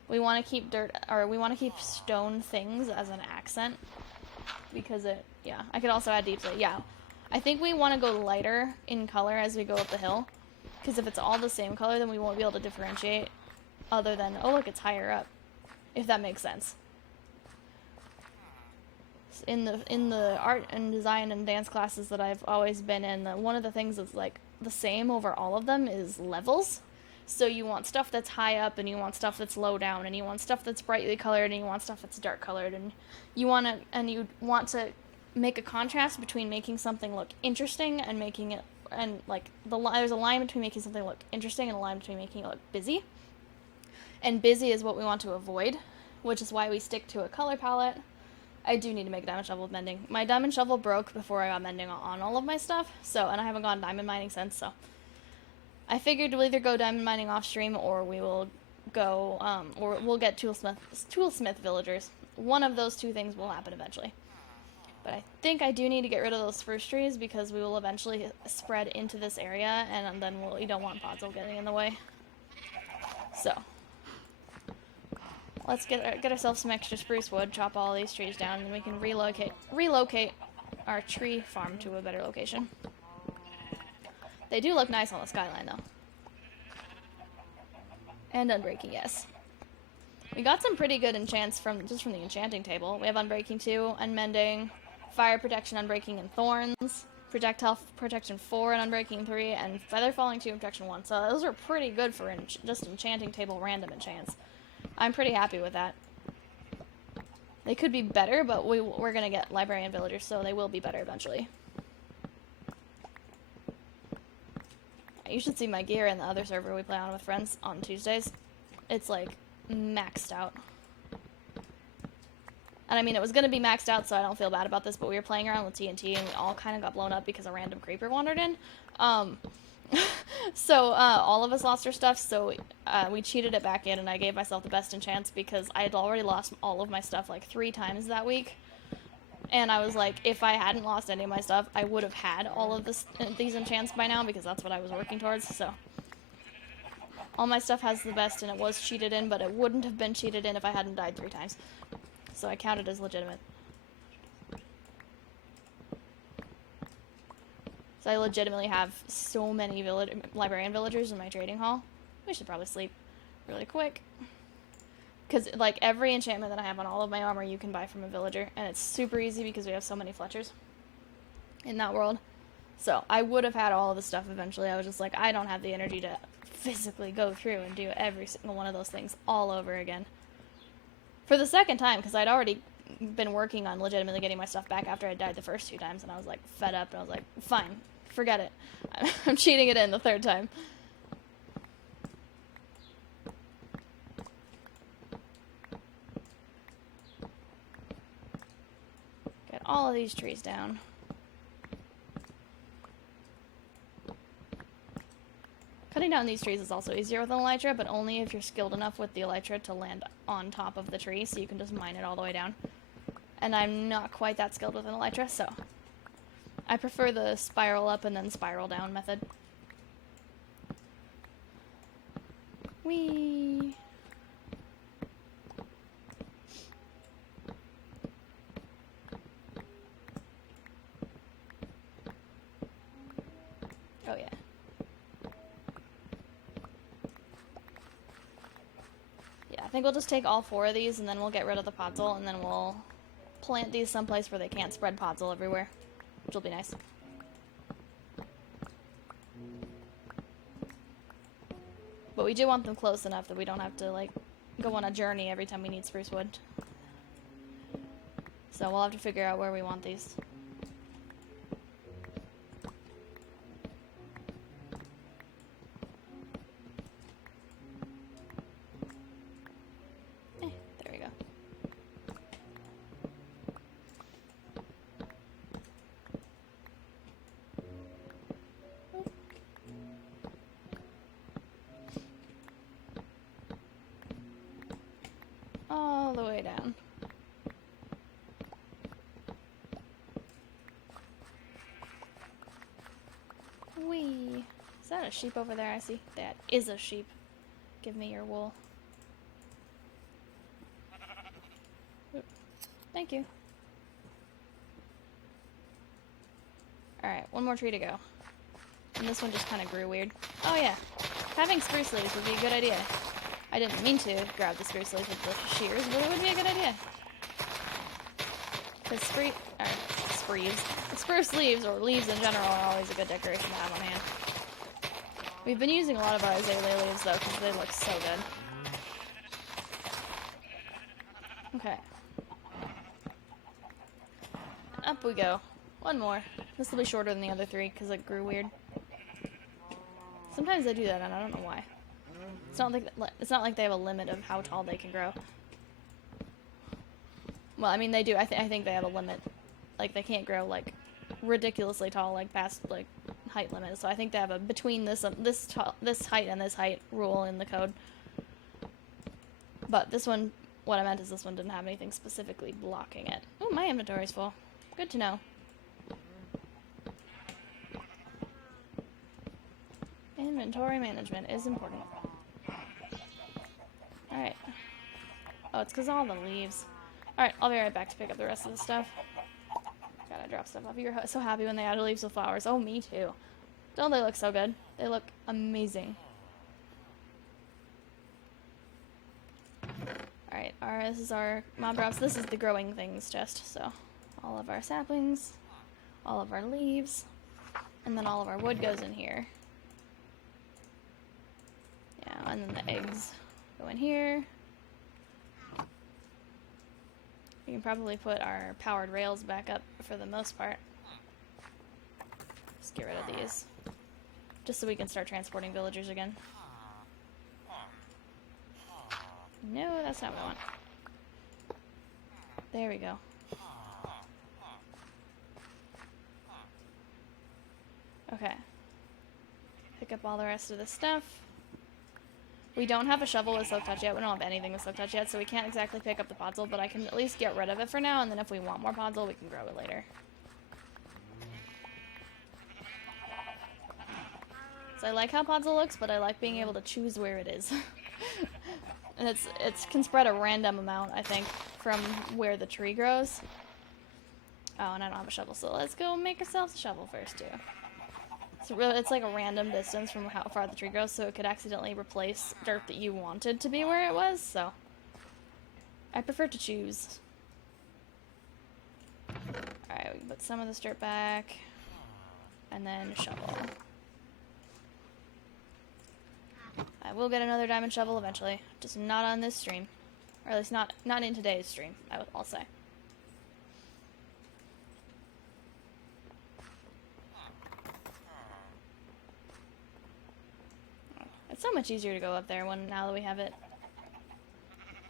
we want to keep we want to keep stone things as an accent, because yeah, I could also add deep slate. Yeah, I think we want to go lighter in color as we go up the hill. Because if it's all the same color, then we won't be able to differentiate other than, oh look, it's higher up. If that makes sense. In the art and design and dance classes that I've always been in, one of the things that's like the same over all of them is levels. So you want stuff that's high up, and you want stuff that's low down, and you want stuff that's brightly colored, and you want stuff that's dark colored, and you want to make a contrast between making something look interesting and making it, and like there's a line between making something look interesting and a line between making it look busy. And busy is what we want to avoid, which is why we stick to a color palette. I do need to make a diamond shovel with mending. My diamond shovel broke before I got mending on all of my stuff, and I haven't gone diamond mining since, so I figured we'll either go diamond mining off stream, or we will go, or we'll get toolsmith villagers. One of those two things will happen eventually. But I think I do need to get rid of those spruce trees, because we will eventually spread into this area, and then we don't want podzol getting in the way. So let's get ourselves some extra spruce wood, chop all these trees down, and we can relocate our tree farm to a better location. They do look nice on the skyline, though. And unbreaking, yes. We got some pretty good enchants just from the enchanting table. We have unbreaking 2, unmending, fire protection, unbreaking, and thorns, projectile protection 4 and unbreaking 3, and feather falling 2 and protection 1. So those are pretty good for just enchanting table random enchants. I'm pretty happy with that. They could be better, but we're gonna get librarian villagers, so they will be better eventually. You should see my gear in the other server we play on with friends on Tuesdays. It's like maxed out. And I mean, it was going to be maxed out, so I don't feel bad about this, but we were playing around with TNT, and we all kind of got blown up because a random creeper wandered in. So all of us lost our stuff, so we cheated it back in, and I gave myself the best enchants because I had already lost all of my stuff like 3 times that week And I was like, if I hadn't lost any of my stuff, I would have had all of these enchants by now, because that's what I was working towards, so. All my stuff has the best, and it was cheated in, but it wouldn't have been cheated in if I hadn't died 3 times. So I count it as legitimate. So I legitimately have so many librarian villagers in my trading hall. We should probably sleep really quick. Because, like, every enchantment that I have on all of my armor you can buy from a villager. And it's super easy because we have so many Fletchers in that world. So I would have had all of the stuff eventually. I was just like, I don't have the energy to physically go through and do every single one of those things all over again. For the second time, because I'd already been working on legitimately getting my stuff back after I died the first 2 times. And I was, like, fed up. And I was like, fine, forget it. I'm cheating it in the 3rd time. All of these trees down. Cutting down these trees is also easier with an elytra, but only if you're skilled enough with the elytra to land on top of the tree, so you can just mine it all the way down. And I'm not quite that skilled with an elytra, so I prefer the spiral up and then spiral down method. Whee! Oh yeah. Yeah, I think we'll just take all 4 of these and then we'll get rid of the podzol and then we'll plant these someplace where they can't spread podzol everywhere, which will be nice. But we do want them close enough that we don't have to, like, go on a journey every time we need spruce wood. So we'll have to figure out where we want these. There we go. All the way down. Whee! Is that a sheep over there I see? That is a sheep. Give me your wool. Oop. Thank you. Alright, one more tree to go. And this one just kind of grew weird. Oh yeah, having spruce leaves would be a good idea. I didn't mean to grab the spruce leaves with the shears, but it would be a good idea. Because spruce leaves, or leaves in general, are always a good decoration to have on hand. We've been using a lot of our azalea leaves, though, because they look so good. Okay. Up we go. One more. This will be shorter than the other 3, because it grew weird. Sometimes they do that, and I don't know why. It's not like they have a limit of how tall they can grow. Well, I mean, they do. I think they have a limit. Like, they can't grow, like, ridiculously tall, like, past, like, height limit. So I think they have a between this height and this height rule in the code. But this one, what I meant is this one didn't have anything specifically blocking it. Oh, my inventory's full. Good to know. Inventory management is important. Alright. Oh, it's because all the leaves. Alright, I'll be right back to pick up the rest of the stuff. Gotta drop stuff off. You're so happy when they added leaves with flowers. Oh, me too. Don't they look so good? They look amazing. Alright, this is our mob drops. This is the growing things chest. So, all of our saplings, all of our leaves, and then all of our wood goes in here. Yeah, and then the eggs go in here. We can probably put our powered rails back up for the most part. Just get rid of these. Just so we can start transporting villagers again. No, that's not what I want. There we go. Okay. Pick up all the rest of the stuff. We don't have a shovel with silk touch yet. We don't have anything with silk touch yet, so we can't exactly pick up the podzol, but I can at least get rid of it for now, and then if we want more podzol, we can grow it later. So I like how podzol looks, but I like being able to choose where it is. And it can spread a random amount, I think, from where the tree grows. Oh, and I don't have a shovel, so let's go make ourselves a shovel first, too. So it's like a random distance from how far the tree grows, so it could accidentally replace dirt that you wanted to be where it was, so I prefer to choose. Alright, we can put some of this dirt back, and then shovel. I will get another diamond shovel eventually, just not on this stream. Or at least not in today's stream, I'll say. It's so much easier to go up there now that we have it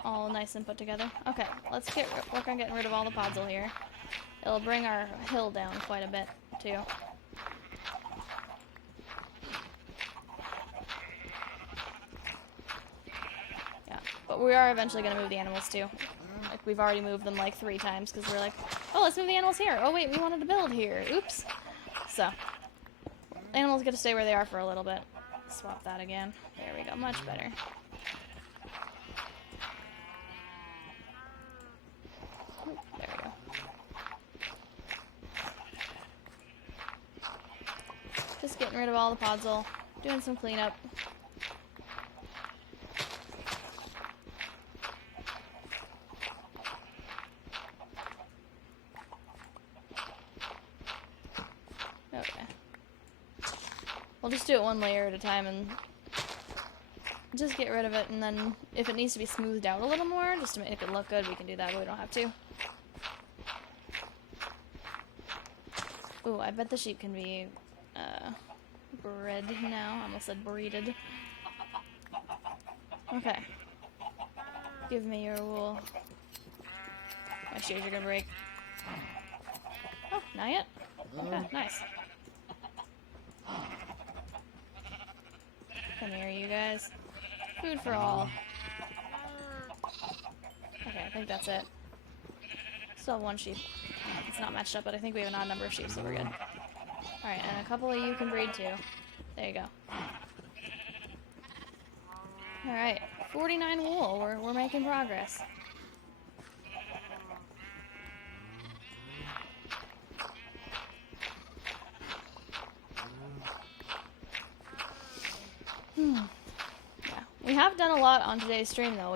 all nice and put together. Okay, let's work on getting rid of all the podzol here. It'll bring our hill down quite a bit, too. Yeah, but we are eventually going to move the animals, too. Like, we've already moved them, like, 3 times, because we're like, oh, let's move the animals here. Oh, wait, we wanted to build here. Oops. So, animals get to stay where they are for a little bit. Swap that again. There we go, much better. Oop, there we go. Just getting rid of all the podzol, doing some cleanup. Okay. We'll just do it one layer at a time and just get rid of it, and then if it needs to be smoothed out a little more, just to make it look good, we can do that, but we don't have to. Ooh, I bet the sheep can be, bred now. I almost said breeded. Okay. Give me your wool. My shoes are gonna break. Oh, not yet? Okay, nice. Come here, you guys. Food for all. Okay, I think that's it. Still have 1 sheep. It's not matched up, but I think we have an odd number of sheep, so we're good. Alright, and a couple of you can breed too. There you go. Alright, 49 wool. We're making progress. Yeah, we have done a lot on today's stream though.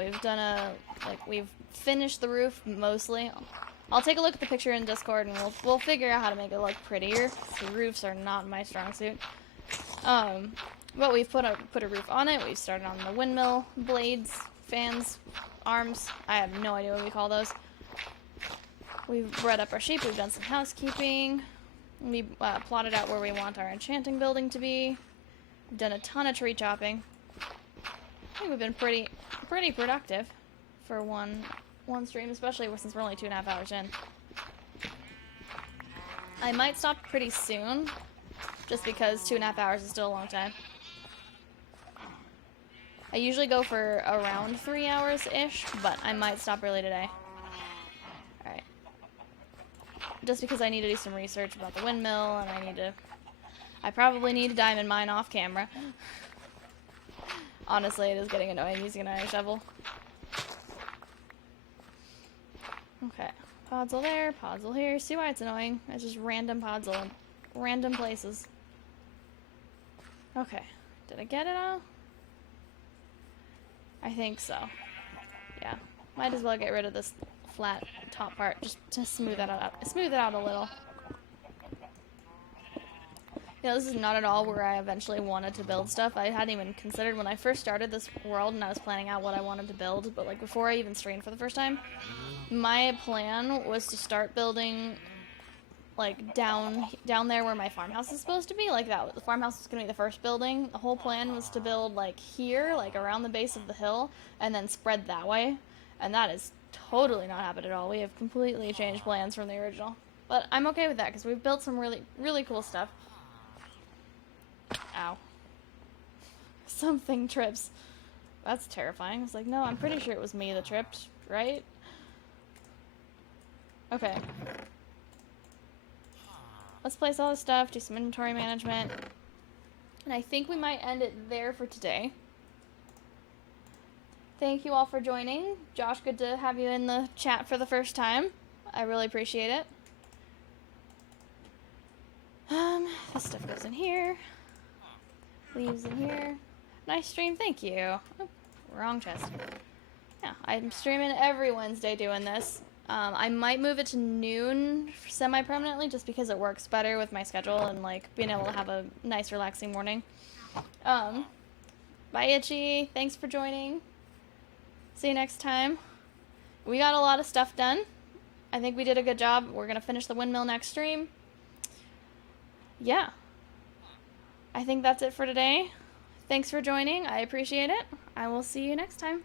We've finished the roof mostly. I'll take a look at the picture in Discord and we'll figure out how to make it look prettier. The roofs are not my strong suit. But we've put a roof on it. We've started on the windmill blades, fans, arms. I have no idea what we call those. We've bred up our sheep. We've done some housekeeping. We plotted out where we want our enchanting building to be. We've done a ton of tree chopping. I think we've been pretty productive for one stream, especially since we're only 2.5 hours in. I might stop pretty soon, just because 2.5 hours is still a long time. I usually go for around 3 hours-ish, but I might stop early today. Alright. Just because I need to do some research about the windmill, and I probably need a diamond mine off camera. Honestly, it is getting annoying using an iron shovel. Okay. Podzol there, podzol here. See why it's annoying? It's just random podzol in random places. Okay. Did I get it all? I think so. Yeah. Might as well get rid of this flat top part just to smooth it out a little. You know, this is not at all where I eventually wanted to build stuff. I hadn't even considered when I first started this world and I was planning out what I wanted to build, but like before I even streamed for the first time, my plan was to start building like down there where my farmhouse is supposed to be. Like that, the farmhouse was going to be the first building. The whole plan was to build like here, like around the base of the hill, and then spread that way. And that is totally not happened at all. We have completely changed plans from the original. But I'm okay with that because we've built some really, really cool stuff. Ow. Something trips. That's terrifying. I was like, no, I'm pretty sure it was me that tripped, right? Okay. Let's place all this stuff, do some inventory management. And I think we might end it there for today. Thank you all for joining. Josh, good to have you in the chat for the first time. I really appreciate it. This stuff goes in here. Leaves in here. Nice stream, thank you. Oh, wrong chest. Yeah, I'm streaming every Wednesday doing this. I might move it to noon semi-permanently just because it works better with my schedule and like being able to have a nice relaxing morning. Bye Itchy, thanks for joining. See you next time. We got a lot of stuff done. I think we did a good job. We're gonna finish the windmill next stream. Yeah. I think that's it for today. Thanks for joining. I appreciate it. I will see you next time.